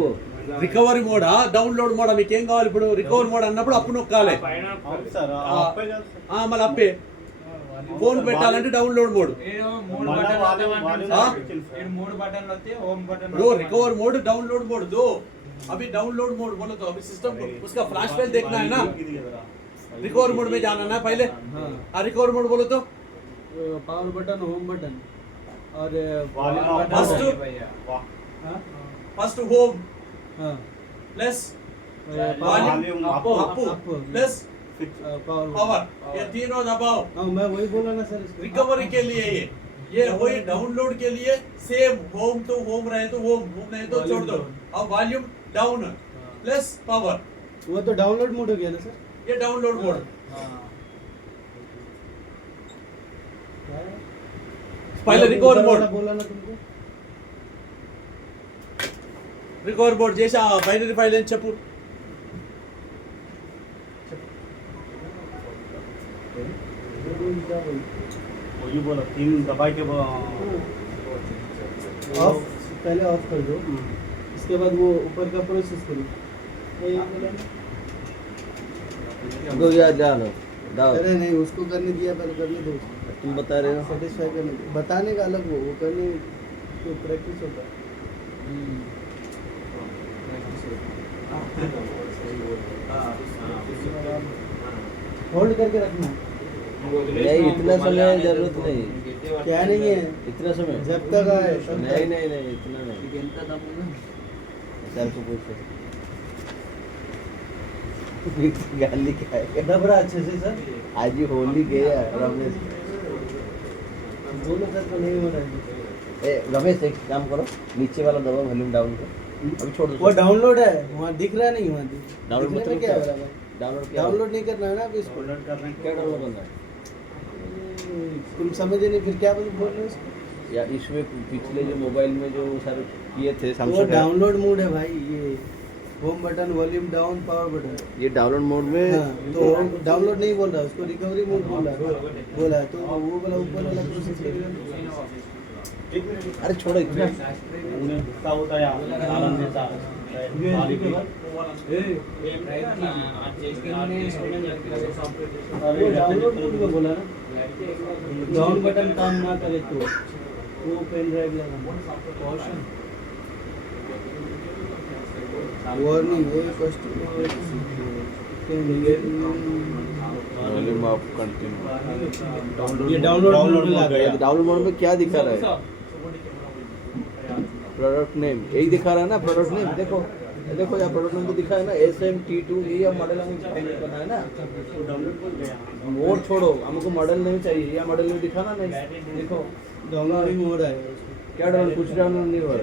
రికవరీ మోడా డౌన్లోడ్ మోడా మీకు ఏం కావాలి ఇప్పుడు రికవరీ మోడ్ అన్నప్పుడు అప్పు నొక్కాలి సార్ మళ్ళీ అప్పే ఫోన్ పెట్టాలంటే డౌన్లోడ్ మోడ్ మూడు బటన్ हाँ? మూడు బటన్లు వస్తే home button bro recover mode download mode दो अभी डाउनलोड मोड बोलो तो अभी सिस्टम को उसका फ्लैश फाइल देखना है ना रिकवर मोड में जाना ना पहले हाँ, रिकवर मोड बोलो तो पावर बटन होम बटन और फर्स्ट हाँ, फर्स्ट होम हाँ, plus volume up up plus power power ये तीनों दबाओ हाँ मैं वही बोला ना सर। रिकवरी के लिए ये ये वही डाउनलोड के लिए सेम होम तो होम रहे तो होम नहीं तो छोड़ दो अब वॉल्यूम डाउन प्लस पावर वो तो डाउनलोड मोड हो गया ना सर. ये डाउनलोड मोड पहले रिकॉर्ड मोड बोला ना तुमको. రికవర్ బోర్డ్ చేసి ఆ బైనరీ ఫైల్ అని చెప్పు वही बोला 3 दबा के ऑफ पहले ऑफ कर दो. इसके बाद वो ऊपर का प्रोसेस करो. दो यार जानो दाओ अरे नहीं उसको करने दिया पहले करने दो. तुम बता रहे हो सेटिस्फाई करने दो. बताने का अलग वो करने तो प्रैक्टिस होता है. होल्ड करके रखना. नहीं इतना समय जरूरत नहीं क्या नहीं है इतना समय जब तक आए तब नहीं तक. नहीं नहीं इतना नहीं सर को पूछो गाली खाएगा दब रहा अच्छे से सर. आज ही होली गया रमेश बोलो सर तो नहीं हो रहा है. ए रमेश एक काम करो नीचे वाला दबाओ वॉल्यूम डाउन करो अभी छोड़ दो वो डाउनलोड है वहाँ दिख रहा नहीं वहाँ डाउनलोड दिखने में क्या हो रहा है. डाउनलोड डाउनलोड नहीं करना है ना अभी इसको. डाउनलोड कर रहे हैं क्या डाउनलोड करना है तुम समझे नहीं फिर क्या बोल रहे हो इसको. या इसमें पिछले जो मोबाइल में जो सारे किए थे वो सैमसंग डाउनलोड मोड है भाई. ये home button volume down power button. ये डाउनलोड मोड में हाँ, तो डाउनलोड नहीं बोल रहा उसको रिकवरी मोड बोला तो वो वाला ऊपर वाला प्रोसेस अरे छोड़ो इतना उन्हें गुस्सा होता है आराम देता है डाउनलोड मोड में बोला ना. डाउन बटन काम ना करे तो वो पेन ड्राइव लगाना. वार्निंग ये फर्स्ट वॉल्यूम ऑफ कंटिन्यू ये डाउनलोड मोड में लगा गया. डाउनलोड मोड में क्या दिखा रहा है प्रोडक्ट नेम यही दिखा रहा है ना प्रोडक्ट नेम देखो ये देखो यहाँ प्रोडक्ट नेम तो दिखा है ना SM-T2 ये मॉडल हमें बना है ना मोड छोड़ो हमको मॉडल नहीं चाहिए या मॉडल नहीं दिखाना नहीं देखो डाउनलोडिंग हो रहा है. क्या डाउन कुछ डाउनलोड नहीं हो रहा है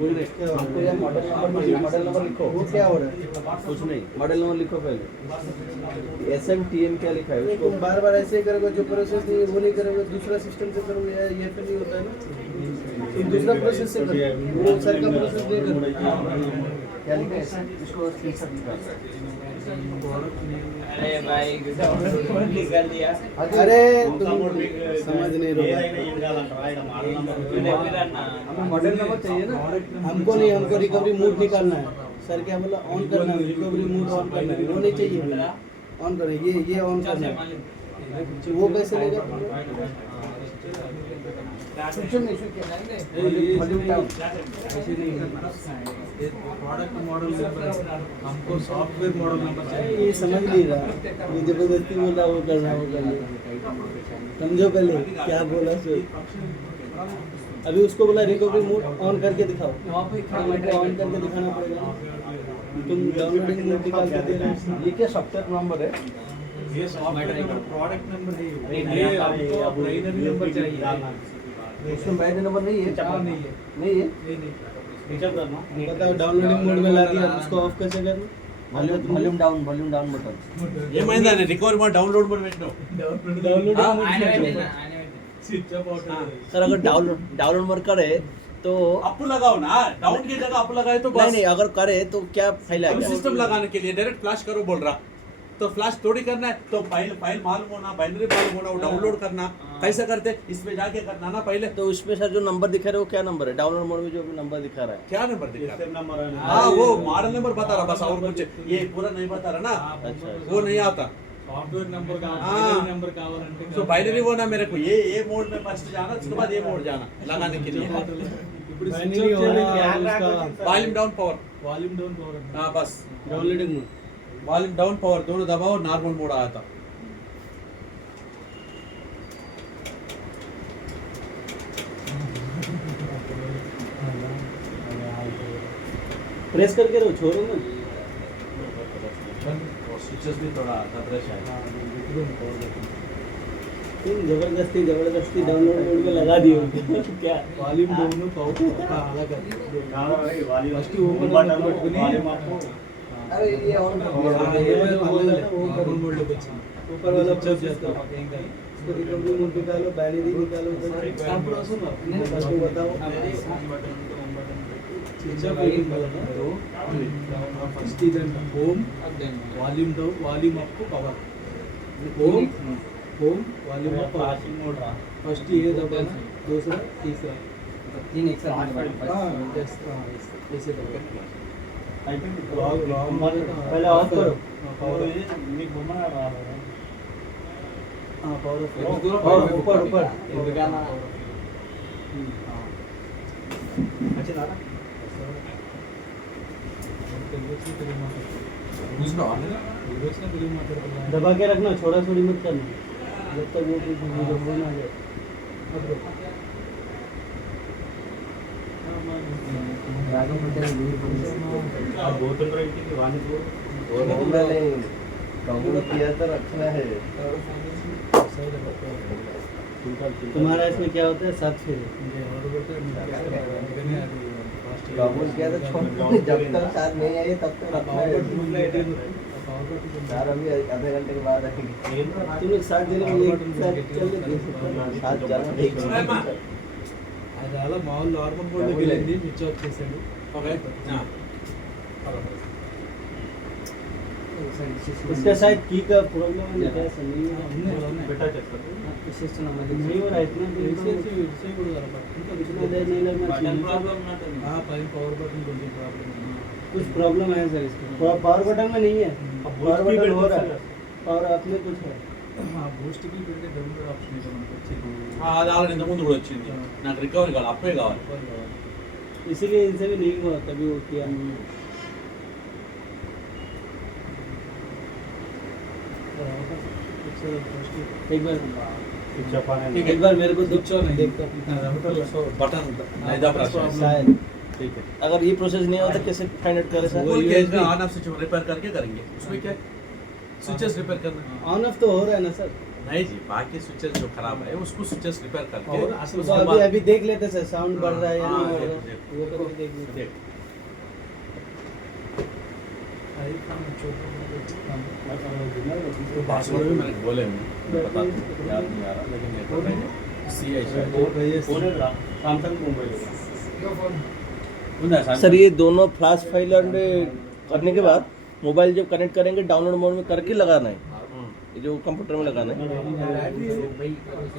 कुछ नहीं हमको यहाँ मॉडल नंबर लिखो वो क्या हो रहा है. कुछ नहीं मॉडल नंबर लिखो पहले SM-TM क्या लिखा है उसको तुम बार बार ऐसे ही करोगे जो प्रोसेस नहीं है वो नहीं करोगे दूसरा सिस्टम से करोगे यार ये तो नहीं होता है ना. तुम दूसरा प्रोसेस से करो वो सर का प्रोसेस नहीं करो. क्या लिखा है इसको स्क्रीनशॉट निकाल अरे भाई डाउनलोड निकाल दिया. अरे तुम समझ नहीं रहे. हमें मॉडल नंबर चाहिए ना हमको नहीं हमको रिकवरी मूड निकालना है. सर क्या बोला ऑन करना है रिकवरी मूड ऑन करना है वो नहीं चाहिए ऑन करना है ये ऑन करना है. वो कैसे लेगा प्रोडक्ट मॉडल नंबर हमको सॉफ्टवेयर मॉडल नंबर चाहिए. ये समझ नहीं रहा. ये जबरदस्ती बोला वो करना समझो पहले क्या बोला सो. अभी उसको बोला रिकवरी मोड ऑन करके दिखाओ हमको ऑन करके दिखाना पड़ेगा. तुम डाउनलोडिंग मोड निकाल के दे रहे हो. ये क्या सॉफ्टवेयर नंबर है ये सॉफ्टवेयर नंबर प्रोडक्ट नंबर है ये आपको बाइनरी नंबर चाहिए. इसमें बाइनरी नंबर नहीं है नहीं है नहीं है फीचर करना बताओ डाउनलोडिंग मोड में ला दिया उसको ऑफ कैसे करना. वॉल्यूम डाउन बटन ఏమైంది అని రికవర్ మోడ్ డౌన్లోడ్ మోడ్ పెట్టినావు डाउनलोडिंग ఆయన मोड పెట్టిన ఆయన स्विच ऑफ आउट सर अगर डाउनलोड मोड करे तो अप्पू लगाओ ना डाउन की जगह अप लगाए तो नहीं बस नहीं अगर करे तो क्या फाइल अभी आएगा सिस्टम लगाने के लिए डायरेक्ट फ्लैश करो बोल रहा तो फ्लैश थोड़ी करना है तो फाइल मालूम होना बाइनरी मालूम होना वो डाउनलोड करना कैसे करते इसमें जाके करना ना पहले तो उसमें सर जो नंबर दिखा रहा है वो क्या नंबर है डाउनलोड मोड में जो भी नंबर दिखा रहा है क्या नंबर दिखा रहा है? सिस्टम नंबर है हाँ वो मॉडल नंबर बता रहा बस और कुछ ये पूरा नहीं बता रहा ना अच्छा वो नहीं आता सॉफ्टवेयर नंबर का हाँ। बाइनरी नंबर కావాలంటే तो बाइनरी वो ना मेरे को ये मोड में फर्स्ट जाना उसके बाद ये मोड जाना लगाने के लिए ఇప్పుడు Binary हो रहा है उसका volume down power volume down power हाँ बस downloading mode. Volume down power दोनों दबाओ नॉर्मल मोड आया था प्रेस करके रहो छोड़ो ना. स्विचेस भी थोड़ा आता फ्रेश है जबरदस्ती डाउनलोड मोड में लगा दिए उनको। क्या వాల్యూమ్ డౌన్ పవర్ అలా కాదు ఫస్ట్ ఓపెన్ బటన్ పట్టుకుని अरे ये ऑन कर दिया డౌన్ మోడ్ లోకి వచ్చింది ऊपर वाला స్విచ్ ఆఫ్ చేస్తాం ఏం కాదు इसको रिकवरी मोड निकालो, बैटरी निकालो, అప్పుడు వస్తుంది उसको बताओ। స్విచ్ ఆఫ్ అయ్యింది కదా ఫస్ట్ ఇదంట home volume down volume up power home home volume up first ये दबाना दूसरा तीसरा तीन एक साथ हाँ ऐसे दबाना पहले ऑफ करो। पावर हाँ पावर ऊपर ऊपर दबा के रखना, छोड़ा छोड़ी मत करना जब तक वो कुछ वीडियो ना जाए। अब रुक। कबूल किया तो रखना है। तुम्हारा इसमें क्या होता है, 7 फेरे। कबूल किया तो छोड़, जब तक साथ नहीं आई तब तक रखना है। यार अभी आधे घंटे के बाद आएंगे। तुम लोग 7 दिन में एक साथ चल लेते 7 जन ठीक है। అది అలా మామూలు నార్మల్ మోడ్లోకి వెళ్ళింది స్విచ్ ఆఫ్ చేశాడు ఓకే इसका शायद की का प्रॉब्लम है क्या समझ బెటర్ చేస్తారు सिस्टम नहीं हो रहा है इतना देर से इतना देर नहीं लगना चाहिए। పైన పవర్ బటన్ కొంచెం ప్రాబ్లం कुछ प्रॉब्लम है सर इसका, पावर बटन में नहीं है। पावर बटन हो रहा है, पावर आपने कुछ है। బూస్ట్ కి పెడితే డౌన్లోడ్ ఆప్షన్ ఇక్కడ మనకు వచ్చింది అది ఆల్రెడీ ఇంత ముందు కూడా వచ్చింది నాకు రికవరీ కావాలి అప్పే కావాలి इसीलिए इनसे भी नहीं हुआ, तभी वो किया। एक बार ठीक है एक बार मेरे को दो देखता बटन नहीं दबा शायद ठीक है अगर ये प्रोसेस नहीं होता कैसे फाइंड आउट करे सर? बोल के इसमें ऑन ऑफ स्विच रिपेयर करके करेंगे उसमें क्या स्विचेस रिपेयर करना ऑन ऑफ तो हो रहा है ना सर। नहीं जी बाकी स्विचेस जो खराब है उसको स्विचेस रिपेयर करके और असल तो अभी अभी देख लेते सर, साउंड बढ़ रहा है या हाँ, नहीं बढ़ देख, रहा है, देख। वो करके देख लेते। देख पासवर्ड भी मैंने बोले हैं पता याद नहीं आ रहा लेकिन ये पता है CI सर ये दोनों फ्लैश फाइल करने के बाद मोबाइल जब कनेक्ट करेंगे डाउनलोड मोड में करके लगाना है, ये जो कंप्यूटर में लगाना है।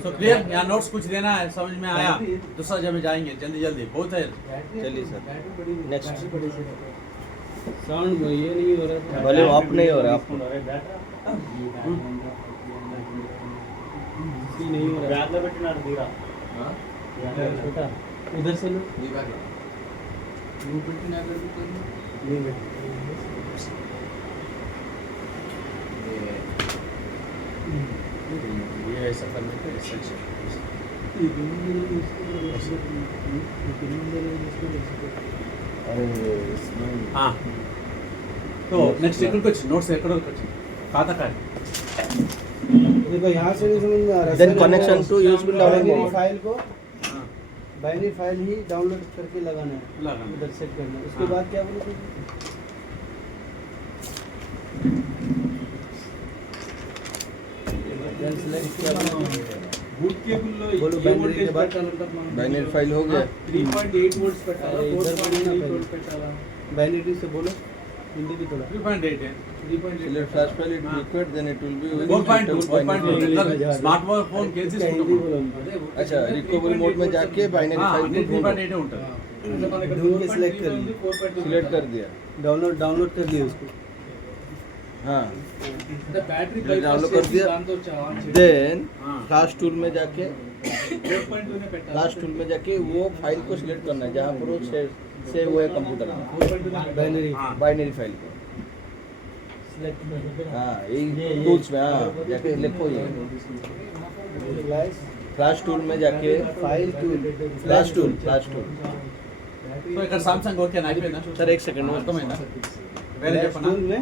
तो क्लियर यहाँ नोट्स कुछ देना है समझ में आया दूसरा जब जाएंगे जल्दी जल्दी बहुत है चलिए सर नेक्स्ट। साउंड ये नहीं हो रहा था। वॉल्यूम ऑफ नहीं हो रहा आपको? नहीं हो रहा छोटा उधर से लो। ये ऐसा करने का हाँ तो नेक्स्ट एक कुछ नोट्स एक कुछ खाता का देखो यहाँ से नहीं समझ में आ रहा। Then connection to useful download binary mode. File को हाँ बाइनरी फाइल ही डाउनलोड करके लगाना है, लगाना उधर सेट करना है। उसके हाँ। बाद क्या बोले थे? బూట్ కేబుల్ లో बोलो ఏ binary వోల్టేజ్ के बाद పెట్టాలంటారు మనం बाइनरी फाइल हो गया? 3.8 वोल्ट्स పెట్టాలా अरे इधर बोलो ना 4.8 पहले। वोल्ट పెట్టాలా बाइनरी से बोलो, हिंदी भी थोड़ा। 3.8 है 3.8 Select flash file it required then it will be 4.2 binary. Smart phone కేసి इसका हिंदी बोलो। अच्छा रिकवरी मोड में जाके बाइनरी फाइल को ढूंढो। 3.8 ఉంటుంది అంటే మనకి ढूंढ के select कर ली। 4.2 सिलेक्ट कर दिया। डाउनलोड कर दिया उसको। हाँ అంటే బ్యాటరీ डाउनलोड कर दिया। దాంతో ఆన్ చేసి देन हाँ फ्लैश टूल में जाके 4.2 నే పెట్టాలి फ्लैश टूल में जाके वो फाइल को सिलेक्ट करना है जहाँ पर वो सेव हुआ है कंप्यूटर में 4.2 నే పెట్టాలి बाइनरी हाँ बाइनरी फाइल को। हाँ यही टूल्स में हाँ जाके लिखो ये फ्लैश टूल में जाके file tool flash tool so ఇక్కడ సామ్సంగ్ ఓకే అయిపోయిందా सर एक सेकंड में అర్థమైందా వేరే Play చెప్పనా Store में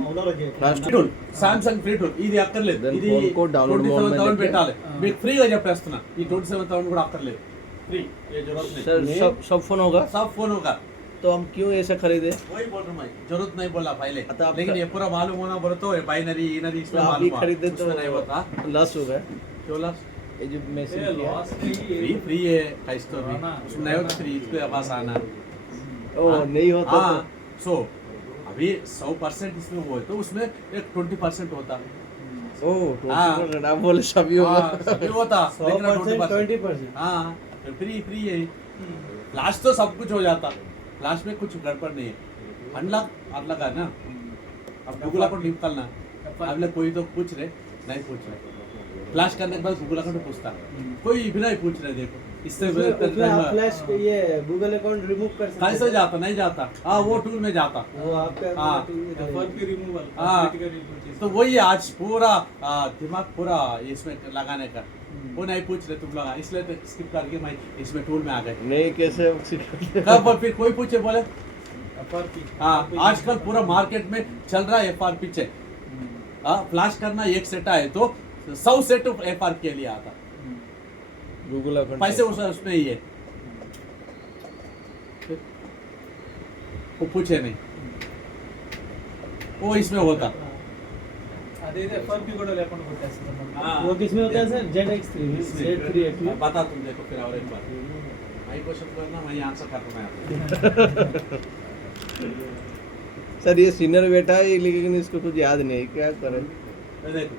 Last free tool Samsung free tool ఇది అక్కర్లేదు Then ఇది phone को download mode में 27,000 लेके- పెట్టాలి మీకు ఫ్రీగా చెప్పేస్తున్నా ఈ 27,000 కూడా అక్కర్లేదు ఫ్రీ ఏ జरूरत नहीं सर सब फोन होगा सब फोन होगा तो हम क्यों ऐसा खरीदे वही बोल रहा हूँ मैं जरूरत नहीं बोला पहले तो आप- लेकिन ये पूरा मालूम होना बोले तो बाइनरी इनरी तो इसमें आप मालूम भी हुआ। खरीदे तो उसमें नहीं होता लॉस होगा क्यों ला ये जो मैसेज ये किया लॉस नहीं फ्री ये फ्री है कैसे तो भी पुराना। उसमें नहीं होता फ्री इसके पास आना ओ नहीं होता हाँ तो सो अभी 100% इसमें वो है तो उसमें एक 20% होता ओ हाँ। 20% आप बोले सभी होगा हाँ, सभी होता लेकिन 100% 20%। 20%। हाँ फ्री फ्री है लास्ट तो सब कुछ हो जाता लास्ट में कुछ गड़बड़ नहीं है अनलॉक आप लगा ना अब गूगल अकाउंट निकालना अब ले कोई तो पूछ रहे नहीं पूछ रहे फ्लैश करने के बाद गूगल अकाउंट पूछता कोई भी नहीं पूछ रहे देखो इससे उसमें आप फ्लैश ये गूगल अकाउंट रिमूव कर सकते कैसे जाता नहीं जाता हाँ वो टूल में जाता वो आपका हाँ। FRP रिमूवल हाँ। automatically purchase। तो वही आज पूरा दिमाग पूरा इसमें लगाने का वो नहीं पूछ रहे तुम लोग इसलिए तो स्किप करके मैं इसमें टूल में आ गए नहीं कैसे सीखोगे? कब फिर कोई पूछे बोले FRP हाँ आजकल पूरा मार्केट में चल रहा है FRP चेक हाँ फ्लैश करना एक सेट आए तो 100 सेट FRP के लिए आता गूगल अकाउंट पैसे उसमें ही है वो पूछे नहीं वो इसमें होता అదే FRP కూడా లేకుండా కొట్టేస్తారు हाँ वो किसमें होता है सर ZX3 में Z3X में बता तुम देखो फिर और एक बार मैं क्वेश्चन करना मैं आंसर करना है सर ये सीनियर बेटा है लेकिन इसको कुछ याद नहीं क्या करें देखो